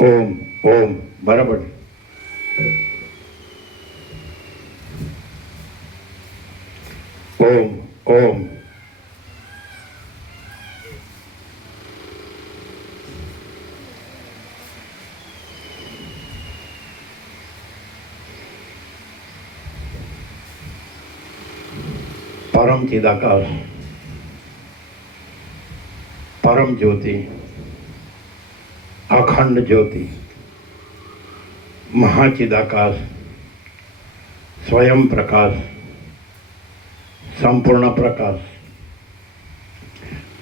ઓમ ઓમ બરાબર. ઓમ ઓમ परम चिदाकाश, परम ज्योति, अखंड ज्योति, महाचिदाकाश, स्वयं प्रकाश, संपूर्ण प्रकाश,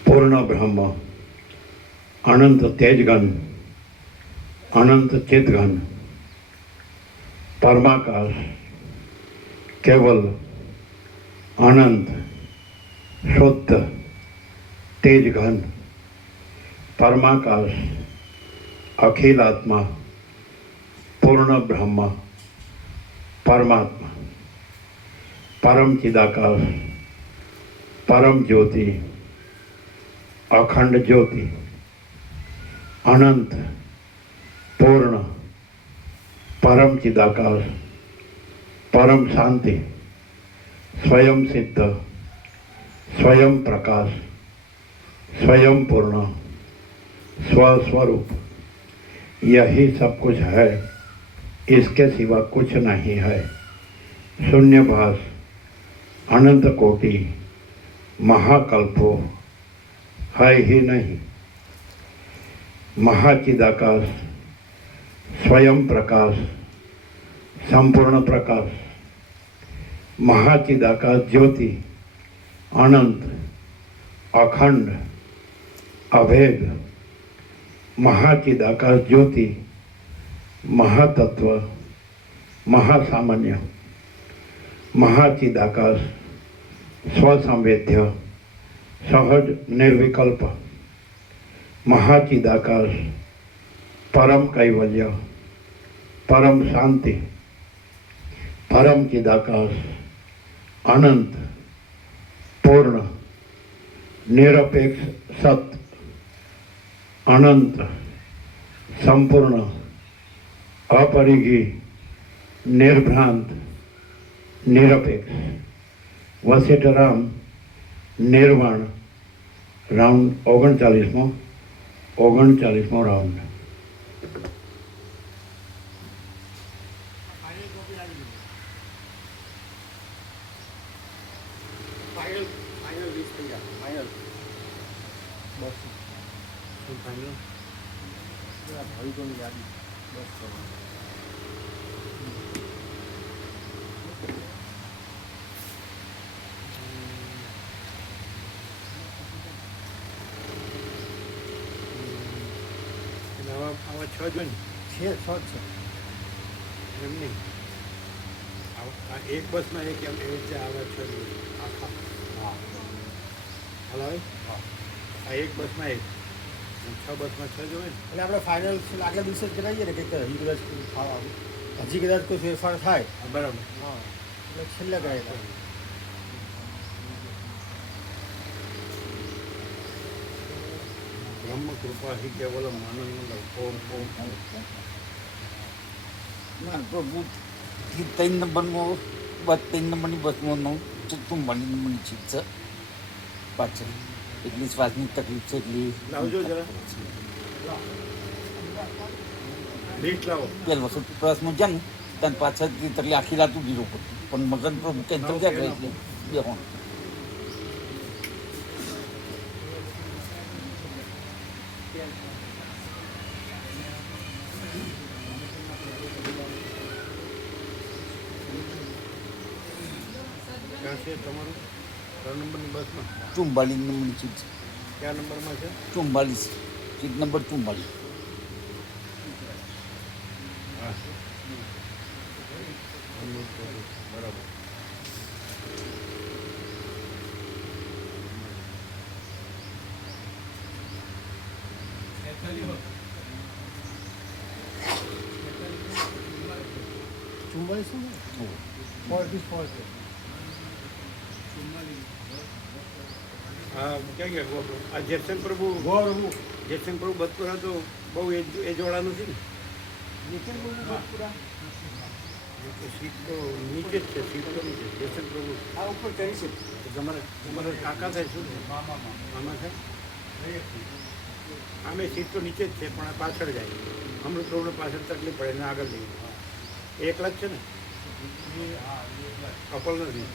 पूर्ण ब्रह्म, अनंत तेजगन, अनंत चितगन, परमाकाश, केवल अनंत शुद्ध तेजघन, परमाकाश, अखिल आत्मा, पूर्ण ब्रह्म, परमात्मा, परम चिदाकाश, परम ज्योति, अखंड ज्योति, अनंत पूर्ण परम चिदाकाश, परम शांति, स्वयं सिद्ध, स्वयं प्रकाश, स्वयं पूर्ण, स्वस्वरूप, यही सब कुछ है, इसके सिवा कुछ नहीं है। शून्यभास, अनंत कोटि, महाकल्पो है ही नहीं। महाचिदाकाश, स्वयं प्रकाश, संपूर्ण प्रकाश, महाचिदाकाश ज्योति, अनंत, अखंड, अभेद, महाचिदाकाश ज्योति, महातत्व, महासामान्य, महाचिदाकाश, स्वसंवेद्य, सहज निर्विकल्प, महाचिदाकाश, परम कैवल्य, परम शांति, परम चिदाकाश, अनंत पूर्ण નિરપેક્ષ સત, અનંત, સંપૂર્ણ, અપરિઘી, નિર્ભ્રાંત, નિરપેક્ષ, વસેટરામ, નિર્વાણ. રાઉન્ડ 39મો રાઉન્ડ. આવા 6 જોઈને છે 6 છે એમ નહીં. આ એક બસમાં એક એમ એવી રીતે આવા 6 જોઈને આખા હા હલાવે. આ એક બસમાં એક 6 બસમાં 6 જોવે ને. એટલે આપણે ફાઇનલ આગલા દિવસે જ કરાવીએ ને કંઈક હજી કદાચ હજી કદાચ કોઈ ફેરફાર થાય. હા, બરાબર. હા એટલે છેલ્લે કરાવી બ્રહ્મ કૃપા હિ કેવલમ આનંદ ઓમ ઓમ. ના પ્રભુ 3 નંબરનું 3 નંબરની બસમાં તું મળી નંબરની ચીજ છે પાછળ એટલી શ્વાસની તકલીફ છે એટલી લાવજો જરા. લીટ લાવો. પેલ વખત પ્રવાસમાં જાય ને ત્યાં પાછળથી તકલીફ આખી રાત ઉભી રહું પડતું પણ મગન પ્રભુ કેન્સલ ક્યાં કરે એટલે બેહોણ. ક્યાં છે તમારું 3 નંબરની બસમાં? 44 નંબરની ચીજ છે. કયા નંબરમાં છે? 44 સીટ નંબર 44. હા, બરાબર. ચુમ્માલીસ ને 44 છે. હા, ક્યાં ગયા? આ જેસન પ્રભુ ગોળ જેસન પ્રભુ બતપુરા તો બહુ એ જોડા નથી ને. સીટ તો નીચે જ છે. સીટ તો નીચે જેસન પ્રભુ આ ઉપર કરી છે. તમારા કાકા થાય શું? મામા થાય. આમે સીટ તો નીચે જ છે પણ આ પાછળ જાય. અમૃત પ્રભુને પાછળ તકલીફ પડે ને આગળ જઈએ. એકલા જ છે ને? કપલ નથી.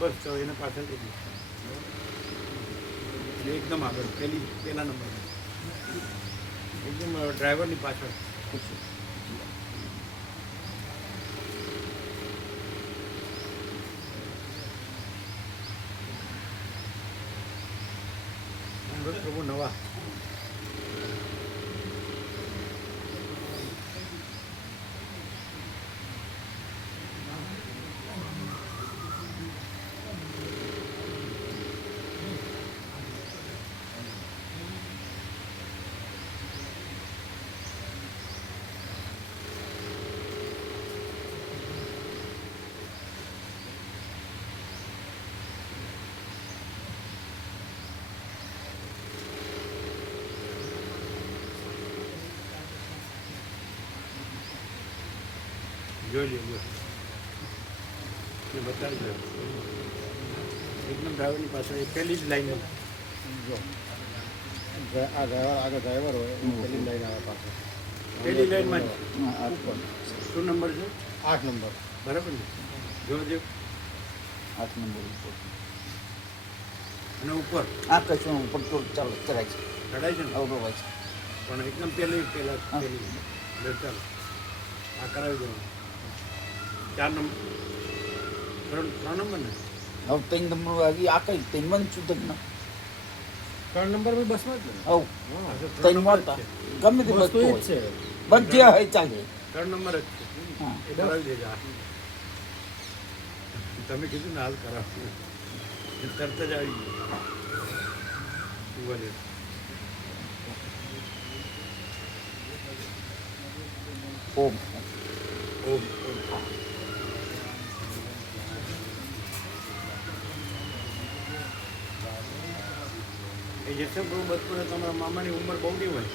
બસ તો એને પાછળ જઈએ એટલે એકદમ આગળ પહેલા નંબર એકદમ ડ્રાઈવરની પાછળ. અમૃત પ્રભુ નવા. જોઈ લો બતાવી દો એકદમ ડ્રાઈવરની પાછળ પહેલી જ લાઈનમાં. જો આ ડ્રાઈવર આગળ ડ્રાઈવર હોય એની પહેલી લાઈન આવે પાછળ પહેલી લાઈનમાં ઉપર શું નંબર છે? 8 નંબર. બરાબર ને? જોજો. 8 નંબર ઉપર અને ઉપર આ કશું ઉપર તો ચાલો ચડાય છે ચડાય છે ને? અવરોવાય છે પણ એકદમ પહેલી ચાલો આ કરાવી દેવાનું. 4 નંબર 3 નંબર ને? હવે 3 નંબર આવી આ કઈ 3 માં છું તક ના 3 નંબર બી બસમાં જ ને? હવે હા, તો 3 નંબર મળતા જ છે. ગમે તે બસ વસ્તુ તો એ જ હોય છે. બધે હોય ચાલે 3 નંબર જ છે. હા એ કરાવી દેજો. તમે કીધું ને હાલ કરાવ તરત જ આવી ગયું. બોલે ઓમ ઓમ એ જસમપુર બસપુરે તમારા મામાની ઉંમર બહુ નહીં હોય,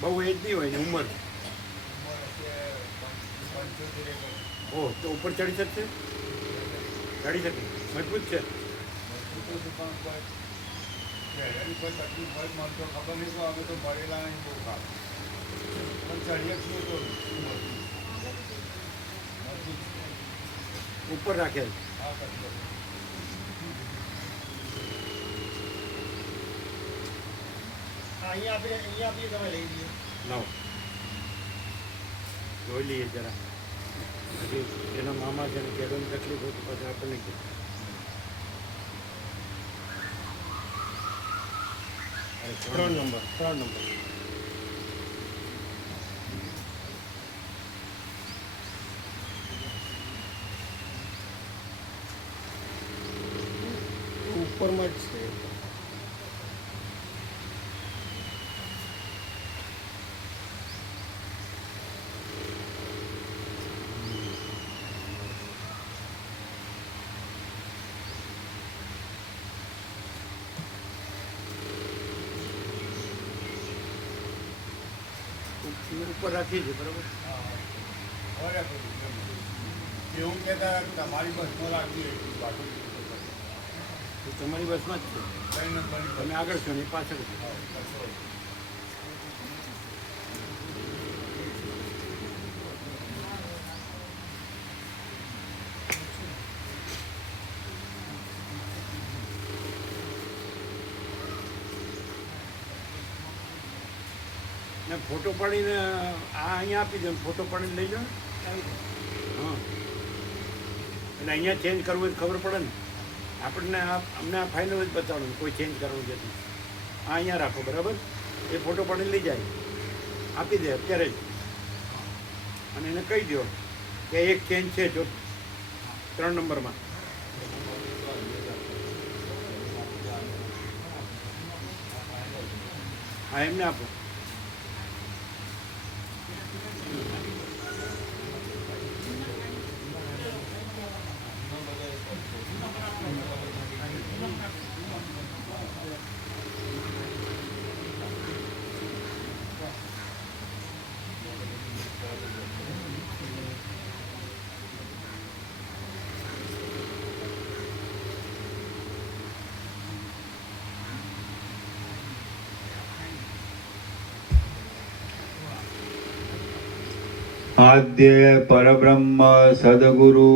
બહુ એજ નહીં હોય ને ઉંમર. ઓહ, તો ઉપર ચડી શકશે? ચડી શકે, મજબૂત છે. ઉપર રાખેલ. અહીંયા આપીએ તમે લઈ લઈએ. લાવો જોઈ લઈએ જરા. હજી એના મામા છે ને કેળવવાની તકલીફ હોય તો પછી આપણને કહે. ત્રણ નંબર ઉપરમાં જ છે. ઉપર રાખીએ છીએ બરાબર. એવું કહેતા તમારી બસમાં રાખીએ તો તમારી બસમાં જ છે, તમે આગળ છો ને એ પાછળ છો. ને ફોટો પાડીને આ અહીંયા આપી દો, ફોટો પાડીને લઈ જાઓ. હા, એટલે અહીંયા ચેન્જ કરવું હોય તો ખબર પડે ને આપણને. અમને આ ફાઇનલ જ બતાવવાનું, કોઈ ચેન્જ કરવું છે તો આ અહીંયા રાખો બરાબર. એ ફોટો પાડીને લઈ જાય, આપી દે અત્યારે જ. અને એને કહી દો કે એક ચેન્જ છે જો 3 નંબરમાં. હા, એમને આપો. आद्य परब्रह्म सद्गुरु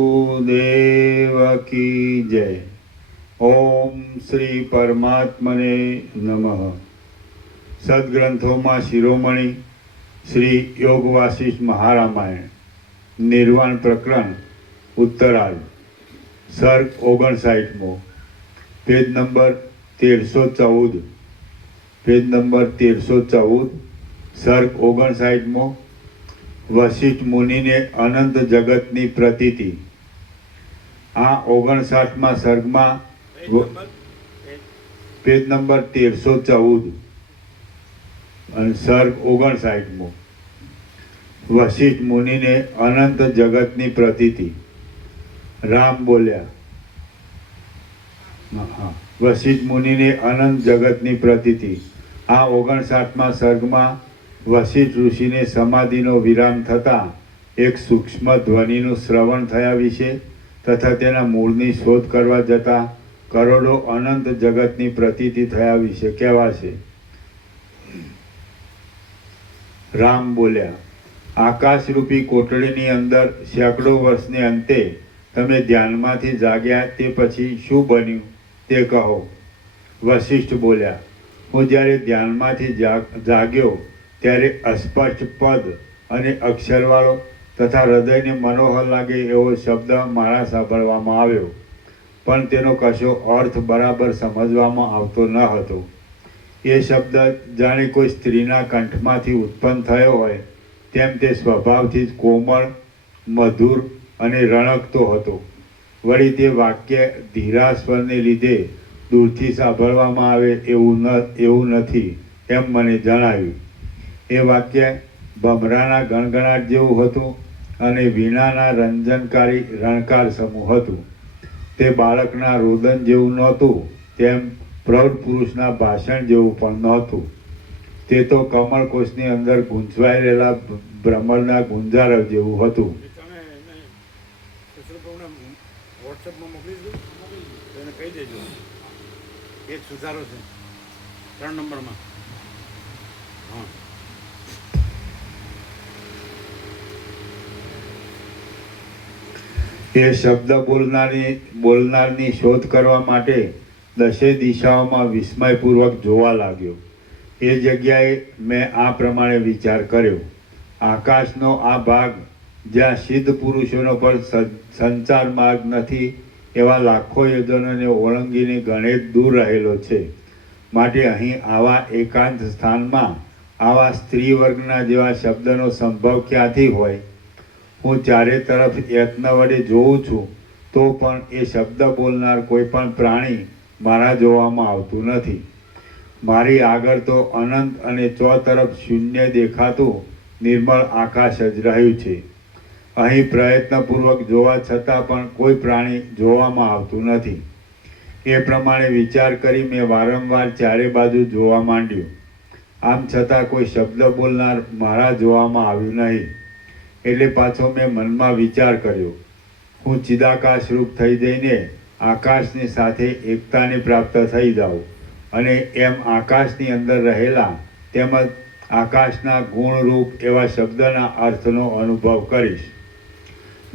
देव की जय। ओम श्री परमात्मने नमः। सद्ग्रंथों में शिरोमणि श्री योग वासिष्ठ महारामायण निर्वाण प्रकरण उत्तरार्ध सर्ग 59 पेज नंबर 1314 पेज नंबर 1314 सर्ग 59 वशिष्ठ मुनि ने अनंत जगत नी प्रतीति। आ 59 सर्ग में पेज नंबर 1314 सर्ग 59 वशिष्ठ मुनि ने अनंत जगत नी प्रतीति। राम बोल्या, हाँ, वशिष्ठ मुनि ने अनंत जगत नी प्रतीति। आ 59 सर्ग में वशिष्ठ ऋषि ने समाधिनो विराम थता एक सूक्ष्म ध्वनिનું શ્રવણ થયા વિશે તથા તેના મૂળની શોધ કરવા જતા કરોડો અનંત જગતની પ્રતીતિ થયા વિશે કહેવાશે। રામ બોલ્યા, આકાશરૂપી કોટડીની અંદર સેંકડો વર્ષને અંતે તમે ધ્યાનમાંથી જાગ્યા તે પછી શું બન્યું તે કહો। વશિષ્ઠ બોલ્યા, હું જ્યારે ધ્યાનમાંથી જાગ્યો ત્યારે અસ્પષ્ટ પદ અને અક્ષરવાળો તથા હૃદયને મનોહર લાગે એવો શબ્દ મારા સાંભળવામાં આવ્યો, પણ તેનો કશો અર્થ બરાબર સમજવામાં આવતો ન હતો। એ શબ્દ જાણે કોઈ સ્ત્રીના કંઠમાંથી ઉત્પન્ન થયો હોય તેમ તે સ્વભાવથી જ કોમળ, મધુર અને રણકતો હતો। વળી તે વાક્ય ધીરા સ્વરને લીધે દૂરથી સાંભળવામાં આવે એવું નથી એમ મને જણાવ્યું। એ વાક્ય ભમરાના ગણગણાટ જેવું હતું અને વીણાના રંજનકારી રણકાર સમૂહ હતું। તે બાળકના રોદન જેવું નહોતું તેમ પ્રૌઢ પુરુષના ભાષણ જેવું પણ નહોતું. તે તો કમળકોશની અંદર ગૂંચવાઈ રહેલા ભ્રમરના ગુંજારવ જેવું હતું. તમે એને કૃષ્ણપ્રભુને વોટ્સએપમાં મોકલી દઉં તો એને કહી દેજો એક સુધારો છે 3 નંબરમાં. હા, એ શબ્દ બોલનારની શોધ કરવા માટે દસે દિશાઓમાં વિસ્મયપૂર્વક જોવા લાગ્યો. એ જગ્યાએ મેં આ પ્રમાણે વિચાર કર્યો. આકાશનો આ ભાગ જ્યાં સિદ્ધ પુરુષોનો પણ સંચાર માર્ગ નથી એવા લાખો યોજનોને ઓળંગીને ગણેશ દૂર રહેલો છે. માટે અહીં આવા એકાંત સ્થાનમાં આવા સ્ત્રી વર્ગના જેવા શબ્દનો સંભવ ક્યાંથી હોય? હું ચારે તરફ યત્ન વડે જોઉં છું તો પણ એ શબ્દ બોલનાર કોઈ પણ પ્રાણી મારા જોવામાં આવતું નથી. મારી આગળ તો અનંત અને ચોતરફ શૂન્ય દેખાતું નિર્મળ આકાશ જ રહ્યું છે. અહીં પ્રયત્નપૂર્વક જોવા છતાં પણ કોઈ પ્રાણી જોવામાં આવતું નથી. એ પ્રમાણે વિચાર કરી મેં વારંવાર ચારે બાજુ જોવા માંડ્યું. આમ છતાં કોઈ શબ્દ બોલનાર મારા જોવામાં આવ્યું નહીં. એટલે પાછો મેં મનમાં વિચાર કર્યો, હું ચિદાકાશ રૂપ થઈ જઈને આકાશની સાથે એકતાને પ્રાપ્ત થઈ જાઉં અને એમ આકાશની અંદર રહેલા તેમજ આકાશના ગુણરૂપ એવા શબ્દના અર્થનો અનુભવ કરીશ.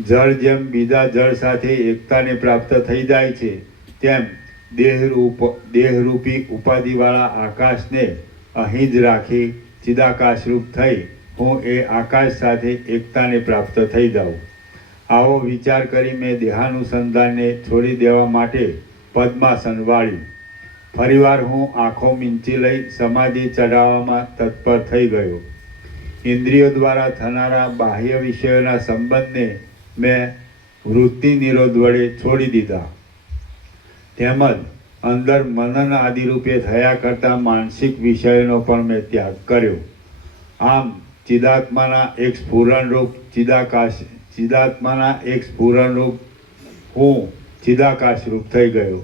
જળ જેમ બીજા જળ સાથે એકતાને પ્રાપ્ત થઈ જાય છે તેમ દેહરૂપી ઉપાધિવાળા આકાશને અહીં જ રાખી ચિદાકાશરૂપ થઈ હું એ આકાશ સાથે એકતાને પ્રાપ્ત થઈ જાઉં. આવો વિચાર કરી મેં દેહાનુસંધાનને છોડી દેવા માટે પદ્માસન વાળ્યું. ફરીવાર હું આંખો મીંચી લઈ સમાધિ ચડાવવામાં તત્પર થઈ ગયો. ઇન્દ્રિયો દ્વારા થનારા બાહ્ય વિષયોના સંબંધને મેં વૃત્તિ નિરોધ વડે છોડી દીધા. તેમજ અંદર મનન આદિરૂપે થયા કરતા માનસિક વિષયોનો પણ મેં ત્યાગ કર્યો. આમ ચિદાત્માના એક સ્ફુરણરૂપ હું ચિદાકાશરૂપ થઈ ગયો.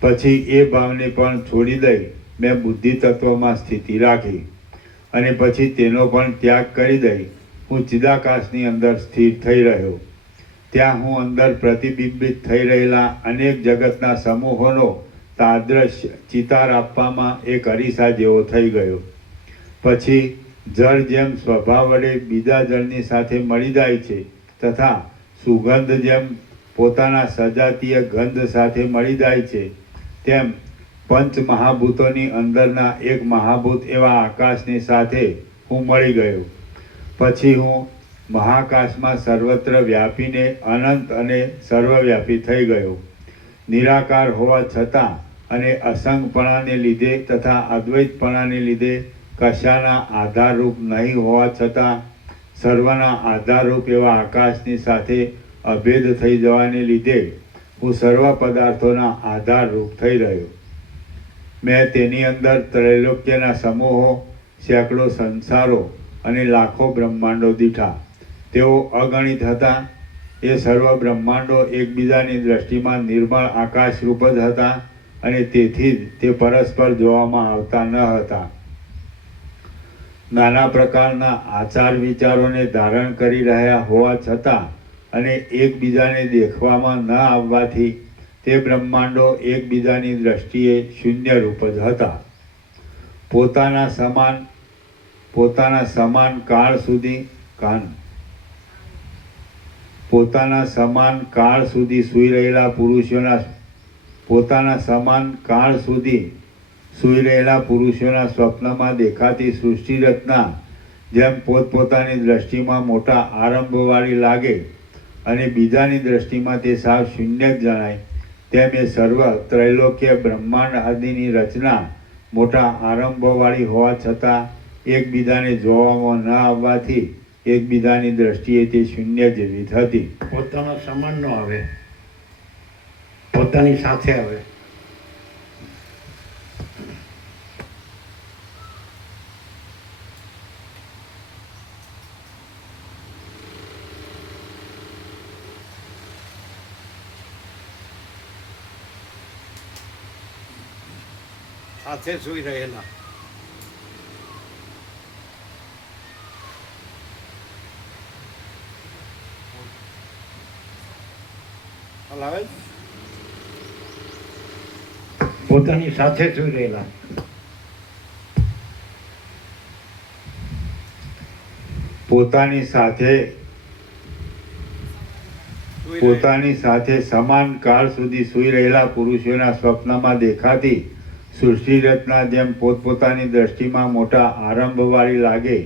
પછી એ ભાવને પણ છોડી દઈ મેં બુદ્ધિ તત્વમાં સ્થિતિ રાખી અને પછી તેનો પણ ત્યાગ કરી દઈ હું ચિદાકાશની અંદર સ્થિર થઈ રહ્યો. ત્યાં હું અંદર પ્રતિબિંબિત થઈ રહેલા અનેક જગતના સમૂહોનો તાદ્રશ્ય ચિતાર આપવામાં એક અરીસા જેવો થઈ ગયો. પછી જળ જેમ સ્વભાવ વડે બીજા જળની સાથે મળી જાય છે તથા સુગંધ જેમ પોતાના સજાતીય ગંધ સાથે મળી જાય છે તેમ પંચ મહાભૂતોની અંદરના એક મહાભૂત એવા આકાશની સાથે હું મળી ગયો. પછી હું મહાકાશમાં સર્વત્ર વ્યાપીને અનંત અને સર્વવ્યાપી થઈ ગયો. નિરાકાર હોવા છતાં અને અસંગપણાને લીધે તથા અદ્વૈતપણાને લીધે કશાના આધારરૂપ નહીં હોવા છતાં સર્વના આધારરૂપ એવા આકાશની સાથે અભેદ થઈ જવાને લીધે હું સર્વ પદાર્થોના આધારરૂપ થઈ રહ્યો. મેં તેની અંદર ત્રૈલોક્યના સમૂહો, સેંકડો સંસારો અને લાખો બ્રહ્માંડો દીઠા. તેઓ અગણિત હતા. એ સર્વ બ્રહ્માંડો એકબીજાની દ્રષ્ટિમાં નિર્મળ આકાશરૂપ જ હતા અને તેથી જ તે પરસ્પર જોવામાં આવતા ન હતા. નાના પ્રકારના આચાર વિચારોને ધારણ કરી રહ્યા હોવા છતાં અને એકબીજાને દેખવામાં ન આવવાથી તે બ્રહ્માંડો એકબીજાની દ્રષ્ટિએ શૂન્ય રૂપ જ હતા. પોતાના સમાન કાળ સુધી સૂઈ રહેલા પુરુષોના સ્વપ્નમાં દેખાતી સૃષ્ટિ રચના જેમ પોતપોતાની દ્રષ્ટિમાં મોટા આરંભવાળી લાગે અને બીજાની દ્રષ્ટિમાં તે સાવ શૂન્ય જ જણાય તેમ એ સર્વ ત્રૈલોક્ય બ્રહ્માંડ આદિની રચના મોટા આરંભવાળી હોવા છતાં એકબીજાને જોવામાં ન આવવાથી એકબીજાની દ્રષ્ટિએ તે શૂન્ય જેવી હતી. પોતાનો સમાન ન આવે, પોતાની સાથે આવે. સાથે સૂઈ રહેલા. હલાવે પોતાની સાથે સૂઈ રહેલા. પોતાની સાથે પોતાની સાથે સમાન કાળ સુધી સૂઈ રહેલા પુરુષોના સ્વપ્નમાં દેખાતી સૃષ્ટિ રચના જેમ પોતપોતાની દ્રષ્ટિમાં મોટા આરંભવાળી લાગે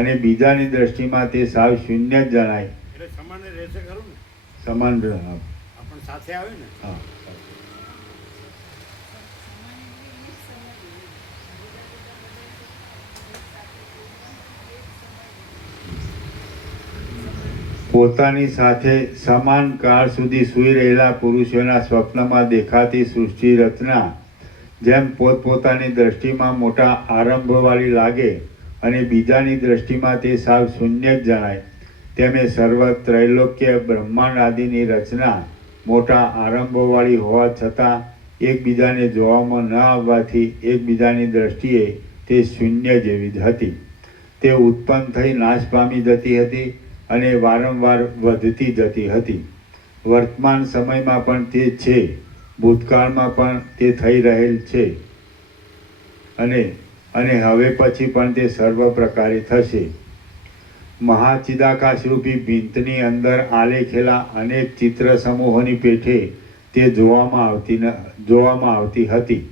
અને બીજાની દ્રષ્ટિમાં તે સાવ શૂન્ય જ જણાય. એટલે સમાન રહેશે ખરું ને, સમાન આપણ સાથે આવે ને. હા. પોતાની સાથે સમાન કાળ સુધી સૂઈ રહેલા પુરુષોના સ્વપ્નમાં દેખાતી સૃષ્ટિ રચના જેમ પોતપોતાની દ્રષ્ટિમાં મોટા આરંભવાળી લાગે અને બીજાની દ્રષ્ટિમાં તે સાવ શૂન્ય જ જણાય, તેમ એ સર્વ ત્રૈલોક્ય બ્રહ્માંડ આદિની રચના મોટા આરંભવાળી હોવા છતાં એકબીજાને જોવામાં ન આવવાથી એકબીજાની દ્રષ્ટિએ તે શૂન્ય જેવી જ હતી. તે ઉત્પન્ન થઈ નાશ પામી જતી હતી અને વારંવાર વધતી જતી હતી. વર્તમાન સમયમાં પણ તે છે, ભૂતકાળમાં પણ તે થઈ રહેલ છે અને હવે પછી પણ તે સર્વ પ્રકારે થશે. મહાચિદાકાશરૂપી ભીંતની અંદર આલેખેલા અનેક ચિત્ર સમૂહોની પેઠે તે જોવામાં આવતી હતી,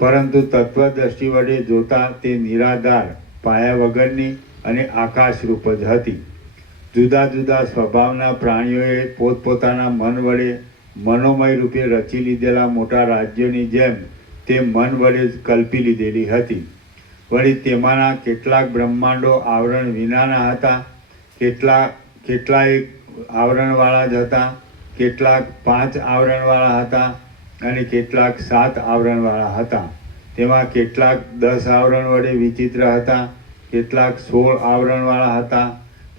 પરંતુ તત્વદ્રષ્ટિ વડે જોતા તે નિરાધાર, પાયા વગરની અને આકાશરૂપ જ હતી. જુદા જુદા સ્વભાવના પ્રાણીઓએ પોતપોતાના મન વડે મનોમય રૂપે રચી લીધેલા મોટા રાજ્યોની જેમ તે મન વડે જ કલ્પી લીધેલી હતી. વળી તેમાંના કેટલાક બ્રહ્માંડો આવરણ વિનાના હતા, કેટલાય આવરણવાળા જ હતા, કેટલાક 5 આવરણવાળા હતા અને કેટલાક 7 આવરણવાળા હતા. તેમાં કેટલાક 10 આવરણ વડે વિચિત્ર હતા, કેટલાક 16 આવરણવાળા હતા,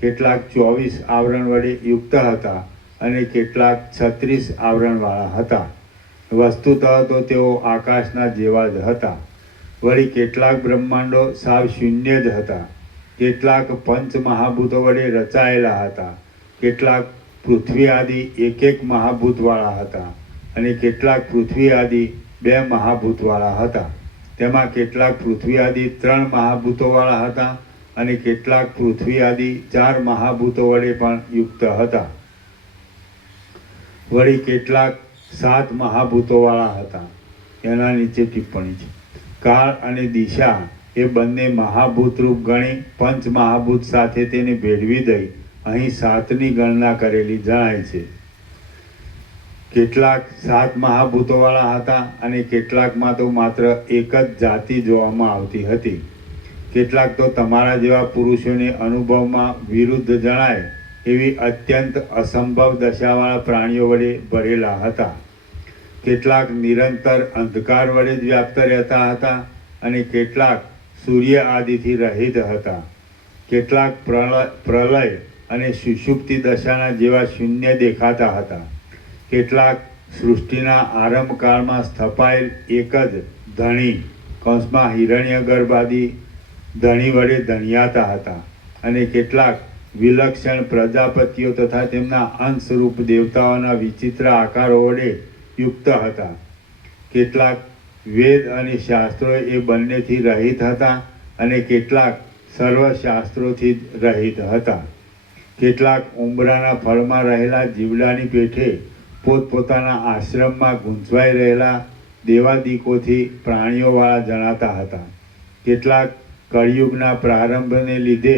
કેટલાક 24 આવરણ વડે યુક્ત હતા અને કેટલાક 36 આવરણવાળા હતા. વસ્તુતઃ તો તેઓ આકાશના જેવા જ હતા. વળી કેટલાક બ્રહ્માંડો સાવ શૂન્ય જ હતા, કેટલાક પંચ મહાભૂતો વડે રચાયેલા હતા, કેટલાક પૃથ્વી આદિ એક મહાભૂતવાળા હતા અને કેટલાક પૃથ્વી આદિ 2 મહાભૂતવાળા હતા. તેમાં કેટલાક પૃથ્વી આદિ 3 મહાભૂતોવાળા હતા અને કેટલાક પૃથ્વી આદિ 4 મહાભૂતો વડે પણ યુક્ત હતા. વળી કેટલાક 7 મહાભૂતોવાળા હતા. એના નીચે ટિપ્પણી છે. કાળ અને દિશા એ બંને મહાભૂતરૂપ ગણી પંચ મહાભૂત સાથે તેને ભેળવી દઈ અહીં 7ની ગણના કરેલી જણાય છે. કેટલાક 7 મહાભૂતોવાળા હતા અને કેટલાકમાં તો માત્ર એક જ જાતિ જોવામાં આવતી હતી. કેટલાક તો તમારા જેવા પુરુષોને અનુભવમાં વિરુદ્ધ જણાય એવી અત્યંત અસંભવ દશાવાળા પ્રાણીઓ વડે ભરેલા હતા. કેટલાક નિરંતર અંધકાર વડે જ વ્યાપ્ત રહેતા હતા અને કેટલાક સૂર્ય આદિથી રહિત હતા. કેટલાક પ્રલય અને સુષુપ્તિ દશાના જેવા શૂન્ય દેખાતા હતા. કેટલાક સૃષ્ટિના આરંભકાળમાં સ્થપાયેલ એક જ ધણી કૌંસમાં હિરણ્યગર્ભ આદિ ધણી વડે ધણિયાતા હતા અને કેટલાક વિલક્ષણ પ્રજાપતિઓ તથા તેમના અંશરૂપ દેવતાઓના વિચિત્ર આકારો વડે યુક્ત હતા. કેટલાક વેદ અને શાસ્ત્રો એ બંનેથી રહિત હતા અને કેટલાક સર્વશાસ્ત્રોથી રહિત હતા. કેટલાક ઉંબરાના ફળમાં રહેલા જીવડાની પેઠે પોતપોતાના આશ્રમમાં ગૂંચવાઈ રહેલા દેવાદિકોથી પ્રાણીઓવાળા જણાતા હતા. કેટલાક કળિયુગના પ્રારંભને લીધે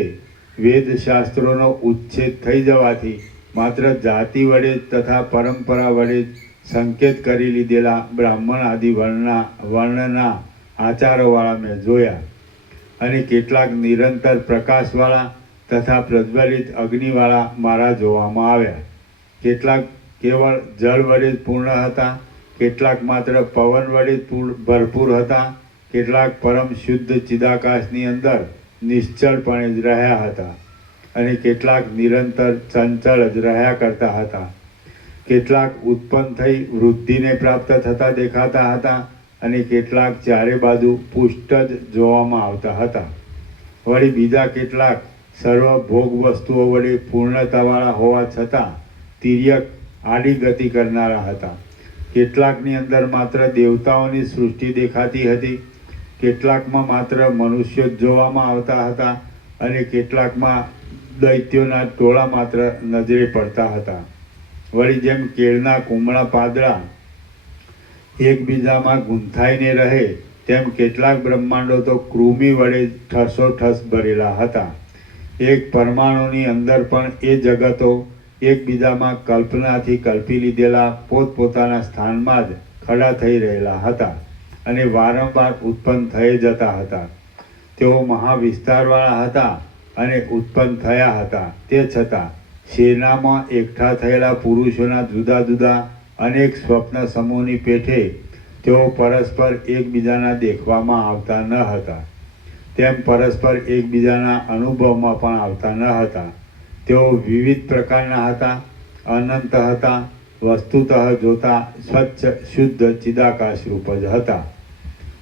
વેદશાસ્ત્રોનો ઉચ્છેદ થઈ જવાથી માત્ર જાતિ વડે તથા પરંપરા વડે સંકેત કરી લીધેલા બ્રાહ્મણ આદિ વર્ણના આચારોવાળા મેં જોયા અને કેટલાક નિરંતર પ્રકાશવાળા તથા પ્રજ્વલિત અગ્નિવાળા મારા જોવામાં આવ્યા. કેટલાક કેવળ જળ વડે જ પૂર્ણ હતા, કેટલાક માત્ર પવન વડે જ ભરપૂર હતા, કેટલાક પરમ શુદ્ધ ચિદાકાશની અંદર નિશ્ચળપણે જ રહ્યા હતા અને કેટલાક નિરંતર ચંચળ જ રહ્યા કરતા હતા. કેટલાક ઉત્પન્ન થઈ વૃદ્ધિને પ્રાપ્ત થતા દેખાતા હતા અને કેટલાક ચારે બાજુ પુષ્ટ જ જોવામાં આવતા હતા. વળી બીજા કેટલાક સર્વ ભોગ વસ્તુઓ વડે પૂર્ણતાવાળા હોવા છતાં તિર્યક આડી ગતિ કરનારા હતા. કેટલાકની અંદર માત્ર દેવતાઓની સૃષ્ટિ દેખાતી હતી, કેટલાકમાં માત્ર મનુષ્યો જ જોવામાં આવતા હતા અને કેટલાકમાં દૈત્યોના ટોળા માત્ર નજરે પડતા હતા. વળી જેમ કેળના કુમળા પાંદડા એકબીજામાં ગૂંથાઈને રહે તેમ કેટલાક બ્રહ્માંડો તો કૃમિ વડે ઠસોઠસ ભરેલા હતા. એક પરમાણુની અંદર પણ એ જગતો એકબીજામાં કલ્પનાથી કલ્પી લીધેલા પોતપોતાના સ્થાનમાં જ ખડા થઈ રહેલા હતા અને વારંવાર ઉત્પન્ન થઈ જતા હતા. તેઓ મહાવિસ્તારવાળા હતા અને ઉત્પન્ન થયા હતા. તે છતાં સેનામાં એકઠા થયેલા પુરુષોના જુદા જુદા અનેક સ્વપ્ન સમૂહની પેઠે તેઓ પરસ્પર એકબીજાના દેખવામાં આવતા ન હતા, તેમ પરસ્પર એકબીજાના અનુભવમાં પણ આવતા ન હતા. તેઓ વિવિધ પ્રકારના હતા, અનંત હતા, વસ્તુતઃ જોતા સ્વચ્છ શુદ્ધ ચિદાકાશ રૂપ જ હતા.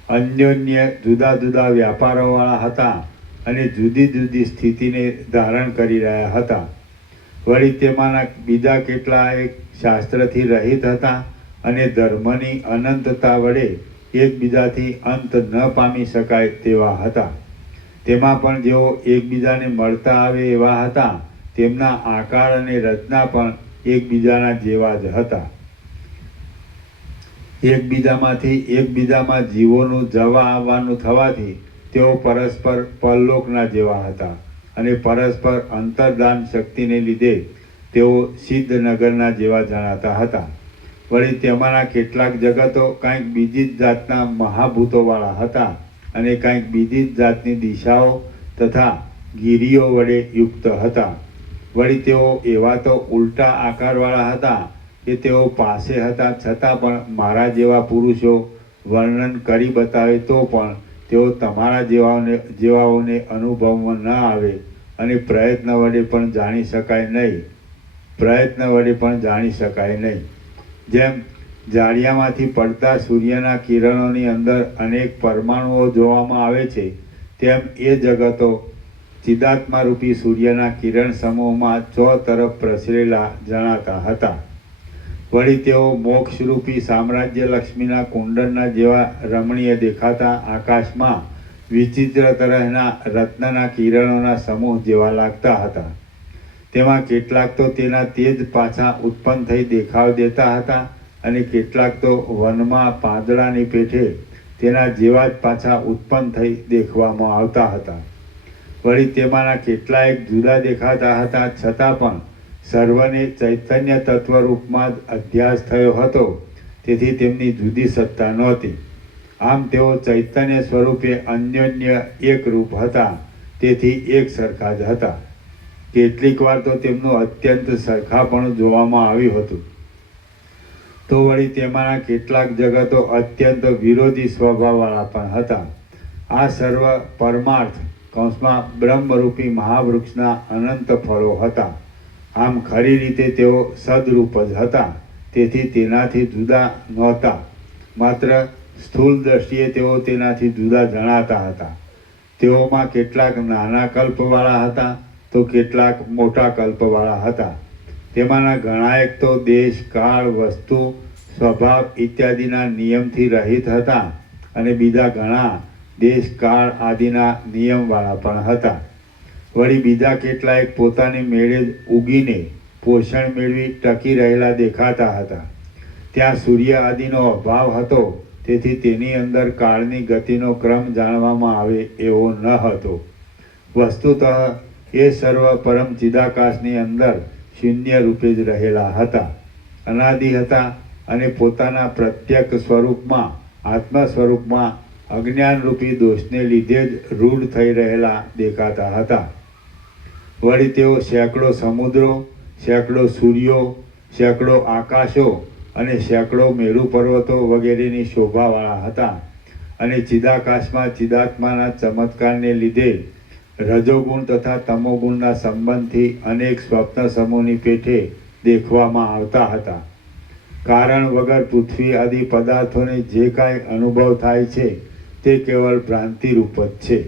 અન્યોન્ય જુદા જુદા વ્યાપારોવાળા હતા અને જુદી જુદી સ્થિતિને ધારણ કરી રહ્યા હતા. વળી તેમાંના બીજા કેટલાક શાસ્ત્રથી રહિત હતા અને ધર્મની અનંતતા વડે એકબીજાથી અંત ન પામી શકાય તેવા હતા. તેમાં પણ જેઓ એકબીજાને મળતા આવે એવા હતા, તેમના આકાર અને રચના પણ એકબીજાના જેવા જ હતા. એકબીજામાંથી એકબીજામાં જીવોનું જવા આવવાનું થવાથી તેઓ પરસ્પર પરલોકના જેવા હતા અને પરસ્પર અંતર્દાન શક્તિને લીધે તેઓ સિદ્ધનગરના જેવા જણાતા હતા. વળી તેમાંના કેટલાક જગતો કાંઈક બીજી જ જાતના મહાભૂતોવાળા હતા અને કાંઈક બીજી જ જાતની દિશાઓ તથા ગિરિઓ વડે યુક્ત હતા. વળી તેઓ એવા તો ઉલટા આકારવાળા હતા કે તેઓ પાસે હતા છતાં પણ મારા જેવા પુરુષો વર્ણન કરી બતાવે તો પણ તેઓ તમારા જેવાઓને અનુભવમાં ન આવે અને પ્રયત્ન વડે પણ જાણી શકાય નહીં. જેમ જાળિયામાંથી પડતા સૂર્યના કિરણોની અંદર અનેક પરમાણુઓ જોવામાં આવે છે, તેમ એ જગતો ચિદાત્મારૂપી સૂર્યના કિરણ સમૂહમાં તરફ પ્રસરેલા જણાતા હતા. વળી તેઓ મોક્ષરૂપી સામ્રાજ્ય લક્ષ્મીના કુંડળના જેવા રમણીય દેખાતા આકાશમાં વિચિત્ર તરહના રત્નના કિરણોના સમૂહ જેવા લાગતા હતા. તેમાં કેટલાક તો તેના તેજ પાછા ઉત્પન્ન થઈ દેખાવ દેતા હતા અને કેટલાક તો વનમાં પાંદડાની પેઠે તેના જેવા જ પાછા ઉત્પન્ન થઈ દેખવામાં આવતા હતા. વળી તેમાંના કેટલાક જુદા દેખાતા હતા છતાં પણ સર્વને ચૈતન્ય તત્વરૂપમાં જ અધ્યાસ થયો હતો, તેથી તેમની જુદી સત્તા નહોતી. આમ તેઓ ચૈતન્ય સ્વરૂપે અન્યોન્ય એક રૂપ હતા, તેથી એક સરખા જ હતા. કેટલીક વાર તો તેમનું અત્યંત સરખાપણું જોવામાં આવ્યું હતું. તો વળી તેમાંના કેટલાક જગતો અત્યંત વિરોધી સ્વભાવવાળા પણ હતા. આ સર્વ પરમાર્થ કૌંસમાં બ્રહ્મરૂપી મહાવૃક્ષના અનંત ફળો હતા. આમ ખરી રીતે તેઓ સદરૂપ જ હતા, તેથી તેનાથી જુદા નહોતા. માત્ર સ્થૂળ દ્રષ્ટિએ તેઓ તેનાથી જુદા જણાતા હતા. તેઓમાં કેટલાક નાના કલ્પવાળા હતા તો કેટલાક મોટા કલ્પવાળા હતા. તેમાંના ઘણાએક તો દેશ, કાળ, વસ્તુ, સ્વભાવ ઇત્યાદિના નિયમથી રહિત હતા અને બીજા ઘણા દેશ, કાળ આદિના નિયમવાળા પણ હતા. વળી બીજા કેટલાક પોતાની મેળે જ ઉગીને પોષણ મેળવી ટકી રહેલા દેખાતા હતા. ત્યાં સૂર્ય આદિનો અભાવ હતો, તેથી તેની અંદર કાળની ગતિનો ક્રમ જાણવામાં આવે એવો ન હતો. વસ્તુતઃ એ સર્વ પરમ ચિદાકાશની અંદર શૂન્ય રૂપે જ રહેલા હતા, અનાદિ હતા અને પોતાના પ્રત્યક સ્વરૂપમાં, આત્મ સ્વરૂપમાં અજ્ઞાનરૂપી દોષને લીધે જ રૂઢ થઈ રહેલા દેખાતા હતા. વળી તેઓ સેંકડો સમુદ્રો, સેંકડો સૂર્યો, સેંકડો આકાશો અને સેંકડો મેરુ પર્વતો વગેરેની શોભાવાળા હતા અને ચિદાકાશમાં ચિદાત્માના ચમત્કારને લીધે રજોગુણ તથા તમોગુણના સંબંધથી અનેક સ્વપ્ન સમૂહની પેઠે દેખવામાં આવતા હતા. કારણ વગર પૃથ્વી આદિ પદાર્થોને જે કાંઈ અનુભવ થાય છે તે કેવળ ભ્રાંતિરૂપ જ છે.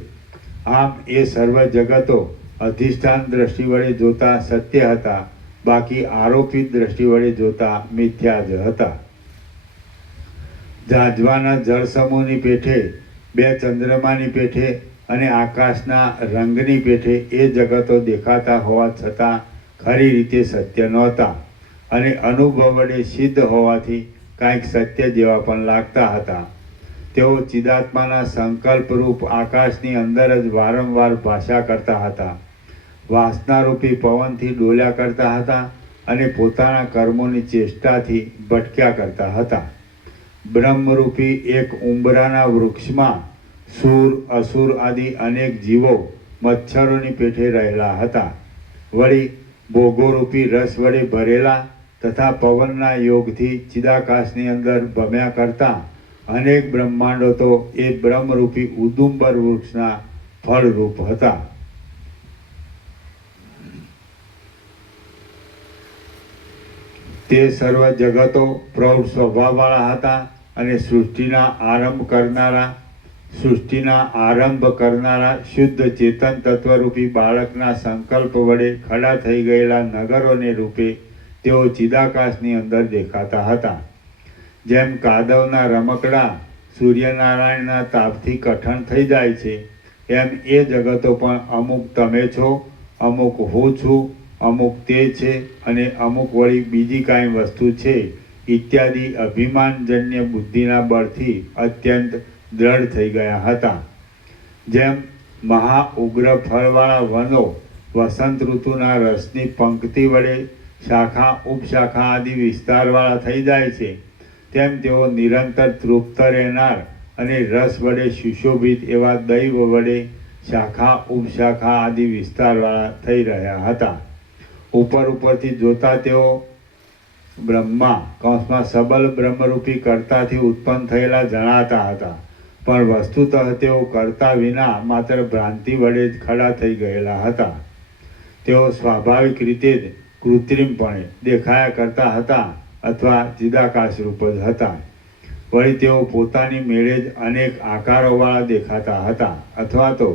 આમ એ સર્વ જગતો અધિષ્ઠાન દ્રષ્ટિ વડે જોતા સત્ય હતા, બાકી આરોપિત દ્રષ્ટિ વડે જોતા મિથ્યા જ હતા. ઝાંઝવાના જળસમૂહની પેઠે, બે ચંદ્રમાની પેઠે અને આકાશના રંગની પેઠે એ જગતો દેખાતા હોવા છતાં ખરી રીતે સત્ય નહોતા અને અનુભવ વડે સિદ્ધ હોવાથી કાંઈક સત્ય જેવા પણ લાગતા હતા. તેઓ ચિદાત્માના સંકલ્પરૂપ આકાશની અંદર જ વારંવાર ભાષા કરતા હતા, વાસનારૂપી પવનથી ડોલ્યા કરતા હતા અને પોતાના કર્મોની ચેષ્ટાથી ભટક્યા કરતા હતા. બ્રહ્મરૂપી એક ઉંબરાના વૃક્ષમાં સૂર, અસુર આદિ અનેક જીવો મચ્છરોની પેઠે રહેલા હતા. વળી ભોગોરૂપી રસ વડે ભરેલા તથા પવનના યોગથી ચિદાકાશની અંદર ભમ્યા કરતા અનેક બ્રહ્માંડો તો એ બ્રહ્મરૂપી ઉદુંબર વૃક્ષના ફળરૂપ હતા. તે સર્વ જગતો પ્રૌઢ સ્વભાવવાળા હતા અને સૃષ્ટિના આરંભ કરનારા શુદ્ધ ચેતન તત્વરૂપી બાળકના સંકલ્પ વડે ખડા થઈ ગયેલા નગરોને રૂપે તેઓ ચિદાકાશની અંદર દેખાતા હતા. જેમ કાદવના રમકડા સૂર્યનારાયણના તાપથી કઠણ થઈ જાય છે, એમ એ જગતો પણ અમુક તમે છો, અમુક હું છું, અમુક તે છે અને અમુક વળી બીજી કાંઈ વસ્તુ છે ઇત્યાદિ અભિમાનજન્ય બુદ્ધિના બળથી અત્યંત દ્રઢ થઈ ગયા હતા. જેમ મહા ઉગ્ર ફળવાળા વનો વસંત ઋતુના રસની પંક્તિ વડે શાખા ઉપશાખા આદિ વિસ્તારવાળા થઈ જાય છે, તેમ તેઓ નિરંતર તૃપ્ત રહેનાર અને રસ વડે સુશોભિત એવા દૈવ વડે શાખા ઉપશાખા આદિ વિસ્તારવાળા થઈ રહ્યા હતા. ઉપરથી જોતા તેઓ બ્રહ્મા કૌંસમાં સબલ બ્રહ્મરૂપી કર્તાથી ઉત્પન્ન થયેલા જણાતા હતા, પણ વસ્તુતઃ તેઓ કર્તા વિના માત્ર ભ્રાંતિ વડે જ ખડા થઈ ગયેલા હતા. તેઓ સ્વાભાવિક રીતે જ કૃત્રિમપણે દેખાયા કરતા હતા અથવા ચિદાકાશ રૂપ જ હતા. વળી તેઓ પોતાની મેળે જ અનેક આકારોવાળા દેખાતા હતા અથવા તો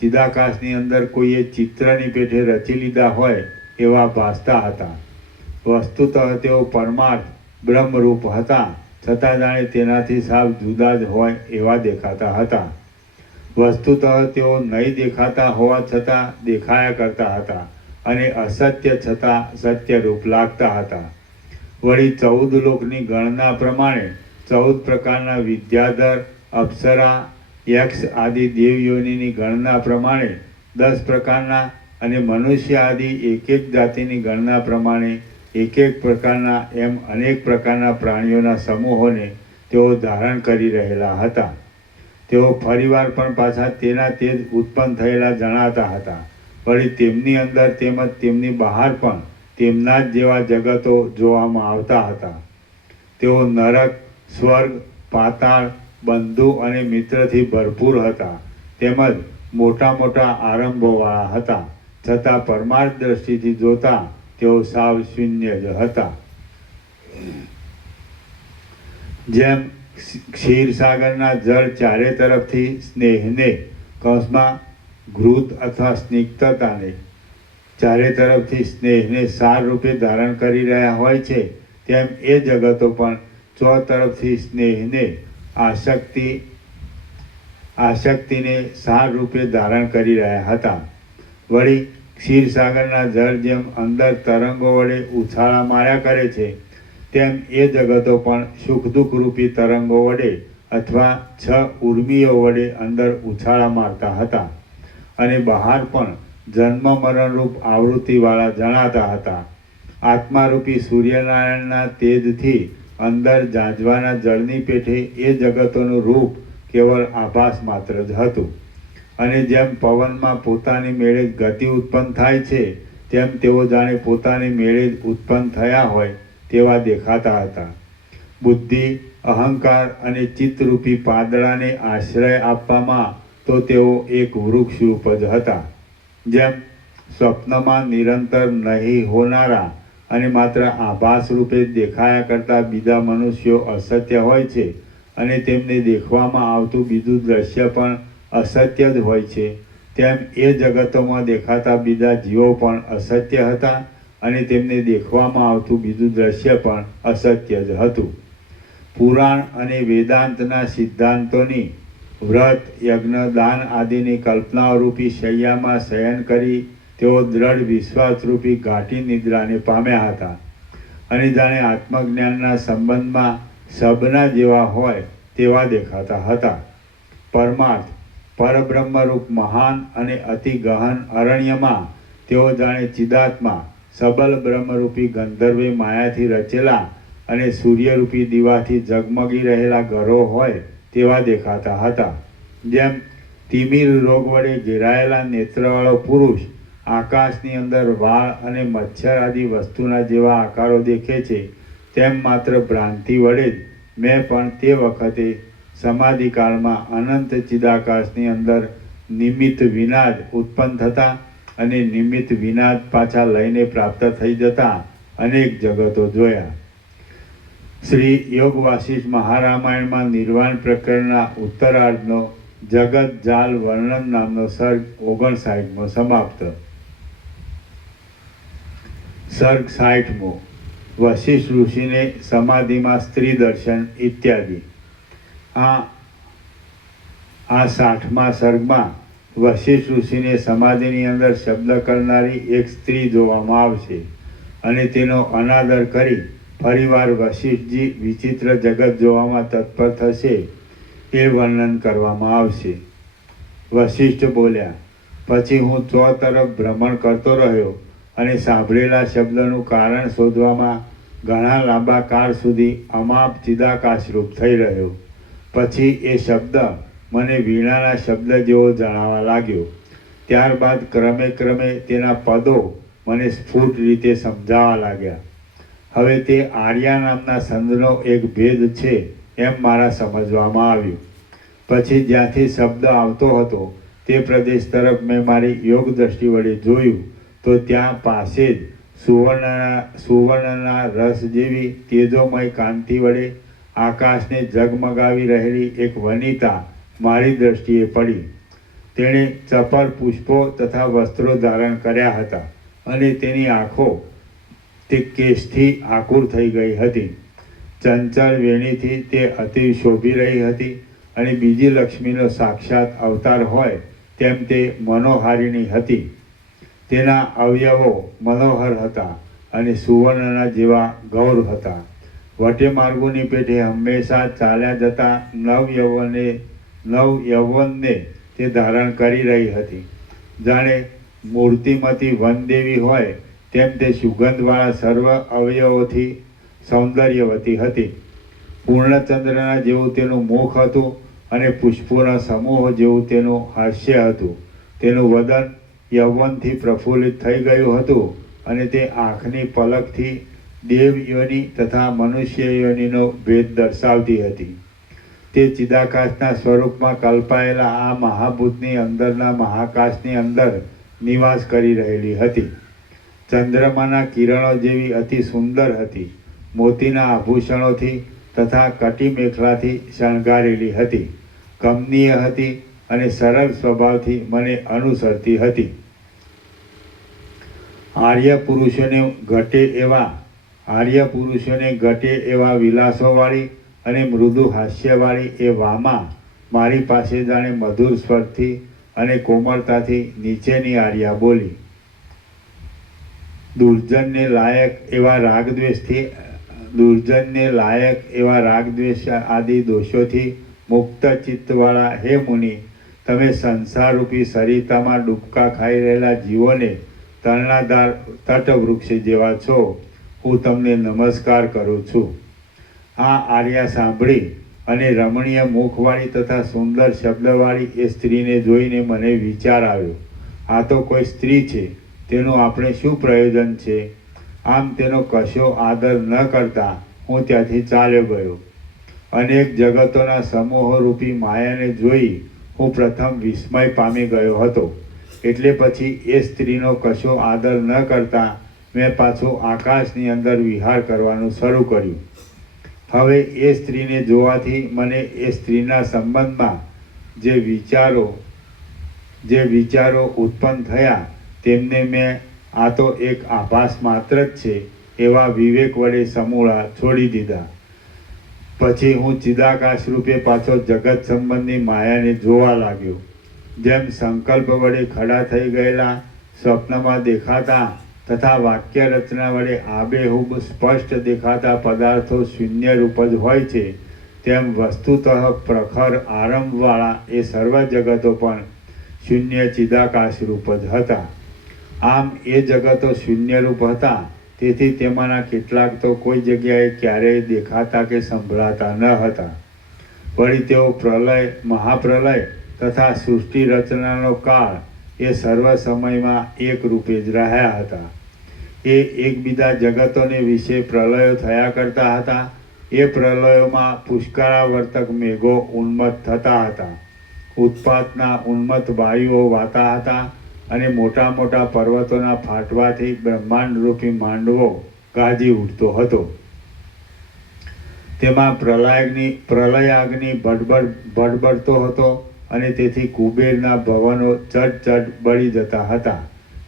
ચિદાકાશની અંદર કોઈએ ચિત્રની પેઠે રચી લીધા હોય એવા ભાસતા હતા. વસ્તુતઃ તેઓ પરમાર્થ બ્રહ્મરૂપ હતા, છતાં જાણે તેનાથી સાવ જુદા જ હોય એવા દેખાતા હતા. વસ્તુતઃ તેઓ નહીં દેખાતા હોવા છતાં દેખાયા કરતા હતા અને અસત્ય છતાં સત્યરૂપ લાગતા હતા. વળી 14 લોકની ગણના પ્રમાણે 14 પ્રકારના વિદ્યાધર, અપ્સરા, યક્ષ આદિ દેવયોનિની ગણના પ્રમાણે 10 પ્રકારના અને મનુષ્ય આદિ એક જાતિની ગણના પ્રમાણે એક પ્રકારના એમ અનેક પ્રકારના પ્રાણીઓના સમૂહોને તેઓ ધારણ કરી રહેલા હતા. તેઓ ફરીવાર પણ પાછા તેના તે જ ઉત્પન્ન થયેલા જણાતા હતા. વળી તેમની અંદર તેમજ તેમની બહાર પણ તેમના જ જેવા જગતો જોવામાં આવતા હતા. તેઓ નરક, સ્વર્ગ, પાતાળ, બંધુ અને મિત્રથી ભરપૂર હતા, તેમજ મોટા મોટા આરંભોવાળા હતા, છતાં પરમાર્થ દ્રષ્ટિથી જોતા તેઓ સાવ શૂન્ય જ હતા. જેમ ક્ષીરસાગરના જળ ચારે તરફથી સ્નેહને કૌંસમાં ઘૃત અથવા સ્નિગ્ધતાને ચારે તરફથી સ્નેહને સાર રૂપે ધારણ કરી રહ્યા હોય છે, તેમ એ જગતો પણ ચોતરફથી સ્નેહને આસક્તિને સાર રૂપે ધારણ કરી રહ્યા હતા. વળી ક્ષીરસાગરના જળ જેમ અંદર તરંગો વડે ઉછાળા માર્યા કરે છે, તેમ એ જગતો પણ સુખ દુઃખ રૂપી તરંગો વડે અથવા 6 ઉર્મિઓ વડે અંદર ઉછાળા મારતા હતા અને બહાર પણ જન્મ મરણરૂપ આવૃત્તિવાળા જણાતા હતા. આત્મારૂપી સૂર્યનારાયણના તેજથી અંદર ઝાંઝવાના જળની પેઠે એ જગતોનું રૂપ કેવળ આભાસ માત્ર જ હતું. અને જેમ પવનમાં પોતાની મેળે જ ગતિ ઉત્પન્ન થાય છે, તેમ તેઓ જાણે પોતાની મેળે જ ઉત્પન્ન થયા હોય તેવા દેખાતા હતા. બુદ્ધિ, અહંકાર અને ચિત્તરૂપી પાંદડાને આશ્રય આપવામાં તો તેઓ એક વૃક્ષ રૂપ જ હતા. જેમ સ્વપ્નમાં નિરંતર નહીં હોનારા અને માત્ર આભાસ રૂપે જ દેખાયા કરતા બીજા મનુષ્યો અસત્ય હોય છે અને તેમને દેખવામાં આવતું બીજું દ્રશ્ય પણ અસત્ય જ હોય છે, તેમ એ જગતોમાં દેખાતા બીજા જીવો પણ અસત્ય હતા અને તેમને દેખવામાં આવતું બીજું દ્રશ્ય પણ અસત્ય જ હતું. પુરાણ અને વેદાંતના સિદ્ધાંતોની વ્રત, યજ્ઞ, દાન આદિની કલ્પનાઓરૂપી શૈયામાં શયન કરી તેઓ દ્રઢ વિશ્વાસરૂપી ઘાટી નિદ્રાને પામ્યા હતા અને જાણે આત્મજ્ઞાનના સંબંધમાં સબના જેવા હોય તેવા દેખાતા હતા. પરમાર્થ પરબ્રહ્મરૂપ મહાન અને અતિ ગહન અરણ્યમાં તેઓ જાણે ચિદાત્મા સબલ બ્રહ્મરૂપી ગંધર્વે માયાથી રચેલા અને સૂર્યરૂપી દીવાથી ઝગમગી રહેલા ઘરો હોય તેવા દેખાતા હતા. જેમ તિમિર રોગ વડે ઘેરાયેલા નેત્રવાળો પુરુષ આકાશની અંદર વાળ અને મચ્છર આદિ વસ્તુના જેવા આકારો દેખે છે, તેમ માત્ર ભ્રાંતિ વડે જ મેં પણ તે વખતે સમાધિકાળમાં અનંત ચિદાકાશની અંદર નિમિત્ત વિના જ ઉત્પન્ન થતા અને નિમિત્ત વિના જ પાછા લઈને પ્રાપ્ત થઈ જતા અનેક જગતો જોયા. શ્રી યોગ વાસિષ્ઠ મહારામાયણમાં નિર્વાણ પ્રકરણના ઉત્તરાર્ધનો જગત જાલ વર્ણન નામનો સર્ગ 59મો સમાપ્ત. સર્ગ 60મો વશિષ્ઠ ઋષિને સમાધિમાં સ્ત્રી દર્શન ઇત્યાદિ. આ 60મા સર્ગમાં વશિષ્ઠ ઋષિને સમાધિની અંદર શબ્દ કરનારી એક સ્ત્રી જોવામાં આવશે અને તેનો અનાદર કરી ફરીવાર વશિષ્ઠજી વિચિત્ર જગત જોવામાં તત્પર થશે એ વર્ણન કરવામાં આવશે. વશિષ્ઠ બોલ્યા, પછી હું તરફ ભ્રમણ કરતો રહ્યો અને સાંભળેલા શબ્દનું કારણ શોધવામાં ઘણા લાંબા કાળ સુધી અમાપ ચિદાકાશરૂપ થઈ રહ્યો. પછી એ શબ્દ મને વીણાના શબ્દ જેવો જણાવા લાગ્યો. ત્યારબાદ ક્રમે ક્રમે તેના પદો મને સ્ફુટ રીતે સમજાવા લાગ્યા. હવે તે આર્યા નામના સંતનો એક ભેદ છે એમ મારા સમજવામાં આવ્યું. પછી જ્યાંથી શબ્દ આવતો હતો તે પ્રદેશ તરફ મેં મારી યોગ દ્રષ્ટિ વડે જોયું તો ત્યાં પાસે જ સુવર્ણના રસ જેવી તેજોમય કાંતિ વડે આકાશને ઝગમગાવી રહેલી એક વનિતા મારી દ્રષ્ટિએ પડી. તેણે ચપળ પુષ્પો તથા વસ્ત્રો ધારણ કર્યા હતા અને તેની આંખો તે કેશથી આકુર થઈ ગઈ હતી. ચંચળ વેણીથી તે અતિ શોભી રહી હતી અને બીજી લક્ષ્મીનો સાક્ષાત અવતાર હોય તેમ તે મનોહારિણી હતી. તેના અવયવો મનોહર હતા અને સુવર્ણના જેવા ગૌર હતા. વટે માર્ગોની પેઠે હંમેશા ચાલ્યા જતા નવ યૌવનને તે ધારણ કરી રહી હતી. જાણે મૂર્તિમતી વનદેવી હોય તેમ તે સુગંધવાળા સર્વ અવયવોથી સૌંદર્યવતી હતી. પૂર્ણચંદ્રના જેવું તેનું મુખ હતું અને પુષ્પોના સમૂહ જેવું તેનું હાસ્ય હતું. તેનું વદન યૌવનથી પ્રફુલ્લિત થઈ ગયું હતું અને તે આંખની પલકથી દેવ યોનિ તથા મનુષ્ય યોનિનો ભેદ દર્શાવતી હતી. તે ચિદાકાશના સ્વરૂપમાં કલ્પાયેલા આ મહાભૂતની અંદરના મહાકાશની અંદર નિવાસ કરી રહેલી હતી. ચંદ્રમાના કિરણો જેવી અતિ સુંદર હતી. મોતીના આભૂષણોથી તથા કટી મેખલાથી શણગારેલી હતી. કમનીય હતી અને સરળ સ્વભાવથી મને અનુસરતી હતી. આર્ય પુરુષોને ઘટે એવા વિલાસોવાળી અને મૃદુ હાસ્યવાળી એ વામા મારી પાસે જાણે મધુર સ્વરથી અને કોમળતાથી નીચેની આર્યા બોલી. દુર્જનને લાયક એવા રાગદ્વેષ આદિ દોષોથી મુક્ત ચિત્તવાળા હે મુનિ, તમે સંસારરૂપી સરિતામાં ડૂબકા ખાઈ રહેલા જીવોને તરણાધાર તટવૃક્ષ જેવા છો. હું તમને નમસ્કાર કરું છું. આ આર્યા સાંભળી અને રમણીય મુખવાળી તથા સુંદર શબ્દવાળી એ સ્ત્રીને જોઈને મને વિચાર આવ્યો, આ તો કોઈ સ્ત્રી છે, તેનું આપણે શું પ્રયોજન છે? આમ તેનો કશો આદર ન કરતા હું ત્યાંથી ચાલ્યો ગયો. અનેક જગતોના સમૂહરૂપી માયાને જોઈ હું પ્રથમ વિસ્મય પામી ગયો હતો. એટલે પછી એ સ્ત્રીનો કશો આદર ન કરતા મેં પાછું આકાશની અંદર વિહાર કરવાનું શરૂ કર્યું. હવે એ સ્ત્રીને જોવાથી મને એ સ્ત્રીના સંબંધમાં જે વિચારો ઉત્પન્ન થયા તેમને મેં આ તો એક આભાસ માત્ર જ છે એવા વિવેક વડે સમૂળા છોડી દીધા. પછી હું ચિદાકાશ રૂપે પાછો જગત સંબંધની માયાને જોવા લાગ્યો. જેમ સંકલ્પ વડે ખડા થઈ ગયેલા સ્વપ્નમાં દેખાતા તથા વાક્ય રચના વડે આબેહૂબ સ્પષ્ટ દેખાતા પદાર્થો શૂન્ય રૂપ જ હોય છે, તેમ વસ્તુતઃ પ્રખર આરંભવાળા એ સર્વ જગતો પણ શૂન્ય ચિદાકાશ રૂપ જ હતા. આમ એ જગતો શૂન્ય રૂપ હતા, તેથી તેમાંના કેટલાક તો કોઈ જગ્યાએ ક્યારેય દેખાતા કે સંભળાતા ન હતા. વળી તેઓ પ્રલય, મહાપ્રલય તથા સૃષ્ટિ રચનાનો કાળ એ સર્વ સમયમાં એક રૂપે જ રહ્યા હતા. એ એકબીજા જગતોને વિશે પ્રલયો થયા કરતા હતા. એ પ્રલયોમાં પુષ્કળાવર્તક મેઘો ઉન્મત્ત થતા હતા, ઉત્પાતના ઉન્મત્ત વાયુઓ વાતા હતા અને મોટા મોટા પર્વતોના ફાટવાથી બ્રહ્માંડરૂપી માંડવો ગાજી ઉઠતો હતો. તેમાં પ્રલયાગ્નિ ભડબડતો હતો અને તેથી કુબેરના ભવનો ચટ બળી જતા હતા.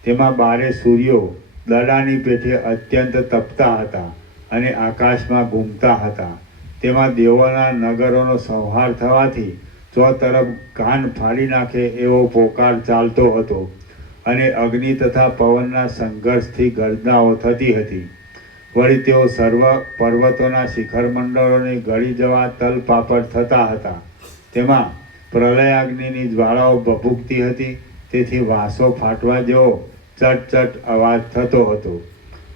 તેમાં બારે સૂર્યો દડાની પેઠે અત્યંત તપતા હતા અને આકાશમાં ઘૂમતા હતા. તેમાં દેવોના નગરોનો સંહાર થવાથી ચોતરફ કાન ફાડી નાખે એવો પોકાર ચાલતો હતો અને અગ્નિ તથા પવનના સંઘર્ષથી ગર્જનાઓ થતી હતી. વળી તેઓ સર્વ પર્વતોના શિખર મંડળોને ગળી જવા તલપાપડ થતા હતા. તેમાં પ્રલયાગ્નિની જ્વાળાઓ ભભૂકતી હતી, તેથી વાંસો ફાટવા જેવો ચટ અવાજ થતો હતો.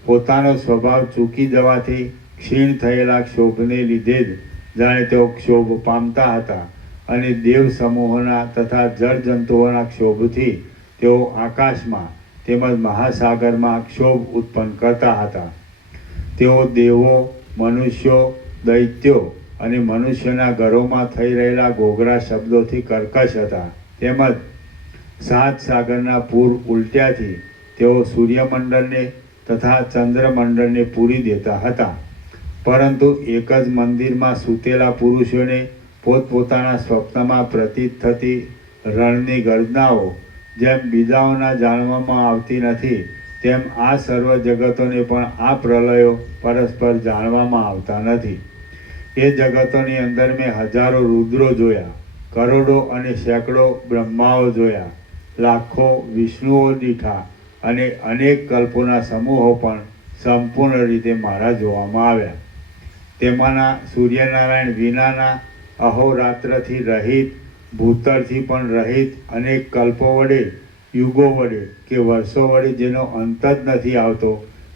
પોતાનો સ્વભાવ ચૂકી જવાથી ક્ષીણ થયેલા ક્ષોભને લીધે જ જાણે તેઓ ક્ષોભ પામતા હતા અને દેવ સમૂહોના તથા જળજંતુઓના ક્ષોભથી તેઓ આકાશમાં તેમજ મહાસાગરમાં ક્ષોભ ઉત્પન્ન કરતા હતા. તેઓ દેવો, મનુષ્યો, દૈત્યો અને મનુષ્યના ઘરોમાં થઈ રહેલા ઘોઘરા શબ્દોથી કર્કશ હતા. તેમજ 7 સાગરના પૂર ઉલટ્યાથી તેઓ સૂર્યમંડળને તથા ચંદ્રમંડળને પૂરી દેતા હતા. પરંતુ એક જ મંદિરમાં સૂતેલા પુરુષોને પોતપોતાના સ્વપ્નમાં પ્રતીત થતી રણની ગર્જનાઓ જેમ બીજાઓના જાણવામાં આવતી નથી, તેમ આ સર્વ જગતોને પણ આ પ્રલયો પરસ્પર જાણવામાં આવતા નથી. એ જગતોની અંદર મેં હજારો રુદ્રો જોયા, કરોડો અને સેંકડો બ્રહ્માઓ જોયા, લાખો વિષ્ણુઓ દીઠા અને અનેક કલ્પોના સમૂહો પણ સંપૂર્ણ રીતે મારા જોવામાં આવ્યા. તેમાંના સૂર્યનારાયણ વિનાના અહોરાત્રથી રહિત, ભૂતળથી પણ રહિત અનેક કલ્પો વડે, યુગો વડે કે વર્ષો વડે જેનો અંત જ નથી આવતો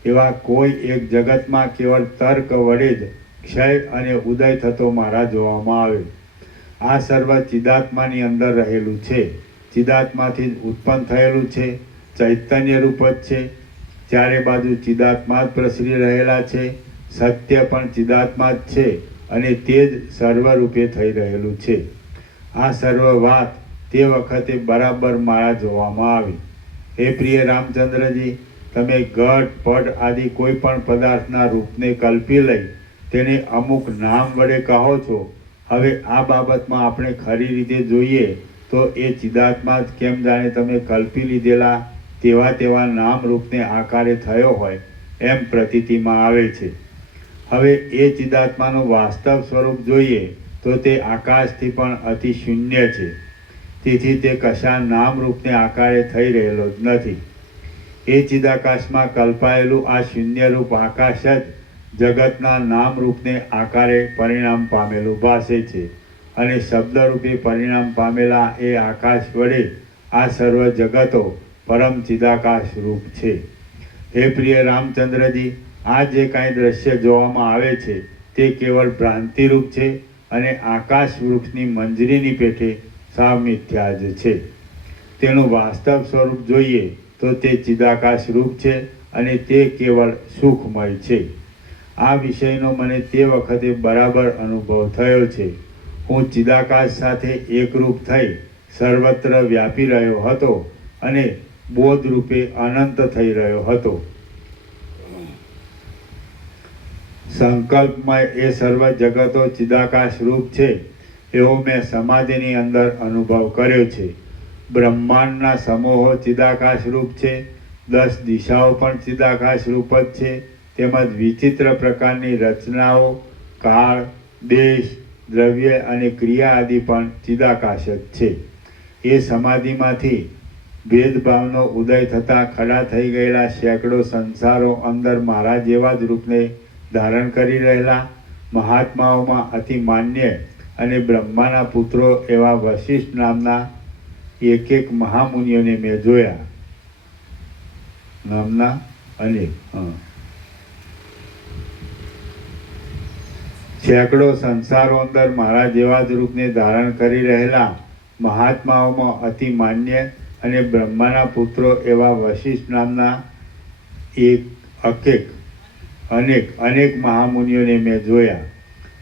એવા કોઈ એક જગતમાં કેવળ તર્ક વડે જ ક્ષય અને ઉદય થતો મારા જોવામાં આવે. આ સર્વ ચિદાત્માની અંદર રહેલું છે, ચિદાત્માથી જ ઉત્પન્ન થયેલું છે, ચૈતન્ય રૂપ જ છે. ચારે બાજુ ચિદાત્મા જ પ્રસરી રહેલા છે. સત્ય પણ ચિદાત્મા જ છે અને તે જ સર્વરૂપે થઈ રહેલું છે. આ સર્વ વાત તે વખતે બરાબર મારા જોવામાં આવી. હે પ્રિય રામચંદ્રજી, તમે ઘટ પટ આદિ કોઈ પણ પદાર્થના રૂપને કલ્પી લઈ તેને અમુક નામ વડે કહો છો. હવે આ બાબતમાં આપણે ખરી રીતે જોઈએ તો એ ચિદાત્મા જ કેમ જાણે તમે કલ્પી લીધેલા તેવા નામ રૂપને આકારે થયો હોય એમ પ્રતીતિમાં આવે છે. હવે એ ચિદાત્માનું વાસ્તવ સ્વરૂપ જોઈએ તો તે આકાશથી પણ અતિ શૂન્ય છે. તેથી તે કશા નામ રૂપને આકારે થઈ રહેલો જ નથી. એ ચિદાકાશમાં કલ્પાયેલું આ શૂન્યરૂપ આકાશ જ જગતના નામ રૂપને આકારે પરિણામ પામેલું ભાસે છે અને શબ્દરૂપે પરિણામ પામેલા એ આકાશ વડે આ સર્વ જગતો પરમ ચિદાકાશ રૂપ છે. હે પ્રિય રામચંદ્રજી, આ જે કાંઈ દ્રશ્ય જોવામાં આવે છે તે કેવળ ભ્રાંતિરૂપ છે અને આકાશ વૃક્ષની મંજરીની પેઠે સાવ મિથ્યા જ છે. તેનું વાસ્તવ સ્વરૂપ જોઈએ તો તે ચિદાકાશ રૂપ છે અને તે કેવળ સુખમય છે. આ વિષયનો મને તે વખતે બરાબર અનુભવ થયો છે. હું ચિદાકાશ સાથે એકરૂપ થઈ સર્વત્ર વ્યાપી રહ્યો હતો અને બોધ રૂપે અનંત થઈ રહ્યો હતો. સંકલ્પમય એ સર્વ જગતો ચિદાકાશ રૂપ છે એવો મેં સમાધિની અંદર અનુભવ કર્યો છે. બ્રહ્માંડના સમૂહો ચિદાકાશ રૂપ છે, 10 દિશાઓ પણ ચિદાકાશ રૂપ જ છે, તેમજ વિચિત્ર પ્રકારની રચનાઓ, કાળ, દેશ, દ્રવ્ય અને ક્રિયા આદિ પણ ચિદાકાશ જ છે. એ સમાધિમાંથી ભેદભાવનો ઉદય થતાં ખડા થઈ ગયેલા સેંકડો સંસારો અંદર મારા જેવા જ રૂપને ધારણ કરી રહેલા મહાત્માઓમાં અતિ માન્ય અને બ્રહ્માના પુત્રો એવા વશિષ્ઠ નામના એક મહામુનિઓને મેં જોયા. નામના અનેક સેંકડો સંસારો અંદર મારા જેવા જ રૂપને ધારણ કરી રહેલા મહાત્માઓમાં અતિ માન્ય અને બ્રહ્માના પુત્રો એવા વશિષ્ઠ નામના અનેક મહામુનિઓને મેં જોયા.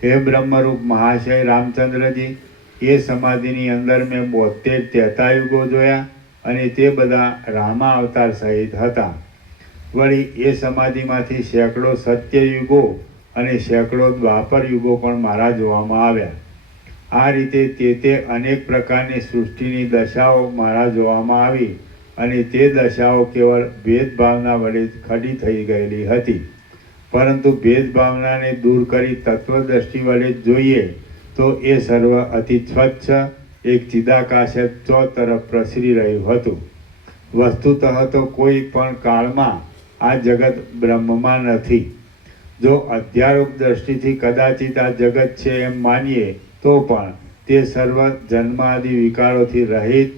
હે બ્રહ્મરૂપ મહાશય રામચંદ્રજી, એ સમાધિની અંદર મેં 72 ત્રેતાયુગો જોયા અને તે બધા રામા અવતાર સહિત હતા. વળી એ સમાધિમાંથી સેંકડો સત્યયુગો અને સેંકડો દ્વાપર યુગો પણ મારા જોવામાં આવ્યા. આ રીતે તે અનેક પ્રકારની સૃષ્ટિની દશાઓ મારા જોવામાં આવી અને તે દશાઓ કેવળ ભેદભાવના વડે ખડી થઈ ગયેલી હતી. પરંતુ ભેદભાવનાને દૂર કરી તત્વદ્રષ્ટિ વડે જોઈએ તો એ સર્વ અતિ સ્વચ્છ એક ચિદાકાશ ચો તરફ પ્રસરી રહ્યું હતું. વસ્તુતઃ તો કોઈ પણ કાળમાં આ જગત બ્રહ્મમાં નથી. જો અધ્યારોપ દ્રષ્ટિથી કદાચિત આ જગત છે એમ માનીએ તો પણ તે સર્વ જન્માદિ વિકારોથી રહિત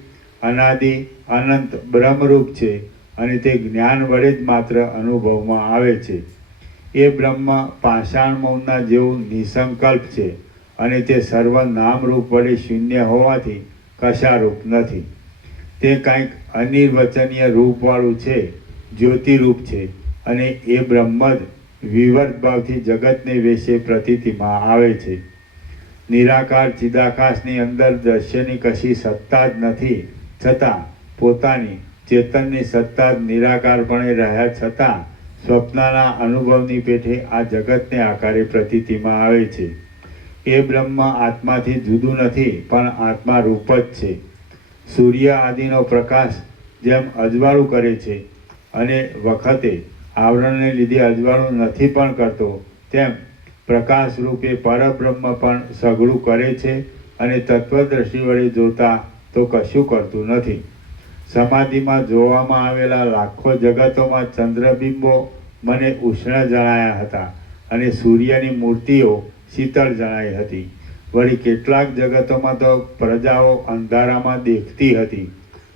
અનાદિ અનંત બ્રહ્મરૂપ છે અને તે જ્ઞાન વડે જ માત્ર અનુભવમાં આવે છે. એ બ્રહ્મ પાષાણ મૌનના જેવું નિસંકલ્પ છે અને તે સર્વ નામરૂપ વડે શૂન્ય હોવાથી કશારૂપ નથી. તે કાંઈક અનિર્વચનીય રૂપવાળું છે, જ્યોતિરૂપ છે અને એ બ્રહ્મ જ વિવર્ત ભાવથી જગતને વિશે પ્રતીતિમાં આવે છે. નિરાકાર ચિદાકાશની અંદર દ્રશ્યની કશી સત્તા જ નથી, છતાં પોતાની ચેતનની સત્તા જ નિરાકારપણે રહ્યા છતાં સ્વપ્નના અનુભવની પેઠે આ જગતને આકારે પ્રતીતિમાં આવે છે. એ બ્રહ્મ આત્માથી જુદું નથી પણ આત્મા રૂપ જ છે. સૂર્ય આદિનો પ્રકાશ જેમ અજવાળું કરે છે અને વખતે આવરણને લીધે અજવાળું નથી પણ કરતો, તેમ પ્રકાશ રૂપે પરબ્રહ્મ પણ સઘળું કરે છે અને તત્વદ્રષ્ટિ વડે જોતા તો કશું કરતું નથી. સમાધિમાં જોવામાં આવેલા લાખો જગતોમાં ચંદ્રબિંબો મને ઉષ્ણ જણાયા હતા અને સૂર્યની મૂર્તિઓ શીતળ જણાઈ હતી. વળી કેટલાક જગતોમાં તો પ્રજાઓ અંધારામાં દેખતી હતી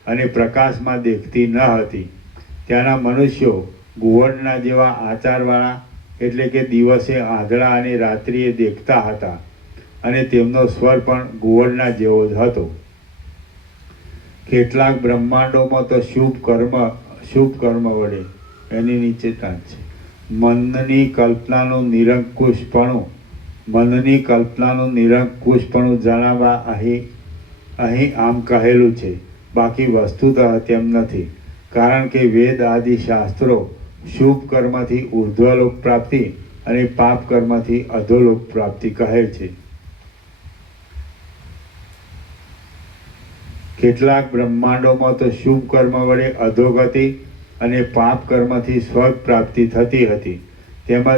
અને પ્રકાશમાં દેખતી ન હતી. ત્યાંના મનુષ્યો ઘુવડના જેવા આચારવાળા, એટલે કે દિવસે આંધળા અને રાત્રિએ દેખતા હતા અને તેમનો સ્વર પણ ઘુવડના જેવો જ હતો. કેટલાક બ્રહ્માંડોમાં તો શુભ કર્મ વડે એની નીચે તાંત છે. મનની કલ્પનાનું નિરંકુશપણું જણાવવા અહીં આમ કહેલું છે. બાકી વસ્તુતઃ તેમ નથી. કારણ કે વેદ આદિ શાસ્ત્રો શુભ કર્મથી ઉર્ધ્વલોક પ્રાપ્તિ અને પાપ કર્મથી અધોલોક પ્રાપ્તિ કહે છે. કેટલાક બ્રહ્માંડોમાં તો શુભ કર્મ વડે અધોગતિ અને પાપ કર્મથી સ્વર્ગ પ્રાપ્તિ થતી હતી. તેમજ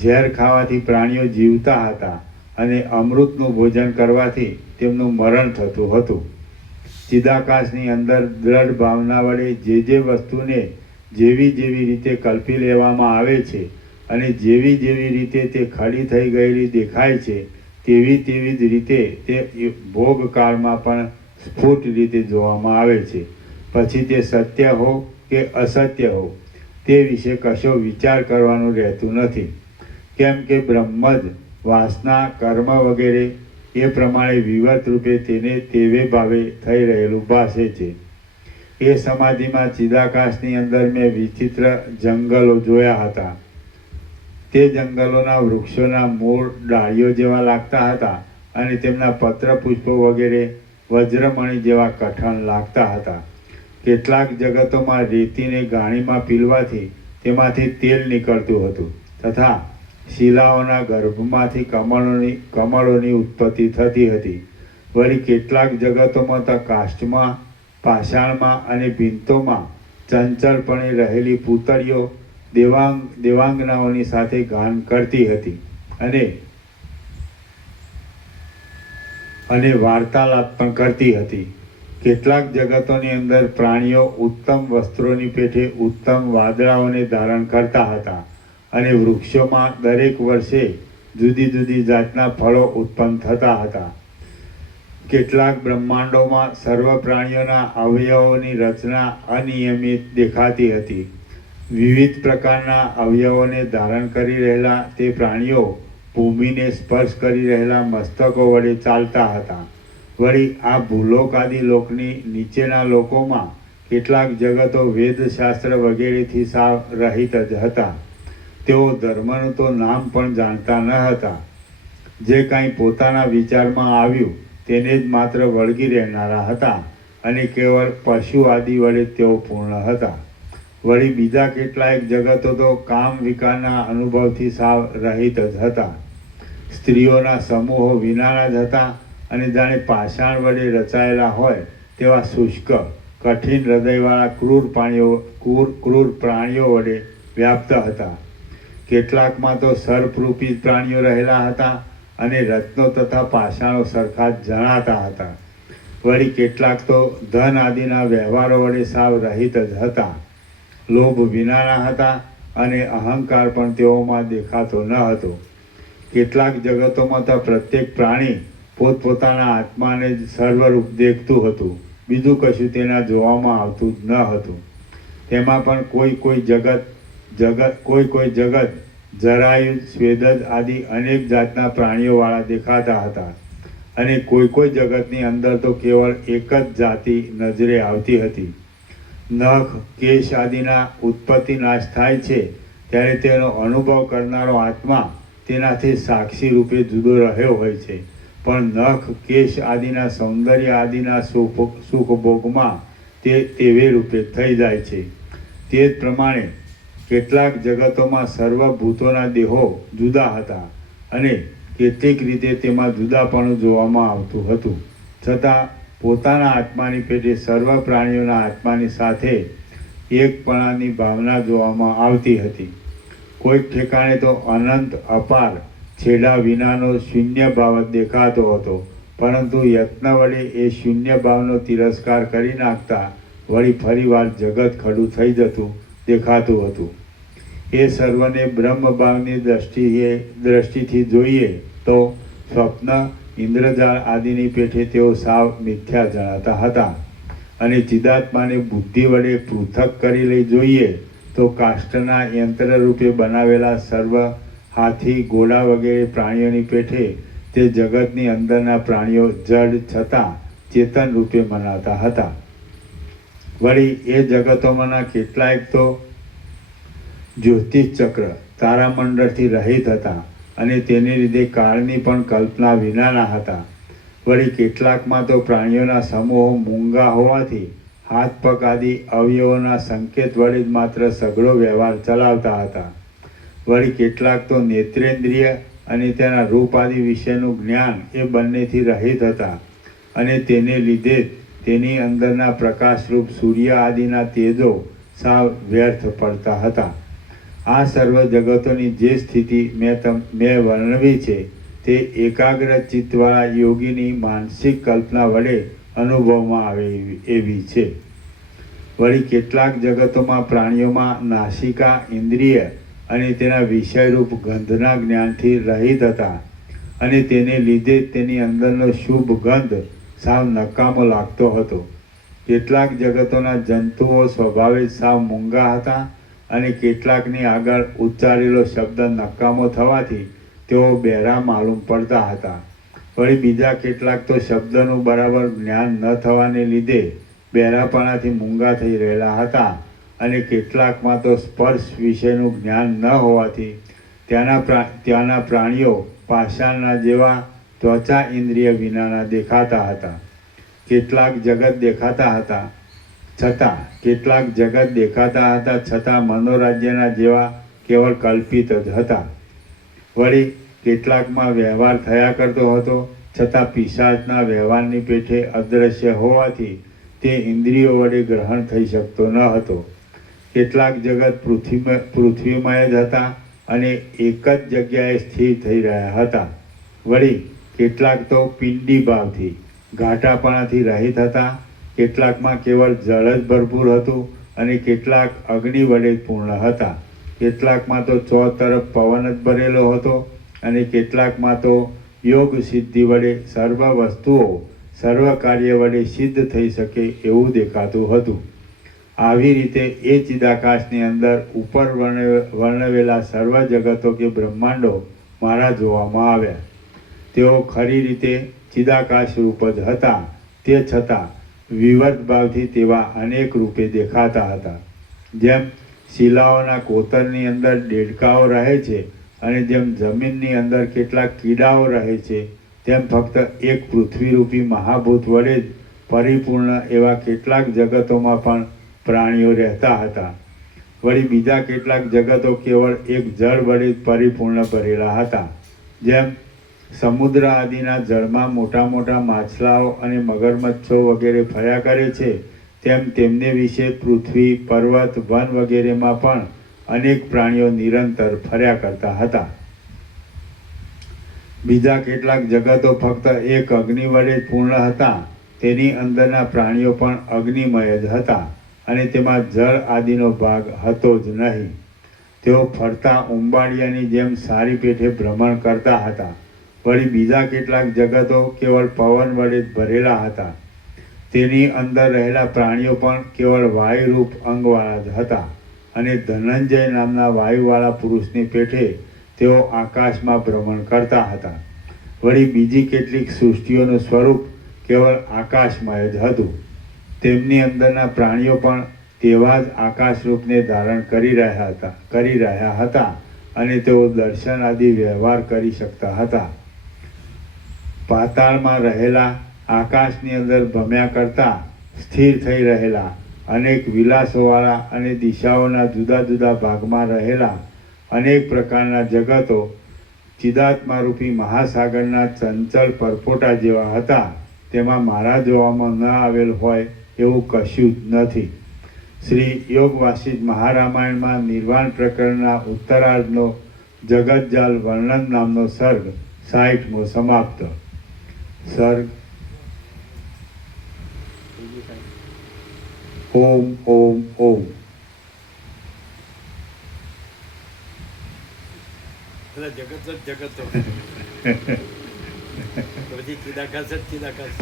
ઝેર ખાવાથી પ્રાણીઓ જીવતા હતા અને અમૃતનું ભોજન કરવાથી તેમનું મરણ થતું હતું. ચિદાકાશની અંદર દ્રઢ ભાવના વડે જે વસ્તુને જેવી રીતે કલ્પી લેવામાં આવે છે અને જેવી રીતે તે ખડી થઈ ગયેલી દેખાય છે તેવી જ રીતે તે ભોગકાળમાં પણ સ્ફુટ રીતે જોવામાં આવે છે. પછી તે સત્ય હો કે અસત્ય હો તે વિશે કશો વિચાર કરવાનું રહેતું નથી. કેમ કે બ્રહ્મ જ વાસના કર્મ વગેરે એ પ્રમાણે વિવર્ત રૂપે તેને તેવે ભાવે થઈ રહેલું ભાસે છે. એ સમાધિમાં ચિદાકાશની અંદર મેં વિચિત્ર જંગલો જોયા હતા. તે જંગલોના વૃક્ષોના મૂળ ડાળીઓ જેવા લાગતા હતા અને તેમના પત્ર પુષ્પો વગેરે વજ્રમણી જેવા કઠણ લાગતા હતા. કેટલાક જગતોમાં રેતીને ગાણીમાં પીલવાથી તેમાંથી તેલ નીકળતું હતું તથા શિલાઓના ગર્ભમાંથી કમળોની ઉત્પત્તિ થતી હતી. વળી કેટલાક જગતોમાં તો કાષ્ઠમાં, પાષાણમાં અને ભીંતોમાં ચંચળપણે રહેલી પૂતળીઓ દેવાંગનાઓની સાથે ગાન કરતી હતી અને વાર્તાલાપ પણ કરતી હતી. કેટલાક જગતોની અંદર પ્રાણીઓ ઉત્તમ વસ્ત્રોની પેઠે ઉત્તમ વાદળાઓને ધારણ કરતા હતા અને વૃક્ષોમાં દરેક વર્ષે જુદી જુદી જાતના ફળો ઉત્પન્ન થતા હતા. કેટલાક બ્રહ્માંડોમાં સર્વ પ્રાણીઓના અવયવોની રચના અનિયમિત દેખાતી હતી. વિવિધ પ્રકારના અવયવોને ધારણ કરી રહેલા તે પ્રાણીઓ ભૂમિને સ્પર્શ કરી રહેલા મસ્તકો વડે ચાલતા હતા. વળી આ ભૂલોકાદી લોકની નીચેના લોકોમાં કેટલાક જગતો વેદશાસ્ત્ર વગેરેથી સાવ રહિત જ હતા. તેઓ ધર્મનું તો નામ પણ જાણતા ન હતા. જે કાંઈ પોતાના વિચારમાં આવ્યું તેને જ માત્ર વળગી રહેનારા હતા અને કેવળ પશુ આદિ વડે તેઓ પૂર્ણ હતા. વળી બીજા કેટલાક જગતો તો કામ વિકારના અનુભવથી સાવ રહિત જ હતા. સ્ત્રીઓના સમૂહો વિનાના જ હતા અને જાણે પાષાણ વડે રચાયેલા હોય તેવા શુષ્ક, કઠિન હૃદયવાળા ક્રૂર પ્રાણીઓ વડે વ્યાપ્ત હતા. કેટલાકમાં તો સર્પરૂપી પ્રાણીઓ રહેલા હતા અને રત્નો તથા પાષાણો સરખા જ જણાતા હતા. વળી કેટલાક તો ધન આદિના વ્યવહારો વડે સાવ રહિત જ હતા. લોભ વિનાના હતા અને અહંકાર પણ તેઓમાં દેખાતો ન હતો. કેટલાક જગતોમાં તો પ્રત્યેક પ્રાણી પોતપોતાના આત્માને જ સર્વરૂપ દેખતું હતું. બીજું કશું તેના જોવામાં આવતું જ ન હતું. તેમાં પણ કોઈ જગત જરાયુ, સ્વેદજ આદિ અનેક જાતના પ્રાણીઓવાળા દેખાતા હતા અને કોઈ જગતની અંદર તો કેવળ એક જ જાતિ નજરે આવતી હતી. નખ, કેશ આદિના ઉત્પત્તિ નાશ થાય છે ત્યારે તેનો અનુભવ કરનારો આત્મા તેનાથી સાક્ષી રૂપે જુદો રહ્યો હોય છે, પણ નખ, કેશ આદિના સૌંદર્ય આદિના સુખભોગમાં તે તેવે રૂપે થઈ જાય છે. તે જ પ્રમાણે કેટલાક જગતોમાં સર્વભૂતોના દેહો જુદા હતા અને કેટલીક રીતે તેમાં જુદાપણું જોવામાં આવતું હતું. છતાં પોતાના આત્માની પેટે સર્વ પ્રાણીઓના આત્માની સાથે એકપણાની ભાવના જોવામાં આવતી હતી. કોઈક ઠેકાણે તો અનંત અપાર છેડા વિનાનો શૂન્ય ભાવ જ દેખાતો હતો, પરંતુ યત્ન વડે એ શૂન્ય ભાવનો તિરસ્કાર કરી નાખતા વળી ફરીવાર જગત ખડું થઈ જતું દેખાતું હતું. એ સર્વને બ્રહ્મભાવની દ્રષ્ટિથી જોઈએ તો સ્વપ્ન, ઇન્દ્રજાળ આદિની પેઠે તેઓ સાવ મિથ્યા જણાતા હતા અને ચિદાત્માને બુદ્ધિ વડે પૃથક કરી લઈ જોઈએ તો કાષ્ઠના યંત્ર રૂપે બનાવેલા સર્વ હાથી, ઘોડા વગેરે પ્રાણીઓની પેઠે તે જગતની અંદરના પ્રાણીઓ જડ છતાં ચેતન રૂપે મનાતા હતા. વળી એ જગતોમાંના કેટલાક તો જ્યોતિષ ચક્ર, તારામંડળથી રહિત હતા અને તેને લીધે કાળની પણ કલ્પના વિનાના હતા. વળી કેટલાકમાં તો પ્રાણીઓના સમૂહો મૂંગા હોવાથી હાથ પગ આદિ અવયવોના સંકેત વડે જ માત્ર સઘળો વ્યવહાર ચલાવતા હતા. વળી કેટલાક તો નેત્રેન્દ્રિય અને તેના રૂપ આદિ વિશેનું જ્ઞાન એ બંનેથી રહિત હતા અને તેને લીધે જ તેની અંદરના પ્રકાશરૂપ સૂર્ય આદિના તેજો સાવ વ્યર્થ પડતા હતા. આ સર્વ જગતોની જે સ્થિતિ મેં વર્ણવી છે તે એકાગ્ર ચિત્તવાળા યોગીની માનસિક કલ્પના વડે અનુભવમાં આવે એવી છે. વળી કેટલાક જગતોમાં પ્રાણીઓમાં નાસિકા ઇન્દ્રિય અને તેના વિષયરૂપ ગંધના જ્ઞાનથી રહિત હતા અને તેને લીધે તેની અંદરનો શુભ ગંધ સાવ નકામો લાગતો હતો. કેટલાક જગતોના જંતુઓ સ્વભાવે સાવ મૂંગા હતા અને કેટલાકની આગળ ઉચ્ચારેલો શબ્દ નકામો થવાથી તેઓ બહેરા માલુમ પડતા હતા. વળી બીજા કેટલાક તો શબ્દનું બરાબર જ્ઞાન ન થવાને લીધે બહેરાપણાથી મૂંગા થઈ રહેલા હતા અને કેટલાકમાં તો સ્પર્શ વિશેનું જ્ઞાન ન હોવાથી ત્યાંના પ્રાણીઓ પાષાણના જેવા ત્વચા ઇન્દ્રિય વિનાના દેખાતા હતા. કેટલાક જગત દેખાતા હતા છતાં મનોરાજ્યના જેવા કેવળ કલ્પિત જ હતા. વળી કેટલાકમાં વ્યવહાર થયા કરતો હતો, છતાં પિશાચના વ્યવહારની પેઠે અદૃશ્ય હોવાથી તે ઇન્દ્રિયો વડે ગ્રહણ થઈ શકતો ન હતો. કેટલાક જગત પૃથ્વીમય જ હતા અને એક જ જગ્યાએ સ્થિર થઈ રહ્યા હતા. વળી કેટલાક તો પિંડી ભાવથી ઘાટાપણાથી રહિત હતા, કેટલાકમાં કેવળ જળ જ ભરપૂર હતું અને કેટલાક અગ્નિ વડે પૂર્ણ હતા, કેટલાકમાં તો ચોતરફ પવન જ ભરેલો હતો અને કેટલાકમાં તો યોગ સિદ્ધિ વડે સર્વ વસ્તુઓ સર્વ કાર્ય વડે સિદ્ધ થઈ શકે એવું દેખાતું હતું. આવી રીતે એ ચિદાકાશની અંદર ઉપર વર્ણવેલા સર્વ જગતો કે બ્રહ્માંડો મારા જોવામાં આવ્યા. તેઓ ખરી રીતે ચિદાકાશ રૂપ જ હતા, તે છતાં વિવર્ત ભાવથી તેવા અનેક રૂપે દેખાતા હતા. જેમ શિલાઓના કોતરની અંદર દેડકાઓ રહે છે અને જેમ જમીનની અંદર કેટલાક કીડાઓ રહે છે, તેમ ફક્ત એક પૃથ્વીરૂપી મહાભૂત વડે જ પરિપૂર્ણ એવા કેટલાક જગતોમાં પણ પ્રાણીઓ રહેતા હતા. વળી બીજા કેટલાક જગતો કેવળ એક જળ વડે જ પરિપૂર્ણ ભરેલા હતા. જેમ સમુદ્ર આદિના જળમાં મોટા મોટા માછલાઓ અને મગરમચ્છો વગેરે ફર્યા કરે છે, તેમ તેમને વિશે પૃથ્વી, પર્વત, વન વગેરેમાં પણ અનેક પ્રાણીઓ નિરંતર ફર્યા કરતા હતા. બીજા કેટલાક જગતો ફક્ત એક અગ્નિ વડે જ પૂર્ણ હતા. તેની અંદરના પ્રાણીઓ પણ અગ્નિમય જ હતા અને તેમાં જળ આદિનો ભાગ હતો જ નહીં. તેઓ ફરતા ઉંબાડિયાની જેમ સારી પેઠે ભ્રમણ કરતા હતા. વળી બીજા કેટલાક જગતો કેવળ પવન વડે જ ભરેલા હતા. તેની અંદર રહેલા પ્રાણીઓ પણ કેવળ વાયુરૂપ અંગવાળા જ હતા અને ધનંજય નામના વાયુવાળા પુરુષની પેઠે તેઓ આકાશમાં ભ્રમણ કરતા હતા. વળી બીજી કેટલીક સૃષ્ટિઓનું સ્વરૂપ કેવળ આકાશમય જ હતું. તેમની અંદરના પ્રાણીઓ પણ તેવા જ આકાશ રૂપને ધારણ કરી રહ્યા હતા અને તેઓ દર્શન આદિ વ્યવહાર કરી શકતા હતા. પાતાળમાં રહેલા, આકાશની અંદર ભમ્યા કરતા, સ્થિર થઈ રહેલા, અનેક વિલાસોવાળા અને દિશાઓના જુદા જુદા ભાગમાં રહેલા અનેક પ્રકારના જગતો ચિદાત્મારૂપી મહાસાગરના ચંચળ પરપોટા જેવા હતા. તેમાં મારા જોવામાં ન આવેલ હોય એવું કશું જ નથી. શ્રી યોગ વાસિષ્ઠ મહારામાયણમાં નિર્વાણ પ્રકરણના ઉત્તરાર્ધનો જગતજાલ વર્ણન નામનો સર્ગ 60મો સમાપ્ત. સર્ગ ઓમ ઓમ ઓમ. બધા જગત જ જગતો પછી ચિદાકાશ જ ચિદાકાશ.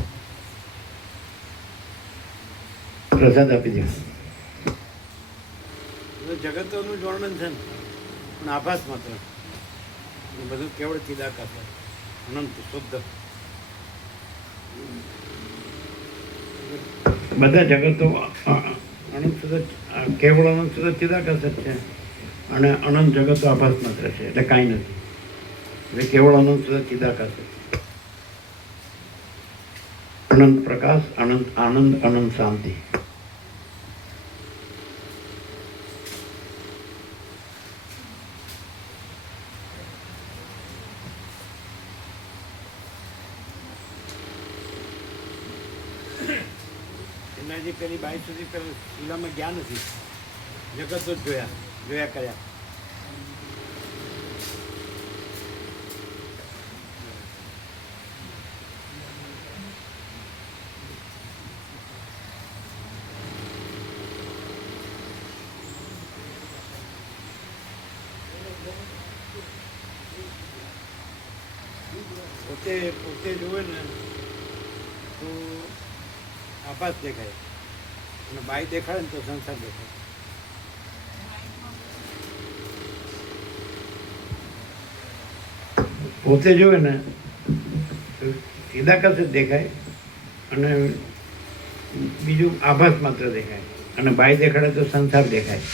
પ્રસાદ આપી દો. જગતોનું જ વર્ણન છે ને, પણ આભાસ માત્ર. એ બધું કેવળ ચિદાકાશ, અનંત શુદ્ધ. બધા જગતો અનંત શુદ્ધ, કેવળ અનંત શુદ્ધ ચિદાકાશ જ છે અને અનંત જગતો આભાસ માત્ર છે, એટલે કાંઈ નથી. એટલે કેવળ અનંત શુદ્ધ ચિદાકાશ જ. અનંત પ્રકાશ, અનંત આનંદ, અનંત શાંતિ. એનાથી પેલી બાઈ સુધી પેલા શિલામાં ગયા નથી, જગતો જ જોયા કર્યા. પોતે જોવે ને તો આભાસ દેખાય અને બાઈ દેખાડે ને તો સંસાર દેખાય. પોતે જોવે ને તો ચિદાકાશ જ દેખાય અને બીજું આભાસ માત્ર દેખાય અને બાઈ દેખાડે તો સંસાર દેખાય.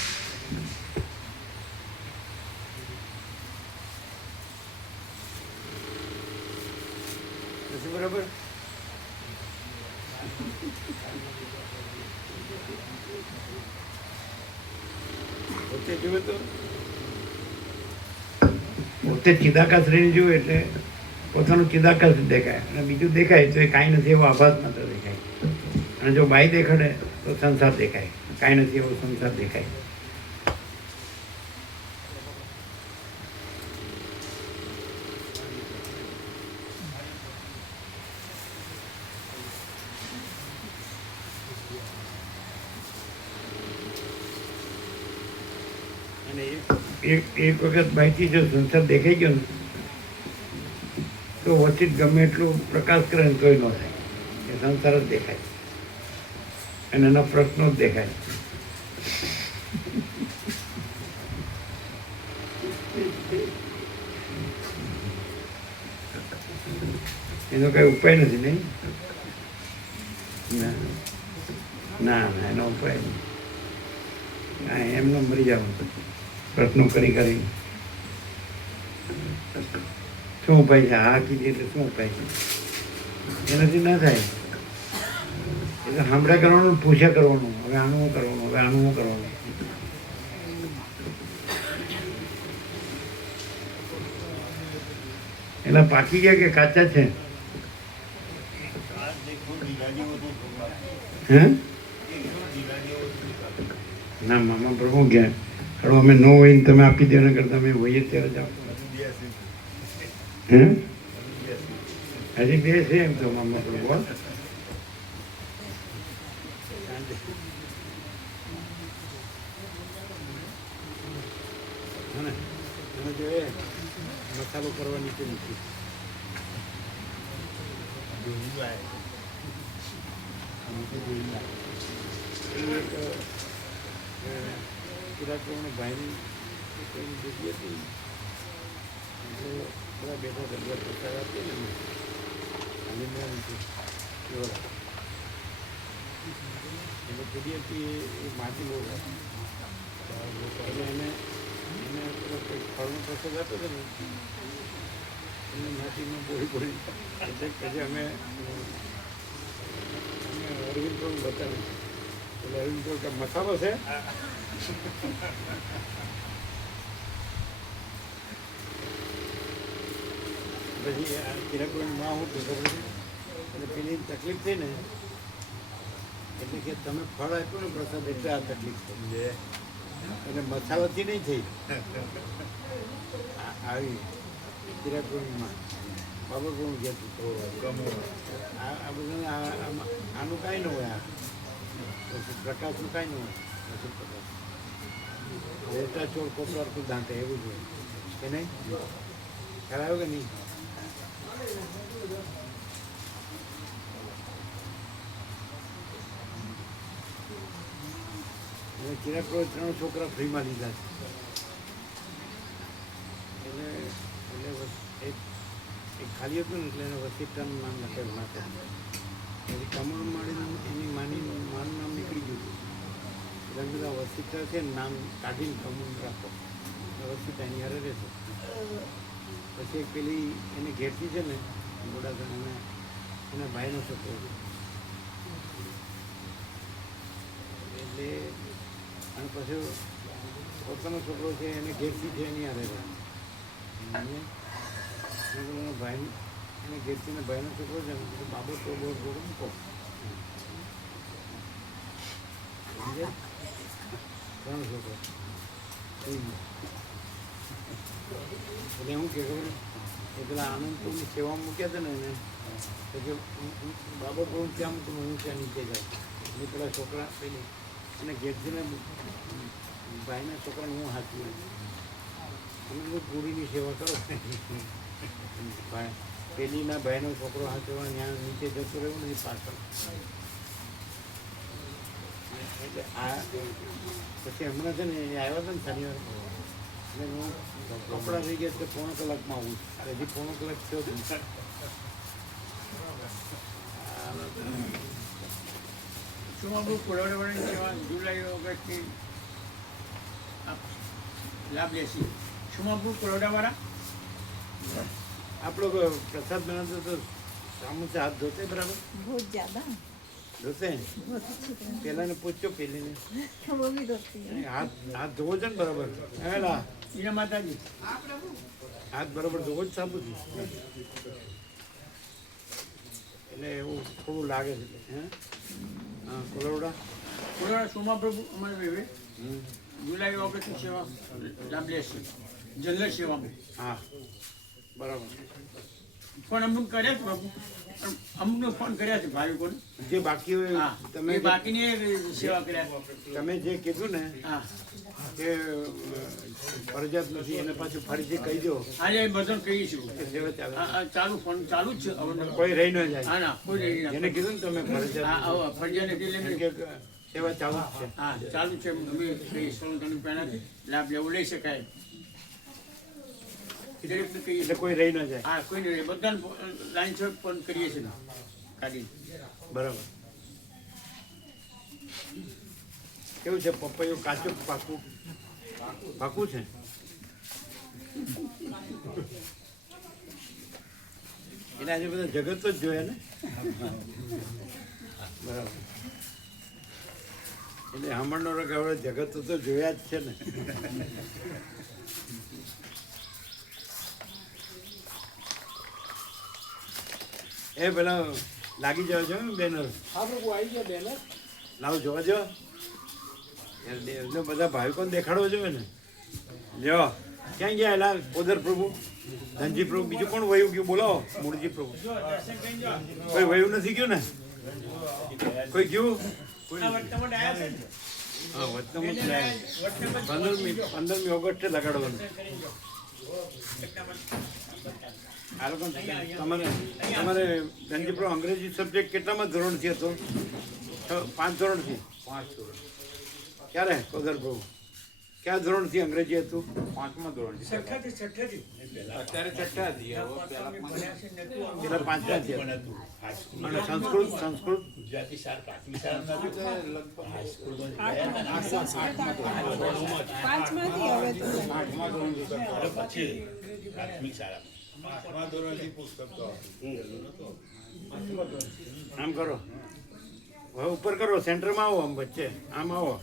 બરાબર. પોતે જોવે તો પોતે ચિદાકાશ રહીને જુએ એટલે પોતાનું ચિદાકાશ જ દેખાય, અને બીજું દેખાય તો એ કાંઈ નથી એવો આભાસ માત્ર દેખાય. અને જો બાઈ દેખાડે તો સંસાર દેખાય, કાંઈ નથી એવો સંસાર દેખાય. અને એક વખત બાઈથી જો સંસાર દેખાઈ ગયો ને તો વચ્ચે ગમે એટલું પ્રકાશ કરે ને તોય ન થાય, એ સંસાર જ દેખાય અને એના પ્રશ્નો જ દેખાય. એનો કઈ ઉપાય નથી નહીં. ના ના ના, એનો ઉપાય નહીં. હા, એમનો મરી જવાનું પ્રશ્નો કરી કરી. શું ઉપાય છે? હા કીધી એટલે શું ઉપાય છે? એનાથી ના થાય. એટલે સાંભળ્યા કરવાનું, પૂછ્યા કરવાનું, હવે આનું શું કરવાનું, હવે આનું શું કરવાનું. એના પાકી ગયા કે કાચા છે? હે? ના મામા પ્રભુ ગયા. હવે અમે ન હોય ને તમે આપી દો, એના કરતા અમે હોઈએ ત્યારે જાઓ. હે? હજી બે છે એમ તો મામા પ્રભુ. મસાલો કરવા નીચે નથી. ભાઈની જગ્યા હતી, બધા બેઠા દરબાર પ્રચાર આપીએ ને એટલે પેલી હતી એ માટી લોકો એટલે એને કંઈક ફળનો પ્રસાદ આપ્યો હતો ને એને માટીમાં બોળી બોળી એટલે પછી અમે અરવિંદ પણ બતાવ્યું. એટલે અરવિંદ કહ્યું કે મસાલો છે. પછી આ કિરાકોઈમાં હું ખબર એટલે પેલી તકલીફ થઈ ને એટલે કે તમે ફળ આપ્યું ને પ્રસાદ એટલે આ તકલીફ થઈ એટલે મસાલાથી નહીં થઈ આવી કિરાકોઈમાં બાબા કોણ ગયા આ બધાને આનું કાંઈ ન હોય. આ પ્રકાશનું કાંઈ ન હોય. પછી પ્રકાશ રેટા ચોર કોપરારતું દાંતે એવું જ હોય કે નહીં? ખ્યાલ આવ્યો કે નહીં? કિરાકોએ 3 છોકરા ફ્રીમાં લીધા છે. એટલે એક ખાલી હતું ને એટલે એને વસીટાનું નામ લખાયું માટે. પછી કમળ માળીનું એની માનું નામ નીકળી ગયું હતું. એટલે બધા વસીટા છે ને નામ કાઢીને કમળ રાખો, વસીટા એની હારે રહેશે. પછી એક પેલી એને ઘેરથી છે ને ગોડાધણ અને એના ભાઈનો છોકરો એટલે અને પછી પોતાનો છોકરો છે એને ઘેરથી છે એની હારે રહે. એનો ભાઈ એને ઘેરથી ને ભાઈનો છોકરો છે ને બાબો તો બહુ થોડું મૂકો સમજે. 3 છોકરા એટલે હું કે ખબર એ પેલા આનંદપુરની સેવામાં મૂક્યા હતા ને એને પછી બાબા બહુ ત્યાં મૂકું, હું ત્યાં નીચે જાય એટલે પેલા છોકરા પેલી અને ઘેરથી ને ભાઈના છોકરાને હું હાથું તમે તો પૂરીની સેવા કરો. પેલીના ભાઈનો છોકરો હાથવા ત્યાં નીચે જતો રહ્યો નથી પાછળ. એટલે આ પછી હમણાં છે ને એ આવ્યા હતા ને શનિવાર એટલે હું કપડાં થઈ ગયા એટલે 1.5 કલાકમાં આવું. હજી 1.5 કલાક થયો હતો. શું આપણું કોરોનાવાળાની સેવા જુલાઈ ઓગસ્ટથી લાભ લેશી? શું આપણું કોરોનાવાળા आप लोग प्रसाद बनाते तो सामने से हाथ धोते बराबर? बहुत ज़्यादा જોશે પેલાને પૂછજો પેલીને હાથ ધોવો છે ને બરાબર હેલા ઈના માતાજી હાથ બરાબર ધોવો જ સાબુથી એટલે એવું થોડું લાગે છે હે હા કોલોડા પૂરા સોમા પ્રભુ અમારે વેવે જુલાઈ ઓગસ્ટની સેવા લાભ લેશે જનરલ સેવામાં હા બરાબર ફોન અમુક કર્યા છે બાપુ અમુકનો ફોન કર્યા છે ભાવિકોને જે બાકી હોય હા તમે એ બાકીની સેવા કર્યા તમે જે કીધું ને હા કે ફરજિયાત નથી એને પાછું ફરીથી કહી દો આજે બધાને કહીશું કે સેવા ચાલે ચાલુ ફોન ચાલુ જ છે હવે કોઈ રહી ન જાય હા ના કોઈ નહીં એને કીધું ને તમે હા ફરજિયાત હવે ફરજિયાત નથી એટલે એમ મેં- કે સેવા ચાલુ જ છે હા ચાલુ છે અમે કહીશું તમને પહેલાથી લાભ લેવો લઈ શકાય દરેકને કહીએ એટલે કોઈ રહી ન જાય હા કોઈ નહીં બધાને લાઈન છે ફોન કરીએ છીએ કાઢી બરાબર કેવું છે પપૈયું કાચું પાકું પાકું છે એટલે આજે બધા જગત જ જોયા ને બરાબર એટલે હમણાંનો રગ હવે જગત તો જોયા જ છે ને એ પેલા લાગી જાવ છો ને બેનર હા પ્રભુ આવી ગયા બેનર લાવ જોવા જો એટલે બધા ભાવિકોને દેખાડવો જોઈએ ને લ્યો ક્યાં ગયા એલા પોદર પ્રભુ ધનજી પ્રભુ બીજું કોણ વયું ગયું બોલો મૂળજી પ્રભુ કોઈ વયું નથી ગયું ને કોઈ ગયું હા વતનમાં જ જાય. 15મી ઓગસ્ટે લગાડવાનું આ લોકો તમારે ધનજી પ્રભુ અંગ્રેજી સબ્જેક્ટ કેટલામાં ધોરણથી હતો 5 ધોરણથી ક્યારે કોદર પ્રભુ ક્યાં ધોરણથી અંગ્રેજી હતું 5મા ધોરણ છઠ્ઠાથી અત્યારે છઠ્ઠા હતી પેલા 5મા થી અને સંસ્કૃત ગુજરાતી શાળા પ્રાથમિક શાળા પાંચમાંથી હવે તો પછી પ્રાથમિક શાળા આમ કરો હવે ઉપર કરો સેન્ટરમાં આવો આમ વચ્ચે આમ આવો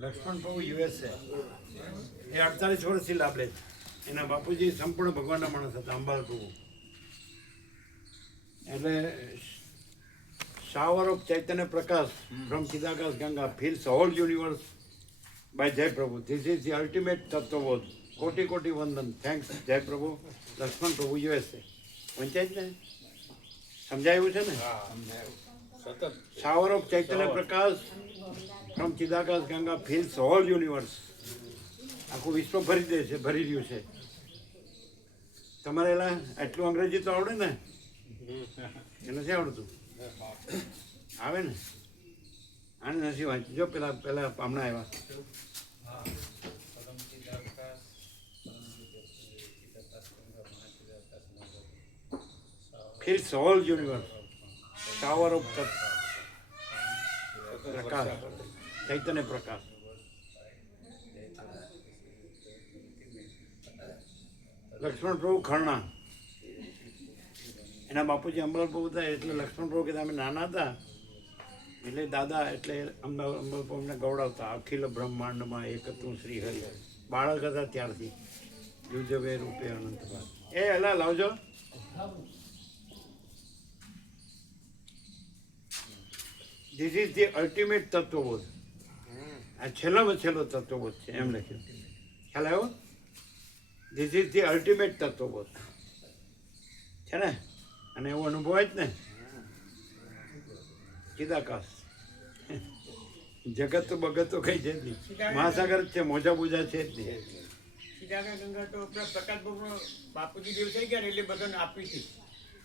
લક્ષ્મણ પ્રભુ યુએસએ એ 48 વર્ષથી લાભ લે છે એના બાપુજી સંપૂર્ણ ભગવાનના માણસ હતા અંબાલ પ્રભુ એટલે shower of chaitanya prakash from chidakash Ganga fills whole universe by Jay Prabhu these is the ultimate tattvabodh કોટી કોટી વંદન થેન્ક્સ જય પ્રભુ લક્ષ્મણ પ્રભુ યુએસએ પંચાયત ને સમજાયું છે ને shower of chaitanya prakash from chidakash Ganga fills whole universe આખું વિશ્વ ભરી દે છે ભરી રહ્યું છે તમારે એલા આટલું અંગ્રેજી તો આવડે ને એ નથી આવડતું આવે ને આને નથી વાંચી જો પેલા હમણાં આવ્યા fills whole universe shower of prakash chaitanya prakash Laxman Prabhu ખરણા એના બાપુજી અંબાલ પ્રભુ હતા એટલે લક્ષ્મણ પ્રભુ કહેતા અમે નાના હતા એટલે દાદા એટલે અંબાલ પ્રભુને ગૌડાવતા અખિલ બ્રહ્માંડમાં એક તું શ્રી હરિ બાળક હતા ત્યારથી યુજવે રૂપે અનંતભાઈ એ એલા લાવજો ધીસ ઇઝ ધી અલ્ટિમેટ તત્વબોધ આ છેલ્લામાં છેલ્લો તત્વબોધ છે એમ લખ્યું ખ્યાલ આવ્યો ધીસ ઇઝ ધી અલ્ટિમેટ તત્વબોધ છે ને અને એવો અનુભવાય જ ને ચિદાકાશ જગત તો બગત તો કઈ છે જ નહીં મહાસાગર જ છે મોજા બુજા છે જ નહીં સીધાગા ગંગા તો પેલા પ્રકાશ બાપુનો બાપુજી દેવ થઈ ગયા ને એટલે બધાને આપી હતી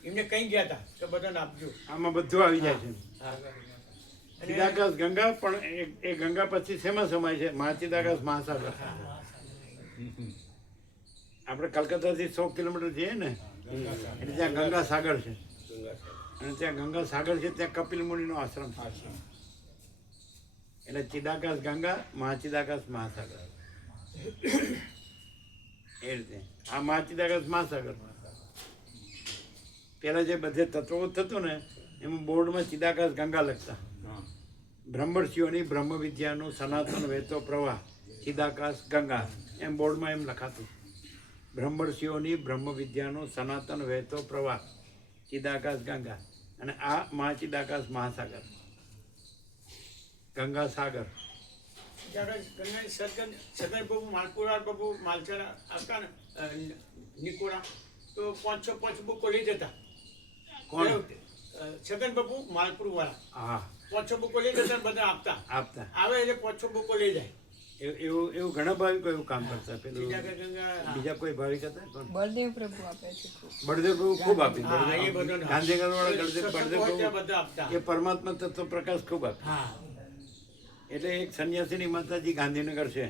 એમને કઈ ગયા હતા કે બધાને આપજો આમાં બધું આવી જાય છે ચિદાકાશ ગંગા પણ એ ગંગા પછી શેમાં સમાય છે મહાચિદાકાશ મહાસાગર આપણે કલકત્તાથી 100 કિલોમીટર જઈએ ને એટલે ત્યાં ગંગા સાગર છે અને ત્યાં ગંગા સાગર છે ત્યાં કપિલ મુનિનો આશ્રમ છે એટલે ચિદાકાશ ગંગા મહાચિદાકાશ મહાસાગર એ રીતે આ મહાચિદાકાશ મહાસાગર પહેલાં જે બધે તત્વો થતું ને એમાં બોર્ડમાં ચિદાકાશ ગંગા લખતા બ્રહ્મર્ષિઓની બ્રહ્મ વિદ્યાનું સનાતન વહેતો પ્રવાહ ચિદાકાશ ગંગા એમ બોર્ડમાં એમ લખાતું બ્રહ્મર્ષિઓની બ્રહ્મ વિદ્યાનું સનાતન વહેતો પ્રવાહ ચિદાકાશ ગંગા અને આ મહાચિદાકાશ મહાસાગર ગંગા સાગર સગન બાબુ માલપુરા બાબુ માલચરા આવતા ને નિકોડા તો 5-6 બુકો લઈ જતા. કોણ? છગન બાબુ માલપુર વાળા હા 5-6 બુકો લઈ જતા ને બધા આપતા. આપતા આવે એટલે 5-6 બુકો લઈ જાય. એવું ઘણા ભાવિકો એવું કામ કરતા પેલું ચિદાકાશ ગંગા બીજા કોઈ ભાવિક હતા કોણ? બળદેવ પ્રભુ આપે છે ખૂબ. બળદેવ પ્રભુ ખૂબ આપી હા, એ બધાને. ગાંધીનગર વાળા બળદેવ સત્સંગ હોય ત્યાં પ્રભુ બધા આપતા. એ પરમાત્મા તત્વ પ્રકાશ ખૂબ આપે હા એટલે એક સંન્યાસીની માતાજી ગાંધીનગર છે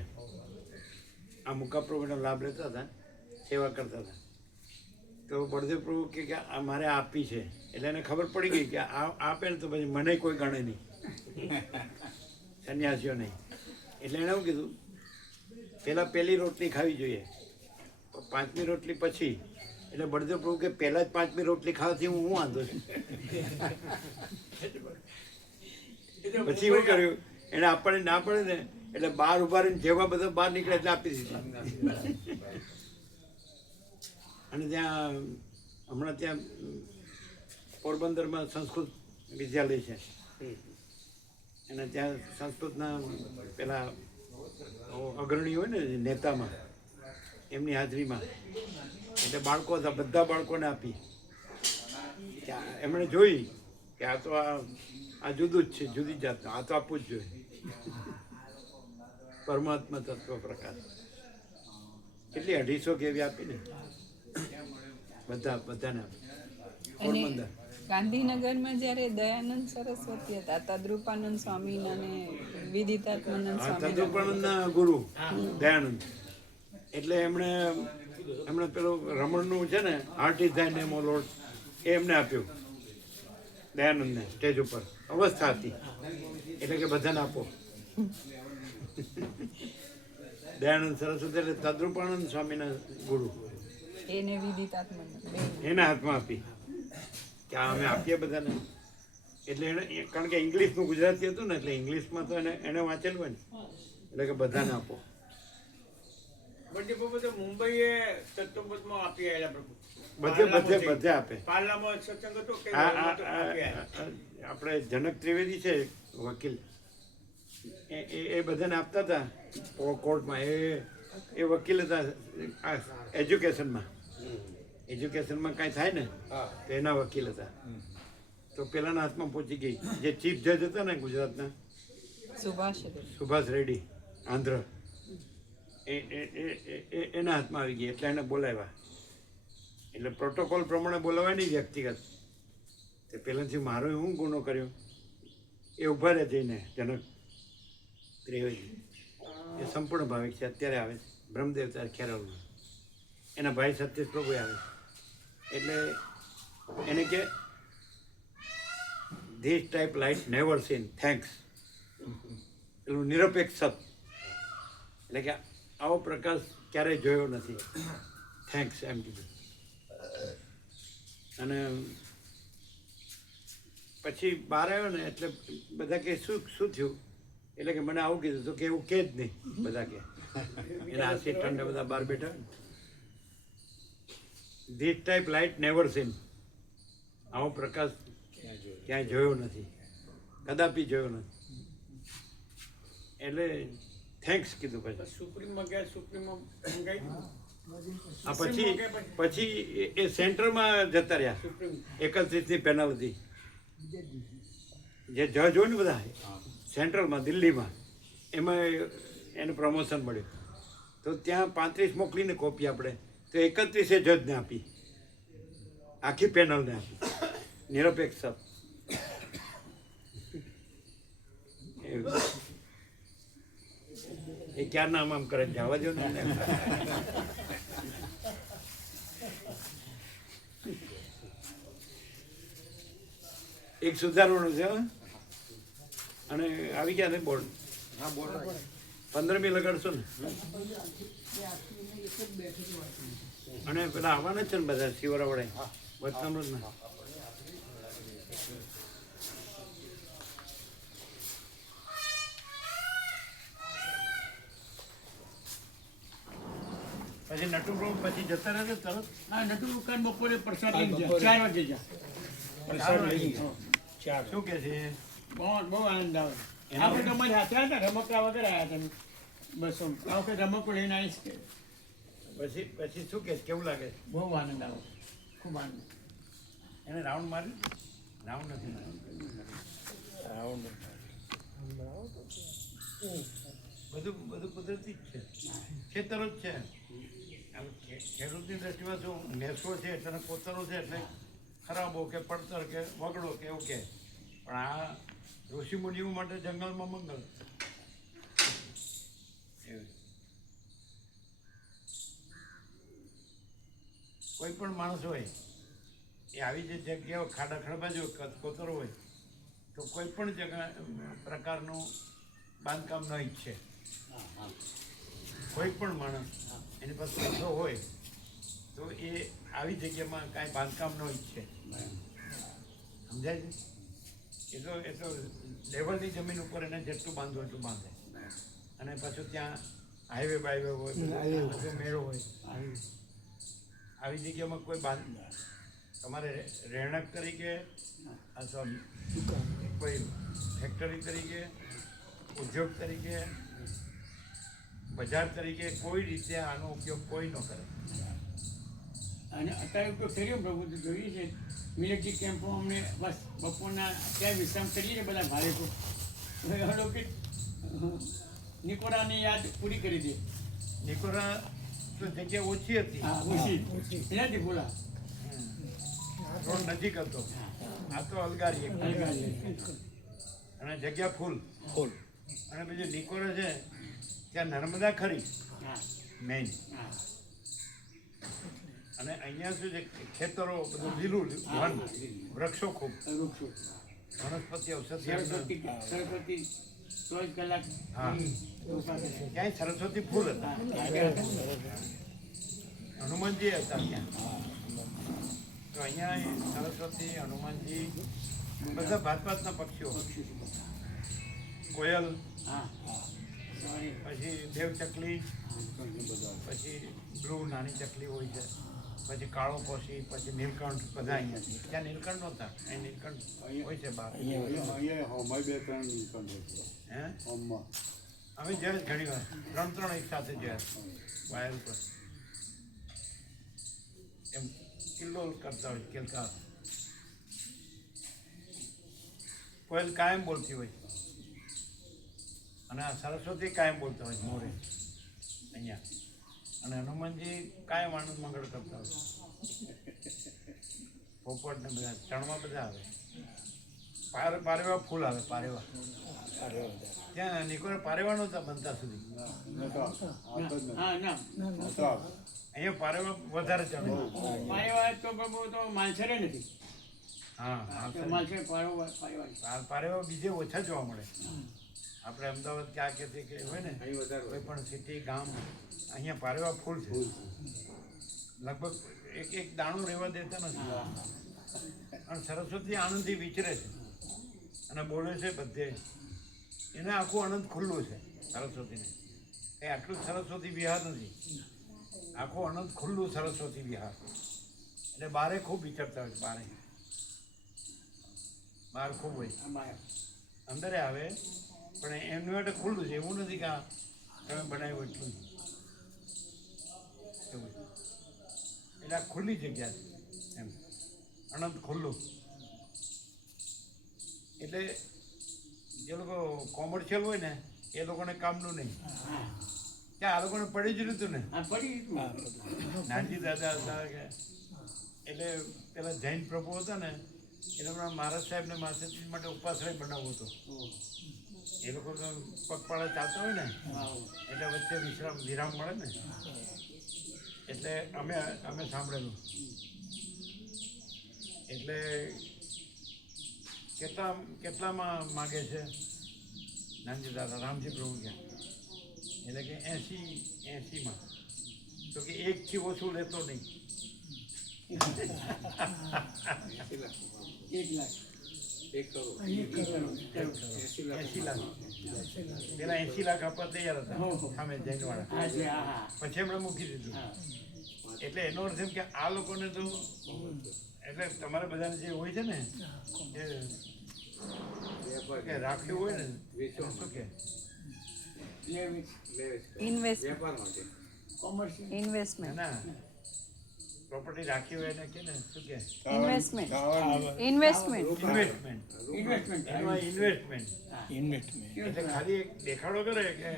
આ મુકા પ્રભુનો લાભ લેતા હતા સેવા કરતા હતા તો બળદેવ પ્રભુ કે આ મારે આપી છે એટલે એને ખબર પડી ગઈ કે આ આપે ને તો પછી મને કોઈ ગણે નહીં સંન્યાસીઓ નહીં એટલે એણે શું કીધું પહેલાં પહેલી રોટલી ખાવી જોઈએ 5મી રોટલી પછી એટલે બળદેવ પ્રભુ કે પહેલાં જ 5મી રોટલી ખાવાથી હું વાંધો છું પછી શું કર્યું એને આપણને ના પડે ને એટલે બહાર ઉભા રહીને જેવા બધા બહાર નીકળે એટલે આપી દીધી અને ત્યાં હમણાં ત્યાં પોરબંદરમાં સંસ્કૃત વિદ્યાલય છે અને ત્યાં સંસ્કૃતના પેલા અગ્રણી હોય ને નેતામાં એમની હાજરીમાં એટલે બાળકો હતા બધા બાળકોને આપી એમણે જોઈ કે આ તો આ જુદું જ છે જુદી જાતનું આ તો આપવું જ જોઈએ પરમાત્મા તત્વ પ્રકાશ કેટલી 250 કેવી આપી ને બધાને આપી અને પોરબંદર ગાંધીનગરમાં જ્યારે દયાનંદ સરસ્વતી હતા તદ્રુપાનંદ સ્વામી અને વિદિતાત્માનંદ આ સ્વામી તત્વપણના ગુરુ દયાનંદ એટલે એમણે પેલું રમણનું છે ને heart is thy name O Lord એ એમને આપ્યું દયાનંદને સ્ટેજ ઉપર અવસ્થા હતી એટલે કે બધાને આપો દયાનંદ સરસ્વતી એટલે તદ્રુપાનંદ સ્વામીના ગુરુ એને વિદિતાત્માનંદ બે એના હાથમાં આપી કે આ અમે આપીએ બધાને એટલે એને કારણ કે ઇંગ્લિશનું ગુજરાતી હતું ને એટલે ઇંગ્લિશમાં તો એને વાંચેલું હોય ને એટલે કે બધાને આપો બળદેવ પ્રભુ તો મુંબઈએ તત્વબોધમાં આપી આવેલા પ્રભુ. બધે આપે પાર્લામાં સત્સંગ હતો કે આ આપી આવેલા. આપણે જનક ત્રિવેદી છે વકીલ એ બધાને આપતા હતા કોર્ટમાં એ વકીલ હતા એજ્યુકેશનમાં કાંઈ થાય ને તો એના વકીલ હતા તો પેલાના હાથમાં પહોંચી ગઈ જે ચીફ જજ હતા ને ગુજરાતના સુભાષ રેડ્ડી આંધ્ર એના હાથમાં આવી ગઈ એટલે એને બોલાવ્યા એટલે પ્રોટોકોલ પ્રમાણે બોલાવાય નહીં વ્યક્તિગત તે પહેલાંથી મારો હું ગુનો કર્યો એ ઊભા રહે જઈને જનક ત્રિવેદી એ સંપૂર્ણ ભાવિક છે અત્યારે આવે છે બ્રહ્મદેવતા ખેરાલુમાં એના ભાઈ સત્યેશ પ્રભુ આવે છે એટલે એને કે this type light never scene thanks પેલું નિરપેક્ષ સત એટલે કે આવો પ્રકાશ ક્યારેય જોયો નથી થેન્ક્સ એમ કીધું અને પછી બહાર આવ્યો ને એટલે બધા કે શું થયું એટલે કે મને આવું કીધું તો કે એવું કે જ નહીં બધા કે એના હાથી ઠંડા બધા બહાર બેઠા this type light never scene આવો પ્રકાશ ક્યાંય જોયો નથી કદાપી જોયો નથી એટલે થેન્ક્સ કીધું પછી સુપ્રીમમાં ગયા સુપ્રીમમાં મંગાવી આ પછી એ સેન્ટરમાં જતા રહ્યા સુપ્રીમ 31ની પેનલ હતી જે જજ હોય ને બધા સેન્ટ્રલમાં દિલ્હીમાં એમાં એને પ્રમોશન મળ્યું તો ત્યાં 35 મોકલીને કોપી આપણે તો 31 જજને આપી આખી પેનલને આપી નિરપેક્ષ એ ક્યાં નામ આમ કરે જવા દો ને એને. એક સુધારવાનું છે હો. અને આવી ગયા છે બોર્ડ. હા બોલો 15મી લગાડશો ને. અને પેલા આવવાના છે ને બધા શિવરા વડે વચનામૃત ને. પછી નટુ પ્રભુ પછી જતા રહેશે તરત. હા નટુ દુકાન બપોરે પ્રસાદ લઈને જાય 4 વાગે જાય પ્રસાદ લઈ ગયા. શું કે છે? બહુ આનંદ આવે આપણે તો અમારી હાથે હતા રમકડા વગર આવ્યા હતા બસો આ વખતે રમકડું લઈને આવીશ કે પછી પછી શું કે કેવું લાગે છે? બહુ આનંદ આવે ખૂબ આનંદ એને રાઉન્ડ માર્યું? રાઉન્ડ નથી માર્યું. બધું બધું કુદરતી જ છે. ખેતરો જ છે. આમ ખેડૂતની દ્રષ્ટિમાં શું નેસો છે એટલે કોતરો છે એટલે ખરાબો કે પડતર કે વગડો કે એવું કે. પણ આ ઋષિ મુનિઓ માટે જંગલમાં મંગળ. એવું. કોઈ પણ માણસ હોય એ આવી જે જગ્યાઓ ખાડા ખડબાજો કોતરો હોય તો કોઈ પણ જગ્યા પ્રકારનું બાંધકામ ન ઈચ્છે. કોઈ પણ માણસ એની પાસે પૈસો હોય તો એ આવી જગ્યામાં કાંઈ બાંધકામ ન ઈચ્છે. સમજાય છે? એ તો લેવલની જમીન ઉપર એને જેટલું બાંધવું એટલું બાંધે. અને પાછું ત્યાં હાઈવે બાઈવે હોય બધો મેળો હોય. આવી જગ્યામાં કોઈ તમારે રહેણાંક તરીકે અથવા કોઈ ફેક્ટરી તરીકે ઉદ્યોગ તરીકે બજાર તરીકે કોઈ રીતે આનો ઉપયોગ કોઈ ન કરે. અને અત્યારે ઉપયોગ થઈ રહ્યો પ્રભુ જોઈએ છે મિલિટરી કેમ્પો અમને બસ બપોરના ત્યાં વિશ્રામ કરીએ છીએ બધા ભારેકો હળો કે નિકોરાની યાદ પૂરી કરી દે. નિકોરા તો જગ્યા ઓછી હતી. હા ઓછી એનાથી બોલા રોડ નજીક હતો. આ તો અલગારી એક. અને જગ્યા ફૂલ. અને બીજું નિકોરા છે ત્યાં નર્મદા ખરી હા મેઇન. હા અને અહીંયા શું છે ખેતરો બધું લીલું વન વૃક્ષો ખૂબ વૃક્ષો વનસ્પતિ ઔષધિ સરસ્વતી 24 કલાક હા. ક્યાંય સરસ્વતી ફૂલ હતા. હનુમાનજી હતા ત્યાં. તો અહીંયા સરસ્વતી હનુમાનજી બધા ભાતભાતના પક્ષીઓ કોયલ હા પછી દેવ ચકલી પછી બ્લુ નાની ચકલી હોય છે પછી કાળો કોશી પછી નીલકંઠ બધા અહીંયા છે. ત્યાં નીલકંઠ નહોતા અહીં નીલકંઠ હોય છે બહાર. હે અમે જોયા ઘણી વાર 3 એક સાથે જોયા વાયર ઉપર એમ કિલ્લો કરતા હોય કિલકાર. કોયલ કાયમ બોલતી હોય અને આ સરસ્વતી કાયમ બોલતા હોય મોરે અહીંયા. અને હનુમાનજી કાયમ આનંદ મંગળ કરતા હોય. પોપટ ને બધા ચણવા બધા આવે. પારેવા ફૂલ આવે પારેવા. ત્યાં નિકોરે પારેવા નહોતા બનતા સુધી. હા ના અહીંયા પારેવા વધારે ચડે. પારેવા તો પ્રભુ તો માલસરે નથી હા માલસરે પારેવા પારેવા બીજે ઓછા જોવા મળે. આપણે અમદાવાદ ક્યાં કે હોય ને કોઈ પણ સિટી ગામ અહીંયા પારેવા ફૂલ છે. લગભગ એક દાણો રહેવા દેતા નથી. અને સરસ્વતી આનંદથી વિચરે છે અને બોલે છે બધે. એને આખું આનંદ ખુલ્લું છે સરસ્વતીને. એ આટલું સરસ્વતી વિહાર નથી. આખું આનંદ ખુલ્લું સરસ્વતી વિહાર. એટલે બારે ખૂબ વિચરતા હોય. બહાર ખૂબ હોય. અંદરે આવે પણ એમની માટે ખુલ્લું છે. એવું નથી કે આ તમે બનાવ્યું એટલું એવું. એટલે આ ખુલ્લી જગ્યા છે એમ અનંત ખુલ્લું. એટલે જે લોકો કોમર્શિયલ હોય ને એ લોકોને કામનું નહીં. ત્યાં આ લોકોને પડી જ રહ્યું ને નાનજી દાદા હતા કે એટલે પેલા જૈન પ્રભુ હતા ને એટલે મહારાજ સાહેબને માતાજી માટે ઉપાશ્રય બનાવવો હતો. એ લોકો તો પગપાળા ચાલતા હોય ને એટલે વચ્ચે વિરામ મળે ને એટલે અમે સાંભળેલું. એટલે કેટલામાં માગે છે નાનજી દાદા રામજી પ્રભુ ક્યાં? એટલે કે 80માં. તો કે 1થી ઓછું લેતો નહીં. 1 લાખ 80 લાખ. પેલા 80 લાખ આપવા તૈયાર હતા સામે જૈનવાળા. પછી એમણે મૂકી દીધું. એટલે એનો અર્થ એમ કે આ લોકોને તો એટલે તમારે બધાને જે હોય છે ને એ રાખ્યું હોય ને શું કે ઇન્વેસ્ટમેન્ટ ના પ્રોપર્ટી રાખી હોય એને કે ને શું કે ઇન્વેસ્ટમેન્ટ એટલે ખાલી એક દેખાડો કરે કે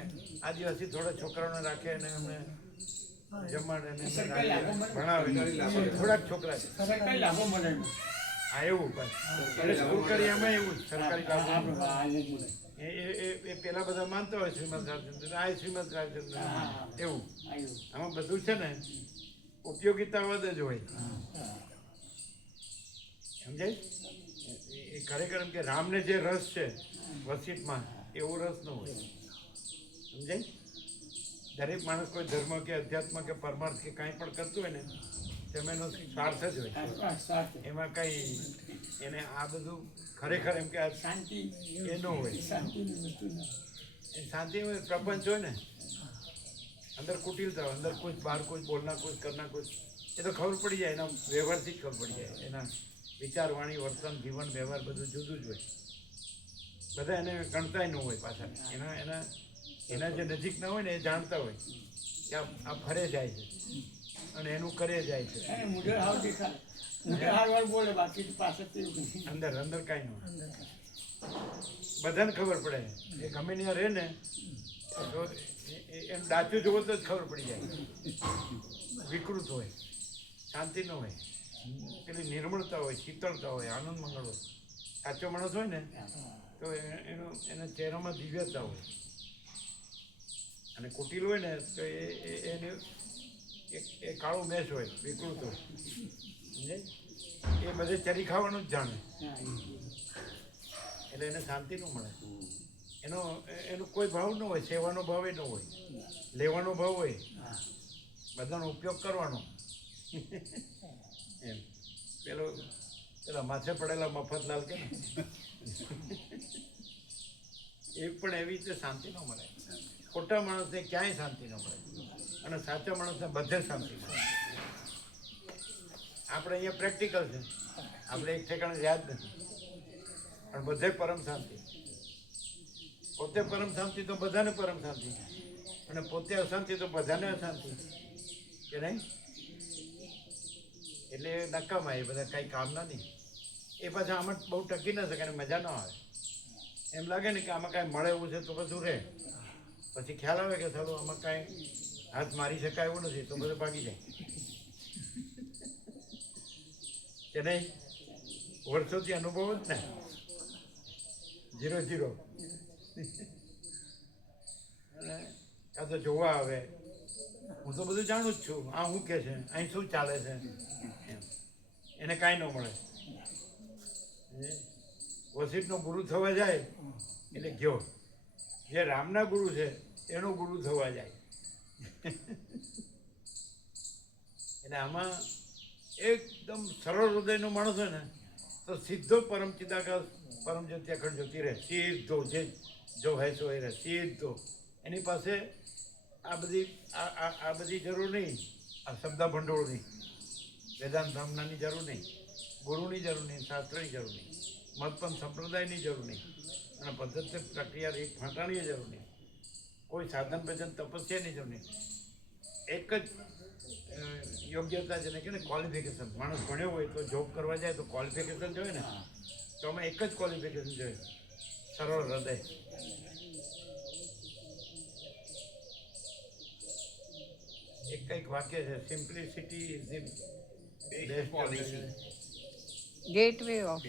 આદિવાસી થોડા છોકરાઓને રાખે અને એમને જમાડે અને ભણાવે થોડાક છોકરા છે. હા એવું બસ સ્કૂલ કરી એમાં એવું સરકારી કામ એ પેલા બધા માનતા હોય શ્રીમદ રાજચંદ્ર આ શ્રીમદ રાજચંદ્ર એવું આમાં બધું છે ને ઉપયોગિતાવાદ જ હોય. સમજાય? એ ખરેખર એમ કે રામને જે રસ છે વસિષ્ઠમાં એવો રસ ન હોય. સમજાય? દરેક માણસ કોઈ ધર્મ કે અધ્યાત્મ કે પરમાર્થ કે કાંઈ પણ કરતું હોય ને તેમાં એનો સ્વાર્થ જ હોય. એમાં કંઈ એને આ બધું ખરેખર એમ કે આ શાંતિ એ ન હોય. શાંતિ હોય પ્રપંચ હોય ને અંદર કુટિલતા હોય, અંદર કોઈ બહાર કોઈ બોલના કોઈ કરના કોઈ એ તો ખબર પડી જાય. એના વ્યવહારથી જ ખબર પડી જાય. એના વિચાર વાણી વર્તન જીવન વ્યવહાર બધું જુદું જ હોય. બધા એને ગણતાય ન હોય પાછા. એના જે નજીકના હોય ને એ જાણતા હોય કે આ ફરે જાય છે અને એનું કરે જાય છે. અંદર કાંઈ ન હોય. બધાને ખબર પડે કે ગમે ત્યાં રહે ને તો એનું ડાચું જોવો તો જ ખબર પડી જાય. વિકૃત હોય, શાંતિ ન હોય, પેલી નિર્મળતા હોય, શીતળતા હોય, આનંદ મંગળ હોય. સાચો માણસ હોય ને તો એના ચહેરામાં દિવ્યતા હોય. અને કુટિલ હોય ને તો એને એ કાળો મેસ હોય, વિકૃત હોય. સમજે? એ બધે ચરી ખાવાનું જ જાણે. એટલે એને શાંતિ ન મળે. એનો કોઈ ભાવ ન હોય, સેવાનો ભાવ ન હોય, લેવાનો ભાવ હોય, બધાનો ઉપયોગ કરવાનો. એમ પેલા માથે પડેલા મફતલાલ કે ને એ પણ એવી રીતે શાંતિ ન મળે. ખોટા માણસને ક્યાંય શાંતિ ન મળે અને સાચા માણસને બધે શાંતિ મળે. આપણે અહીંયા પ્રેક્ટિકલ છે, આપણે એક ઠેકાણે યાદ નથી, પણ બધે પરમ શાંતિ. પોતે પરમ શાંતિ તો બધાને પરમ શાંતિ, અને પોતે અશાંતિ તો બધાને અશાંતિ કે નહીં? એટલે નકામા એ બધા કાંઈ કામના નહીં. એ પાછા આમાં બહુ ટકી ના શકે અને મજા ન આવે. એમ લાગે ને કે આમાં કાંઈ મળે એવું છે તો બધું રહે. પછી ખ્યાલ આવે કે ચાલો આમાં કાંઈ હાથ મારી શકાય એવું નથી તો બધું ભાગી જાય કે નહીં? વર્ષોથી અનુભવ જ ને 0-0. અને કાં તો જોવા આવે. હું તો બધું જાણું જ છું. આ શું કે છે, અહીં શું ચાલે છે, એમ એને કાંઈ ન મળે. વસિષ્ઠનો ગુરુ થવા જાય એટલે ગયો. જે રામના ગુરુ છે એનો ગુરુ થવા જાય. એટલે આમાં એકદમ સરળ હૃદયનો માણસ હોય ને તો સીધો પરમ ચિદાકાશ પરમ જ્યોતિ અખંડ જ્યોતિ રહે. સીધો જે જો હે સો એ રહે સીધો. એની પાસે આ બધી જરૂર નહીં, આ શબ્દ ભંડોળની, વેદાંત ધામનાની જરૂર નહીં, ગુરુની જરૂર નહીં, શાસ્ત્રની જરૂર નહીં, મતપંથ સંપ્રદાયની જરૂર નહીં, અને પદ્ધતિ પ્રક્રિયા એક ફાંટાણીની જરૂર નહીં, કોઈ સાધન ભજન તપસ્યાની જરૂર નહીં. એક જ યોગ્યતા જેને કે ને ક્વોલિફિકેશન. માણસ ભણ્યો હોય તો જોબ કરવા જાય તો ક્વોલિફિકેશન જોઈએ ને, તો અમે એક જ ક્વોલિફિકેશન જોઈએ, સરળ હૃદય. એક કંઈક વાક્ય છે, simplicity is the best policy. Gateway of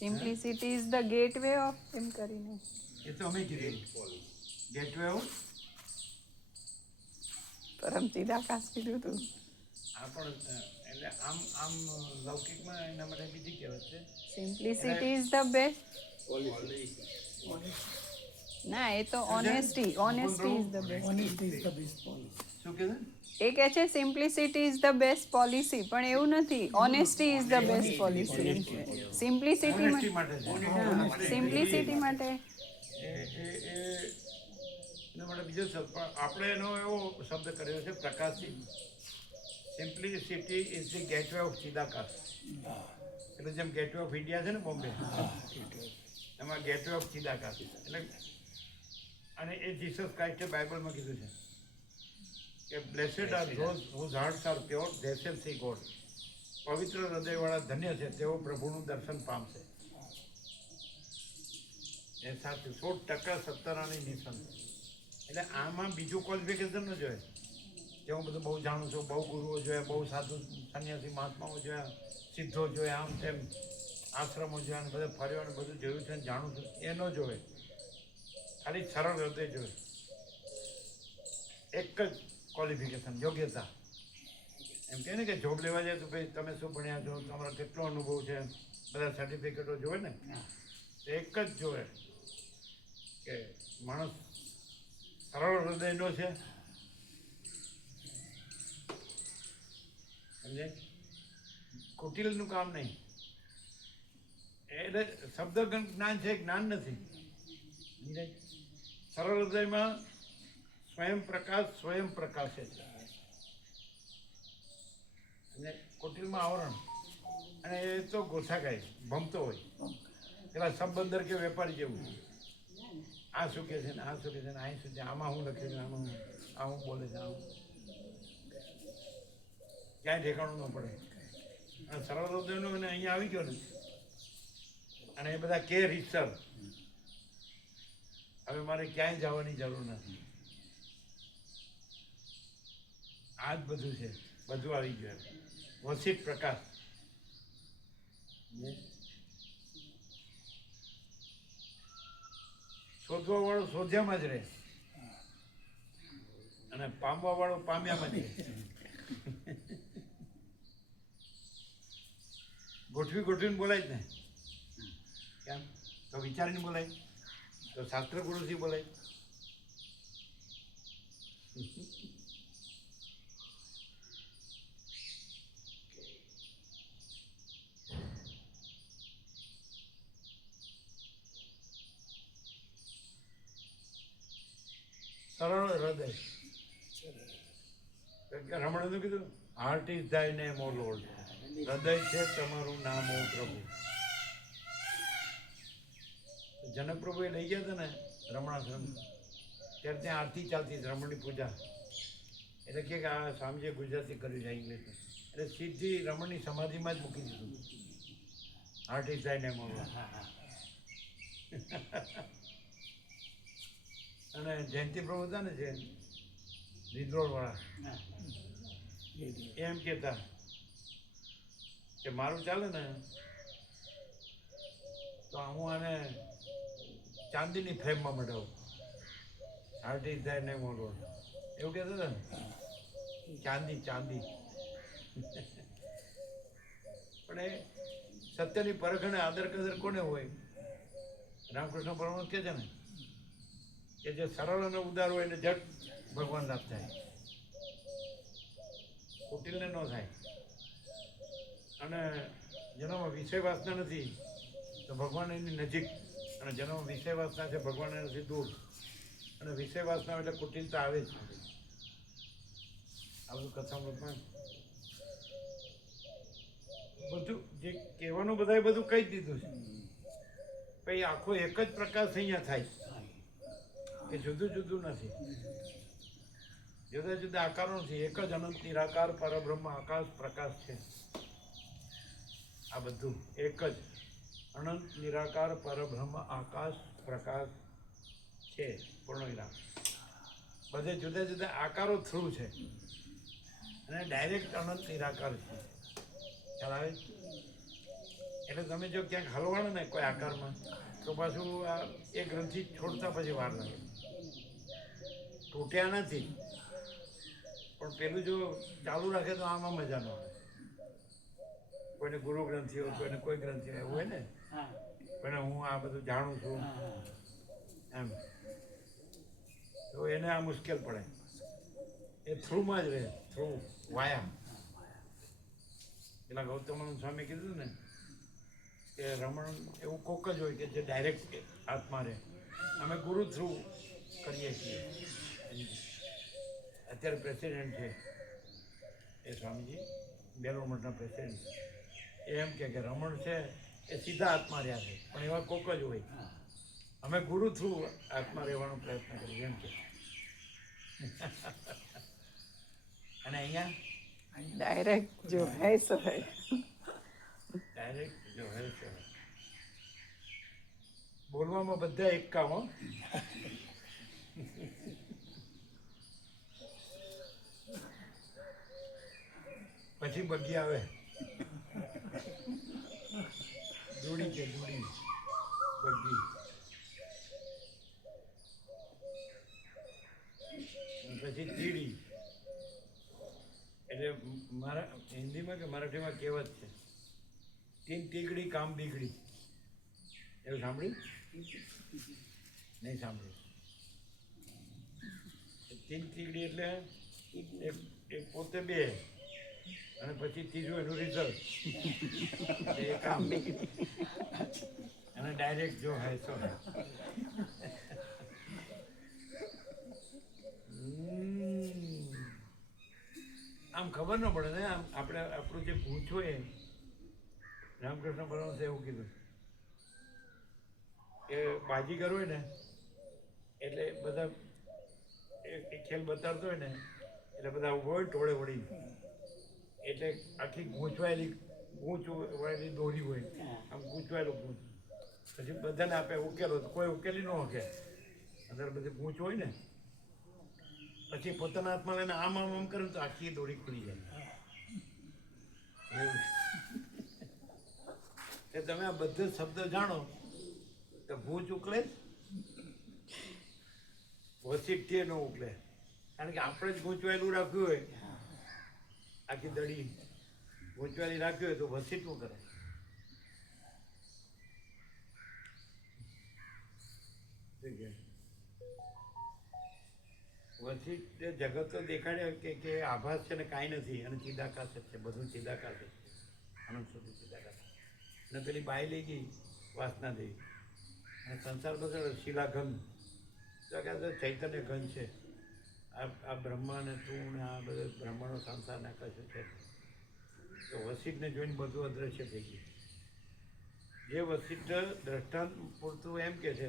simplicity is the gateway of એમ કરીને. એ તો અમે કીધું ગેટવે ઓફ. પરમચિદ આકાશ કીધું હતું. આ પણ એટલે આમ લૌકિકમાં એના માટે બીજી કહેવત છે. Simplicity is the best. ના એ તો ઓનેસ્ટી ઇઝ ધ બેસ્ટ. શું કીધું? એ કહે છે simplicity is the best policy, પણ એવું નથી. Honesty is the best policy એમ છે. સિમ્પ્લિસિટી Honesty માટે છે. સિમ્પ્લિસિટી માટે એના માટે બીજો શબ્દ પણ આપણે એનો એવો શબ્દ કર્યો છે પ્રકાશી. Simplicity is the gateway of chidakash. એટલે જેમ ગેટવે ઓફ ઇન્ડિયા છે ને બોમ્બે, એમાં ગેટવે ઓફ ચિદાકાશ. એટલે અને એ જીસસ ક્રાઇસ્ટે બાઇબલમાં કીધું છે કે blessed are those whose hearts are pure they shall see God. પવિત્ર હૃદયવાળા ધન્ય છે, તેઓ પ્રભુનું દર્શન પામશે. એ સાચું 100% સત્તરાની નિશાન. એટલે આમાં બીજું ક્વોલિફિકેશન ન જોઈએ કે હું બધું બહુ જાણું છું, બહુ ગુરુઓ જોયા, બહુ સાધુ સંન્યાસી મહાત્માઓ જોયા, સિદ્ધો જોયા, આમ તેમ આશ્રમો જોયા અને બધે ફર્યો અને બધું જોયું છે અને જાણું છું, એ ન જોવે. ખાલી સરળ હૃદય જોવે. એક જ ક્વોલિફિકેશન, યોગ્યતા. એમ કહે ને કે જોબ લેવા જાય તો ભાઈ તમે શું ભણ્યા છો, તમારો કેટલો અનુભવ છે, બધા સર્ટિફિકેટો જોવે ને. એક જ જોવે કે માણસ સરળ હૃદયનો છે. સમજે? કુટિલનું કામ નહીં. એટલે શબ્દ જ્ઞાન છે, જ્ઞાન નથી. સમજાય? સરળ હૃદયમાં સ્વયં પ્રકાશે છે અને કુટિલમાં આવરણ. અને એ તો ગોથાકાય ભમતો હોય પેલા સંબંધર કે વેપારી જેવું. આ શું કહે છે ને આ શું કહે છે ને આ શું છે, આમાં હું લખ્યું છે, આમાં આ હું બોલે છે, આમ ક્યાંય ઠેકાણું ન પડે. અને સરળ હૃદયનો અને અહીંયા આવી ગયો ને અને એ બધા કે રીતસર હવે મારે ક્યાંય જવાની જરૂર નથી. આ જ બધું છે, બધું આવી ગયું. વસિત પ્રકાશ. શોધવા વાળો શોધ્યામાં જ રહે અને પામવા વાળો પામ્યામાં જ રહે. ગોઠવીને બોલાય જ ને. કેમ? તો વિચારીને બોલાય, તો શાસ્ત્ર ગુરુથી બોલાય. સરળ હૃદય. રમણનું કીધું હાર્ટ ઇઝ થાય નેમ ઓ લોર્ડ. હૃદય છે તમારું નામ ઓ પ્રભુ. જનકપ્રભુએ લઈ ગયા હતા ને રમણાશ્રમ, ત્યારે ત્યાં આરતી ચાલતી રમણની પૂજા. એટલે કે આ સ્વામીજીએ ગુજરાતી કર્યું છે ઇંગ્લિશ. એટલે સીધી રમણની સમાધિમાં જ મૂકી દીધું. હાર્ટ ઇઝ થાય નેમ ઓ લોર્ડ. અને જયંતિ પ્રભુ હતા ને જે રીધરોળવાળા, એમ કહેતા કે મારું ચાલે ને તો હું આને ચાંદીની ફ્રેમમાં મઢાવું. હાર્ટ ઇઝ થાય ને મોડો એવું કહેતા હતા ને. ચાંદી પણ એ સત્યની પરખ અને આદર કદર કોને હોય? રામકૃષ્ણ પરમહંસ કહે છે ને કે જે સરળ અને ઉદાર હોય એને જટ ભગવાન લાભ થાય, કુટિલને ન થાય. અને જેનામાં વિષય વાસના નથી તો ભગવાન એની નજીક, અને જેનામાં વિષય વાસના છે ભગવાન એનાથી દૂર. અને વિષય વાસના એટલે કુટિલતા આવે જ. આ બધું કથામૃતમાં બધું જે કહેવાનું બધાએ બધું કહી જ દીધું છે. પછી આખો એક જ પ્રકાશ અહીંયા થાય કે જુદું જુદું નથી, જુદા જુદા આકારો નથી, એક જ અનંત નિરાકાર પરબ્રહ્મ આકાશ પ્રકાશ છે. આ બધું એક જ અનંત નિરાકાર પરબ્રહ્મ આકાશ પ્રકાશ છે. પૂર્ણ વિરામ. બધે જુદા જુદા આકારો થ્રુ છે અને ડાયરેક્ટ અનંત નિરાકાર છે. ખ્યાલ આવે? એટલે તમે જો ક્યાંક હલવાના ને કોઈ આકારમાં તો પાછું આ એ ગ્રંથિ છોડતા પછી વાર લાગે. તૂટ્યા નથી પણ પેલું જો ચાલુ રાખે તો આમાં મજા ન આવે. કોઈને ગુરુ ગ્રંથિ હોય, કોઈને કોઈ ગ્રંથિ હોય, એવું હોય ને. હા કોઈને હું આ બધું જાણું છું એમ, તો એને આ મુશ્કેલ પડે. એ થ્રુમાં જ રહે, થ્રુ વાયા. પેલા ગૌતમાનંદ સ્વામી કીધું ને કે રમણ એવું કોક જ હોય કે જે ડાયરેક્ટ આત્મા રહે. અમે ગુરુ થ્રુ કરીએ છીએ. અત્યારે પ્રેસિડેન્ટ છે એ સ્વામીજી, બેલુર મઠના પ્રેસિડેન્ટ. એ એમ કે રમણ છે એ સીધા આત્મા રહ્યા છે, પણ એવા કોક જ હોય. અમે ગુરુ થ્રુ આત્મા રહેવાનો પ્રયત્ન કરીએ એમ કે. અને અહીંયા ડાયરેક્ટ જો હૈ સો હૈ. ડાયરેક્ટ જો હે છે. બોલવામાં બધા એકા હો. પછી બગી આવે. દોડી છે દોડી બગી. પછી ચીડી. એટલે મારા હિન્દીમાં કે મરાઠીમાં કહેવત છે, તીન તીગડી કામ બીગડી. એવું સાંભળ્યું? નહીં સાંભળ્યું. તીન તીગડી એટલે એક પોતે બે અને પછી ત્રીજું એનું રિઝલ્ટ એ કામ અને ડાયરેક્ટ જો હે સો હે. આમ ખબર ન પડે ને. આમ આપણે આપણું જે પૂછો એ રામકૃષ્ણ પરમહંસે એવું કીધું કે બાજીગર હોય ને એટલે બધા એ ખેલ બતાવતો હોય ને એટલે બધા ઉભો હોય ટોળે વળી, એટલે આખી ગૂંચવાયેલી દોરી હોય, આમ ગૂંચવાયેલું ગૂંચ. પછી બધાને આપે ઉકેલો, તો કોઈ ઉકેલી ન શકે. અંદર બધી ગૂંચ હોય ને પછી પોતાના હાથમાં લઈને આમ આમ આમ કરે તો આખી દોરી ખુલી જાય. એવું કે તમે આ બધે શબ્દ જાણો તો ભૂચ ઉકલે, વસીઠીએ ન ઉકલે. કારણ કે આપણે જ ગૂંચવાયેલું રાખ્યું હોય, આખી દડી ગૂંચવાયેલી રાખી હોય તો વસીઠું કરે. વસીઠ જગત તો દેખાડે કે આભાસ છે ને કાંઈ નથી અને ચિદાકાશ જ છે, બધું ચિદાકાશ જ છે, અનંત સુધી ચિદાકાશ. અને પેલી બાઈ લઈ ગઈ વાસના દેવી અને સંસાર બધો શિલાઘન, ચૈતન્ય ઘન છે. આ બ્રહ્મા ને તું ને આ બધો બ્રહ્માનો સંસારના કશું છે. તો વસીઠને જોઈને બધું અદ્રશ્ય થઈ ગયું. જે વસીઠ દ્રષ્ટાંત પૂરતું એમ કે છે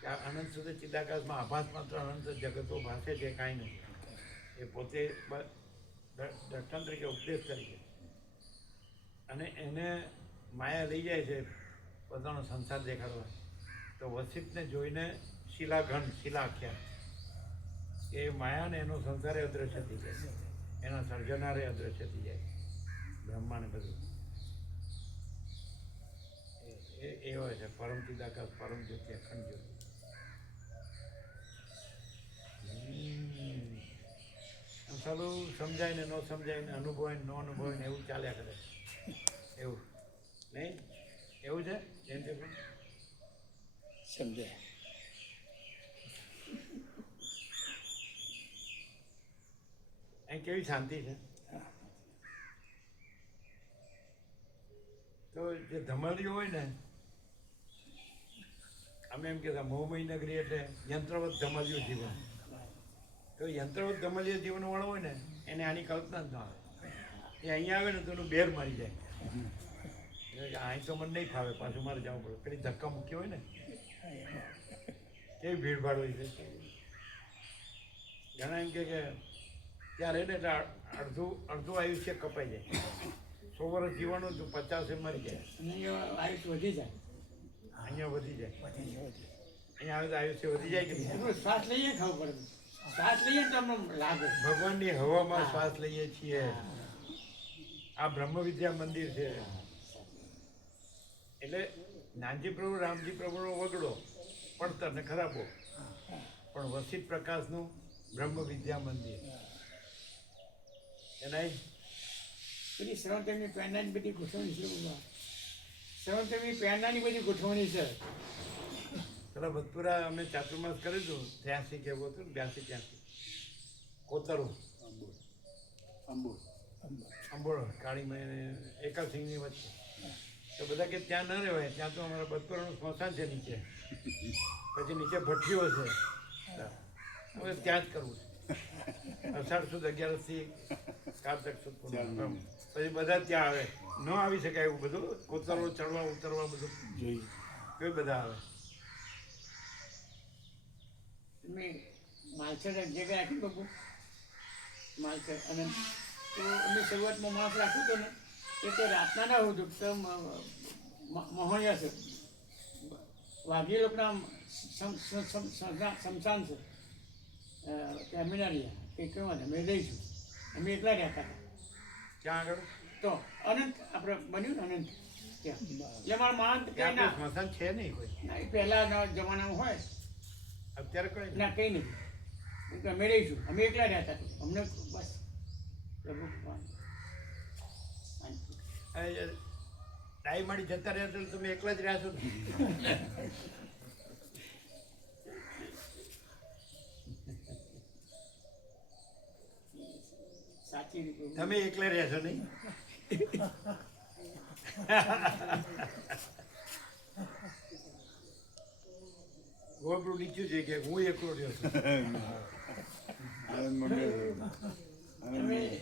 કે આ અનંત સુધી ચિદાકાશમાં આભાસ માત્ર અનંત જગતો ભાષે છે, કાંઈ નહીં. એ પોતે દ્રષ્ટાંત તરીકે ઉપદેશ તરીકે. અને એને માયા લઈ જાય છે પોતાનો સંસાર દેખાડવા. તો વસીઠને જોઈને શિલાઘન, શિલાખ્યા, એ માયા ને એનો સંસારે અદ્રશ્ય થઈ જાય, એના સર્જનારે અદ્રશ્ય થઈ જાય, બ્રહ્માને બધું. એ હોય છે પરમ ચિદાકાશ, પરમ જ્યોતિ, અખંડ જ્યોતિ. સારું સમજાય ને ન સમજાય ને, અનુભવાય ને ન અનુભવાય ને એવું ચાલ્યા કરે. એવું નહીં? એવું છે જયંતિભાઈ? સમજાય. અહીં કેવી શાંતિ છે. તો જે ધમાલીઓ હોય ને, અમે એમ કહેતા મોહમય નગરી એટલે યંત્રવત ધમાલીઓ જીવન. તો યંત્રવત ધમાલીઓ જીવનવાળો હોય ને એને આની કલ્પના જ ન આવે. એ અહીંયા આવે ને તો એનું બેર મારી જાય. અહીં તો મને નહીં ફાવે, પાછું મારે જવું પડે. પેલી ધક્કા મૂકી હોય ને કેવી ભીડભાડ હોય છે. ઘણા એમ કે ત્યાં રહે ને એટલે અડધું આયુષ્ય કપાઈ જાય. 100 વર્ષ જીવવાનું તો 50 મરી જાય. આયુષ વધી જાય, અહીંયા વધી જાય. અહીંયા આવે તો આયુષ્ય વધી જાય કે નહીં? શ્વાસ લઈએ ખબર પડે. શ્વાસ લઈએ તો અમને લાગે ભગવાનની હવામાં શ્વાસ લઈએ છીએ. આ બ્રહ્મ વિદ્યા મંદિર છે. એટલે નાનજી પ્રભુ રામજી પ્રભુનો વગડો પડતર ને ખરાબો, પણ વસિત પ્રકાશનું બ્રહ્મ વિદ્યા મંદિર એના પેલી શ્રવણદેવની પ્રેરણાની બધી ગોઠવણી છે બાબા. શ્રવણદેવની પ્રેરણાની બધી ગોઠવણી છે. પેલા ભતપુરા અમે ચાતુર્માસ કર્યું હતું 83 કેવું હતું ને 82 કોતરો અંબોળ કાળીમાં એકાસિંહની વચ્ચે. તો બધા કે ત્યાં ન રહેવાય, ત્યાં તો અમારા ભતપુરાનું સ્મશાન છે નીચે, પછી નીચે ભઠ્ઠીઓ છે, હવે ત્યાં જ કરવું છે. અષાઢ સુદ 11થી કારતક સુદ પૂનમ. પછી બધા ત્યાં આવે, ન આવી શકાય એવું બધું, કોતરો ચડવા ઉતરવા બધું જોઈએ, તો બધા આવે. મેં માલસર જગ્યા રાખી બાબુ, માલસર. અને તો અમે શરૂઆતમાં માણસ રાખ્યું હતું ને એ તો રાતના ના હતું, તો મહોણિયા છે, વાઘી લોકોના શમશાન છે ત્યાં મિનારિયા એ કહેવાય. અમે રહીશું, અમે એકલા રહેતા હતા ક્યાં આગળ? તો અનંત આપણે બન્યું ને અનંત ત્યાં. એટલે મારા માણસ કંઈ ત્યાં ના, કોઈ સ્મશાન છે નહીં કોઈ ના એ પહેલાંના જમાનામાં હોય, અત્યારે કોઈ ના કંઈ નહીં. અમે રહીશું, અમે એકલા રહેતા હતા, અમને બસ પ્રભુ ડાઈ માડી જતા રહ્યા તો તમે એકલા જ રહ્યા છો ને? સાચી રીતે તમે એકલા રહ્યા છો નહીં? ગોબરું નીચું છે કે હું એકલો રહ્યો છું.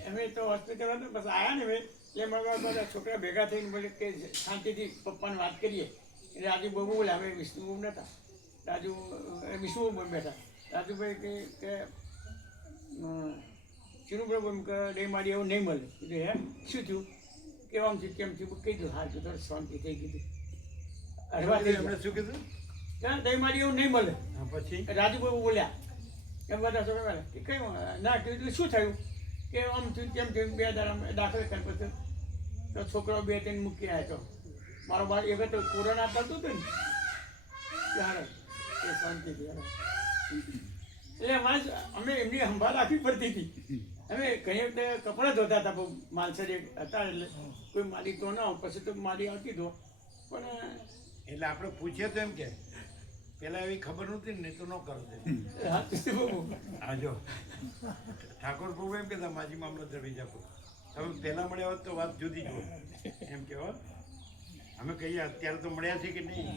અમે તો હોસ્પિટલ હતો, બસ આવ્યા ને એટલે મારા બધા છોકરા ભેગા થઈને બોલે કે શાંતિથી પપ્પાને વાત કરીએ. એટલે રાજુ બહુ બોલે, અમે વિષ્ણુ નહોતા, રાજુ વિષ્ણુ બેઠા. રાજુભાઈ કે ચિરુપ્રભુ એમ કે ડે મારી એવું નહીં મળે. કીધું હે શું થયું, કેમ થયું કેમ થયું, કહી દઉં. હા તો શાંતિ થઈ ગઈ. અડવા થઈ એમણે શું કીધું? ગયા દહીં મારી એવું નહીં મળે. હા, પછી રાજુભાઈ બોલ્યા એમ બધા છોકરા કે કઈ ના કીધું શું થયું, કે આમ થયું તેમ થયું. 2 દાડા દાખલ કરી પછી તો છોકરો 2-3 મૂકી આવ્યો હતો. મારો બાળ એક તો કોરોના થતું હતું ને ત્યારે એ શાંતિથી હારે. એટલે અમારે અમે એમની સંભાળ રાખવી પડતી હતી. અમે કઈ વખતે કપડાં ધોતા હતા, બહુ માલસરી હતા એટલે કોઈ મારી તો ના હોય, પછી તો મારી આવતી ધો. પણ એટલે આપણે પૂછીએ તો એમ કે પેલા એવી ખબર નહોતી ને તો ન કરો દે. હા જો ઠાકોર પ્રભુ એમ કહેતા માજી મામલતદાર વિજાપુર, તમે પહેલા મળ્યા હોત તો વાત જુદી જ હોત એમ કહેવા. અમે કહીએ અત્યારે તો મળ્યા છે કે નહીં,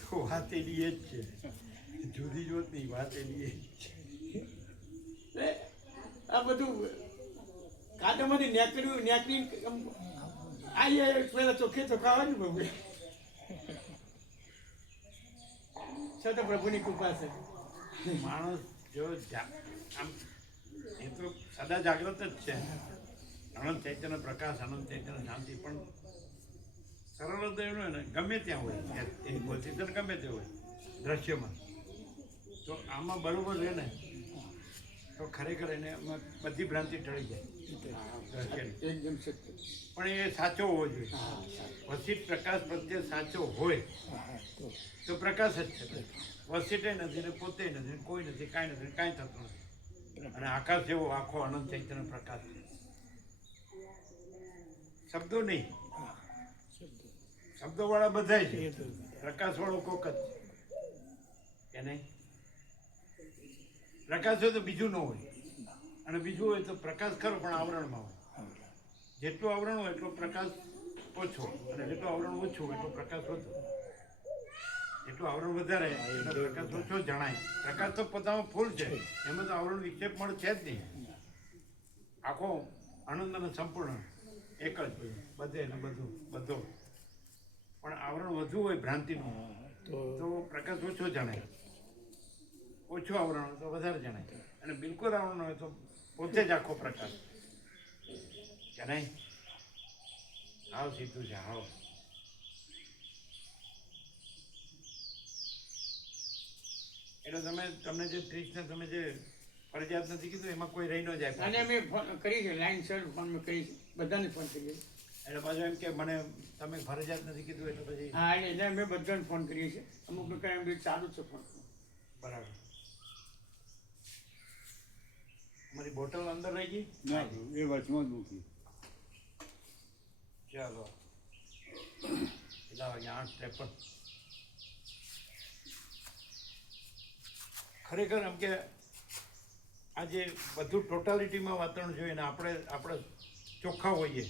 તો વાત એની એ જ છે, જુદી જ હોત નહીં, વાત એની એ જ છે. એટલે આ બધું કાંટામાંથી નેકરી આ પેલા ચોખ્ખે ચોખ્ખા આવે ને પ્રભુ. તો પ્રભુની કૃપા છે. માણસ જો આમ એ તો સદા જાગ્રત જ છે, અનંત ચૈતન્ય પ્રકાશ, અનંત ચૈતન્ય શાંતિ. પણ સરળ તો એનું હોય ને, ગમે ત્યાં હોય એ પોઝિશન ગમે તે હોય દ્રશ્યમાં, તો આમાં બરોબર રહે ને તો ખરેખર એને બધી ભ્રાંતિ ટળી જાય દ્રશ્યની. એકદમ સત્ય. પણ એ સાચો હોવો જોઈએ. વસિત પ્રકાશ પ્રત્યે સાચો હોય તો પ્રકાશ જ છે. વસિતે નથી ને પોતે નથી ને કોઈ નથી, કાંઈ નથી, કાંઈ થતું નથી. અને આકાશ જેવો આખો અનંત ચૈતન્ય પ્રકાશ છે. શબ્દો નહીં, શબ્દો વાળા બધા છે, પ્રકાશ વાળો કોક જ કે નહીં. પ્રકાશ હોય તો બીજું ન હોય, અને બીજું હોય તો પ્રકાશ ખરો પણ આવરણમાં હોય. જેટલું આવરણ હોય એટલો પ્રકાશ ઓછો, અને જેટલું આવરણ ઓછું એટલો પ્રકાશ વધુ. એટલું આવરણ વધારે એટલો પ્રકાશ ઓછો જણાય. પ્રકાશ તો પોતામાં ફૂલ છે, એમાં તો આવરણ વિક્ષેપ મળે છે જ નહીં. આખો આનંદ અને સંપૂર્ણ એક જ બધે ને બધો. પણ આવરણ વધુ હોય ભ્રાંતિનું તો પ્રકાશ ઓછો જણાય, ઓછું આવરણ હોય તો વધારે જણાય, અને બિલકુલ આવરણ હોય તો પોતે જ આખો પ્રકાશ કે નહીં. હાવ સીધું છે, હાવ. એટલે તમને જે ટ્રીકને તમે જે ફરજિયાત નથી કીધું એમાં કોઈ રહી ન જાય. અને અમે ફોન કરી છે, લાઈન સર ફોન મેં કરી છે, બધાને ફોન કરીએ. એટલે પાછું એમ કે મને તમે ફરજિયાત નથી કીધું એટલે પછી હા એટલે મેં બધાને ફોન કરીએ છીએ અમુક લોકો એમ બી ચાલુ જ છે ફોન બરાબર. અમારી બોટલ અંદર રહી ગઈ. ના એ વચમાં જ મૂકી. ચાલો કેટલા વાગ્યા? 8:53. ખરેખર એમ કે આજે બધું ટોટાલિટીમાં વાતાવરણ જોઈએ ને આપણે ચોખ્ખા હોઈએ,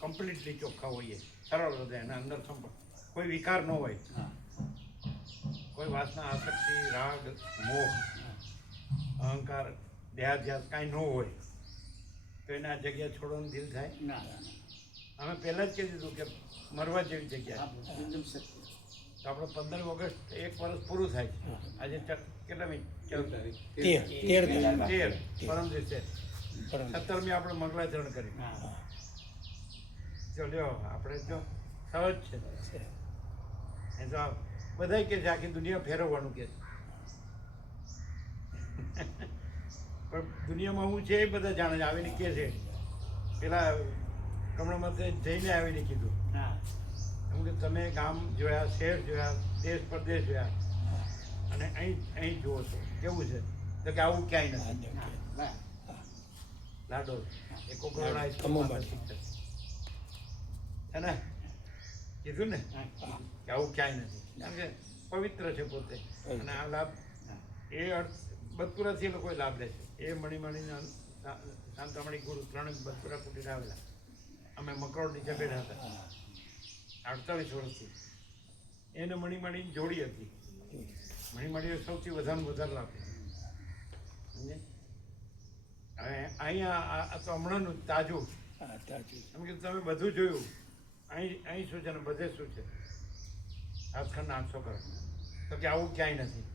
કમ્પ્લીટલી ચોખ્ખા હોઈએ, સરળ હૃદય અને અંદર સંપર્ક, કોઈ વિકાર ન હોય, કોઈ વાસના, આસક્તિ, રાગ, મોહ, અહંકાર, દેહાધ્યાસ કાંઈ ન હોય તો એને આ જગ્યા છોડવાનું દિલ થાય. ના અમે પહેલાં જ કહી દીધું કે મરવા જેવી જગ્યા છે. એકદમ સત્ય. તો આપણે 15 ઓગસ્ટ 1 વર્ષ પૂરું થાય છે. આજે કેટલામી? 13 પરમ દિવસે 17મી આપણે મંગળાચરણ કરી. હા જો લ્યો આપણે જો સહજ છે એ તો બધા કે છે આખી દુનિયા ફેરવવાનું કે છે. પણ દુનિયામાં હું છે એ બધા જાણે છે. આવીને કે છે પેલા કમળામાં જઈને આવીને કીધું હા એમ કે તમે ગામ જોયા, શહેર જોયા, દેશ પરદેશ જોયા અને અહીં જુઓ છો કેવું છે તો કે આવું ક્યાંય નથી. હા લાડો એ કોકરોડા હાઈસ્કૂલમાં શિક્ષક છે ને કીધું ને કે આવું ક્યાંય નથી. કારણ કે પવિત્ર છે પોતે અને આ લાભ એ અર્થ બતપુરાથી એ લોકોએ લાભ લે છે. એ મણીમણીના શાંતામણી ગુરુ ત્રણે બતપુરા કુટીર આવેલા. અમે મકરોડ નીચે બેઠા હતા 48 વર્ષથી. એને મણીમણીની જોડી હતી. મણીમણીએ સૌથી વધારે લાભ સમજે. હવે અહીંયા આ તો હમણાંનું તાજું એમ કે તમે બધું જોયું. અહીં શું છે ને બધે શું છે? હાથખંડ 800 કરો તો કે આવું ક્યાંય નથી.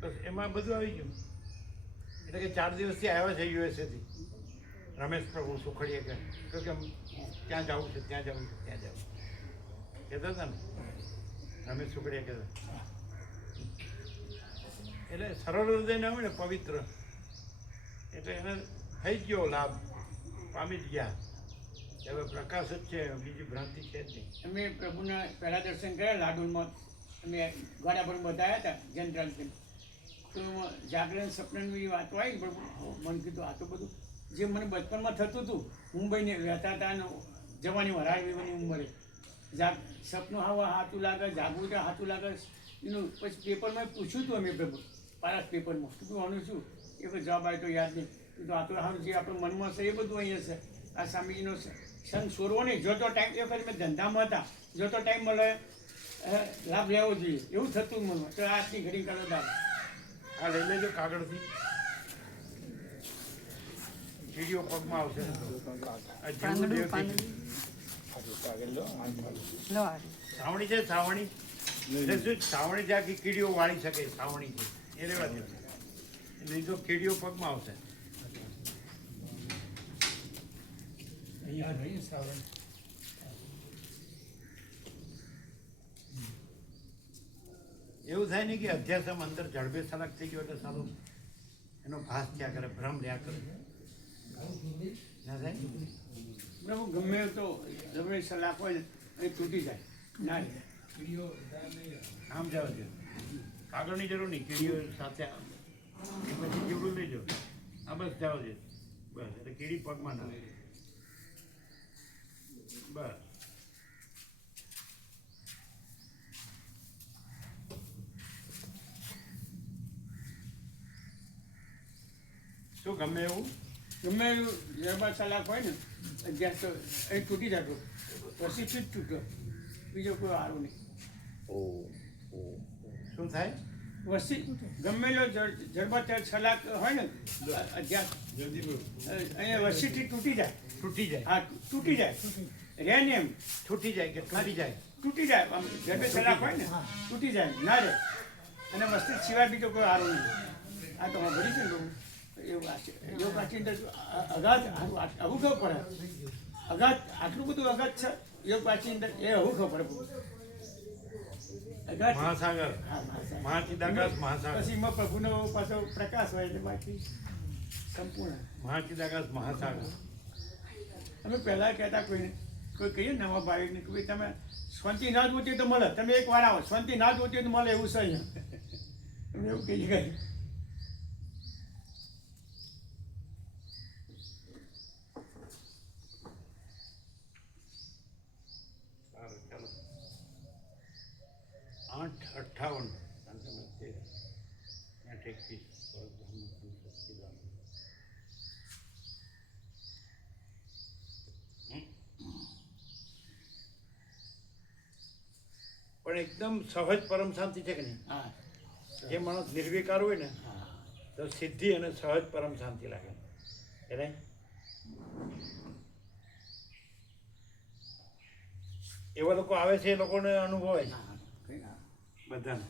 બસ એમાં બધું આવી ગયું. એટલે કે 4 દિવસથી આવ્યા છે યુએસએથી રમેશ પ્રભુ સુખડીએ કે ત્યાં જવું છે, ત્યાં જવું છે, ત્યાં જવું કહેતા હતા ને રમેશ સુખડીએ કહેતા. એટલે સરળ હૃદય ના હોય ને પવિત્ર એટલે એને થઈ ગયો લાભ, પામી જ ગયા. હવે પ્રકાશ જ છે, બીજી ભ્રાંતિ છે જ નહીં. અમે પ્રભુના પહેલા દર્શન કર્યા લાડુમાં. અમે ગાડા પર બતાવ્યા હતા જનરલ તો જાગરણ સપનાની વાતો આવી. પણ મને કીધું આ તો બધું જે મને બચપનમાં થતું હતું, મુંબઈને રહેતા હતા અને જવાની વરાળની ઉંમરે સપનું આવા હાથું લાગે, જાગવું હાથું લાગે. એનું પછી પેપરમાં પૂછ્યું હતું અમે પ્રભુ પારાસ પેપરમાં કીધું આનું શું? એ કોઈ જવાબ આવ્યો તો યાદ નહીં. કીધું આ તો સારું જે આપણું મનમાં છે એ બધું અહીંયા છે. આ સ્વામીજીનો સંગ છોડવો નહીં. જો તો ટાઈમ એ વખત મેં ધંધામાં હતા, જો તો ટાઈમ મળે લાભ લેવો જોઈએ એવું થતું મનમાં. તો આજની ઘડી કરો દાદ આ લઈ લેજો કાગળથી. વિડીયો પગમાં આવશે. આ જેવું દેવ લો આ સાવણી છે, સાવણી એટલે શું? સાવણી છે આખી કીડીઓ વાળી શકે. સાવણી છે એ રેવા દે. લીધો કીડીઓ પગમાં આવશે. એવું થાય નહીં કે અધ્યાસમ અંદર જડબે સલાક થઈ ગયો એટલે સારું એનો ભાસ થયા કરે, ભ્રમ રહ્યા કરે. ના થાય? પ્રભુ ગમે તો ગમે સલાહ હોય એ તૂટી જાય ના રહે. આમ જવા દે. કાગળની જરૂર નહીં, કીડીઓ સાથે પછી જીવડું લેજો. આ બસ જાવ દે બસ. એટલે કીડી પગમાં ના આવે. બસ શું ગમે એવું ગમે એવું જરબા સલાહ હોય ને અગિયાર તો એ તૂટી જતો. વસીથી જ તૂટ્યો, બીજો કોઈ સારું નહીં. શું થાય? વસી ગમેલો જરબા સલાહ હોય ને અગિયાર અહીંયા વસીથી તૂટી જાય. તૂટી જાય. હા તૂટી જાય. રહે ને એમ છૂટી જાય કે તૂટી જાય? તૂટી જાય. આમ જરબે સલાહ હોય ને તૂટી જાય ના રહે. અને વસ્તી સિવાય બીજો કોઈ સારું નહીં. આ તો ભરી છે ને એવું પાછી અગાધ આવું ખબર પડે. અગાધ આટલું બધું અગાધ છે યોગ પાછી અંદર એ આવું ખબર પડે. અગાધ મહાસાગર, હા, મહાસાગર. મહાચિદાકાશ મહાસાગર. પછી એમાં પ્રભુનો પાછો પ્રકાશ હોય એટલે બાકી સંપૂર્ણ. મહાચિદાકાશ મહાસાગર. અમે પહેલાં કહેતા કોઈને કોઈ કહીએ નવા ભાઈને કે ભાઈ તમે શાંતિ ના જોતી તો મળે, તમે એક વાર આવો, શાંતિ ના જોતી તો મળે, એવું છે અહીંયા અમે એવું કહીએ કઈ. સારું ચાલો 8:58 પણ એકદમ સહજ પરમ શાંતિ છે કે નહીં? હા જે માણસ નિર્વિકાર હોય ને તો સિદ્ધિ અને સહજ પરમ શાંતિ લાગે કે નહીં? એવા લોકો આવે છે એ લોકોને અનુભવ હોય બધાને.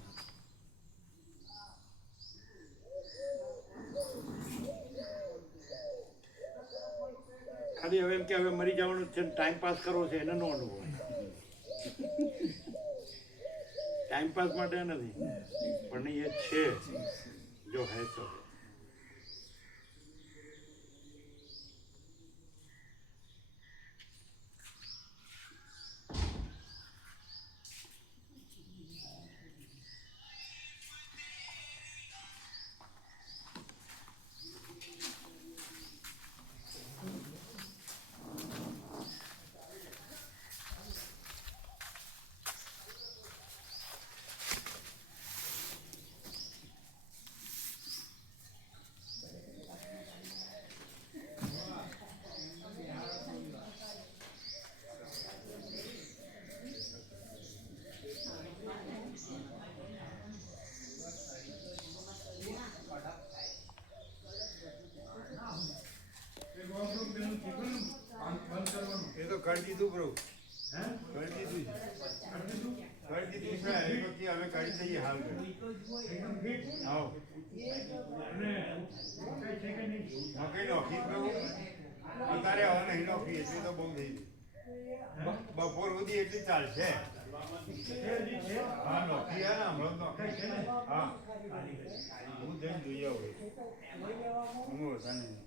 ખાલી હવે એમ કે હવે મરી જવાનું છે, ટાઈમ પાસ કરવો છે, એનો અનુભવ હોય. ટાઈમ પાસ માટે નથી, પણ એ છે જો હે તો. એ તો કરી દીધું પ્રભુ, કરી દીધું છે, કરી દીધું છે. એ પછી હવે કરી દઈએ હાલ. આવો મકઈ નોખી પ્રભુ, અત્યારે હવે નહીં નોખી, એટલી તો બહુ થઈ ગઈ. બપોર સુધી એટલી ચાલશે. હા નોખી હા ને હમણાં નોખી. હા હું જઈને જોઈએ હવે હું હતા નહીં.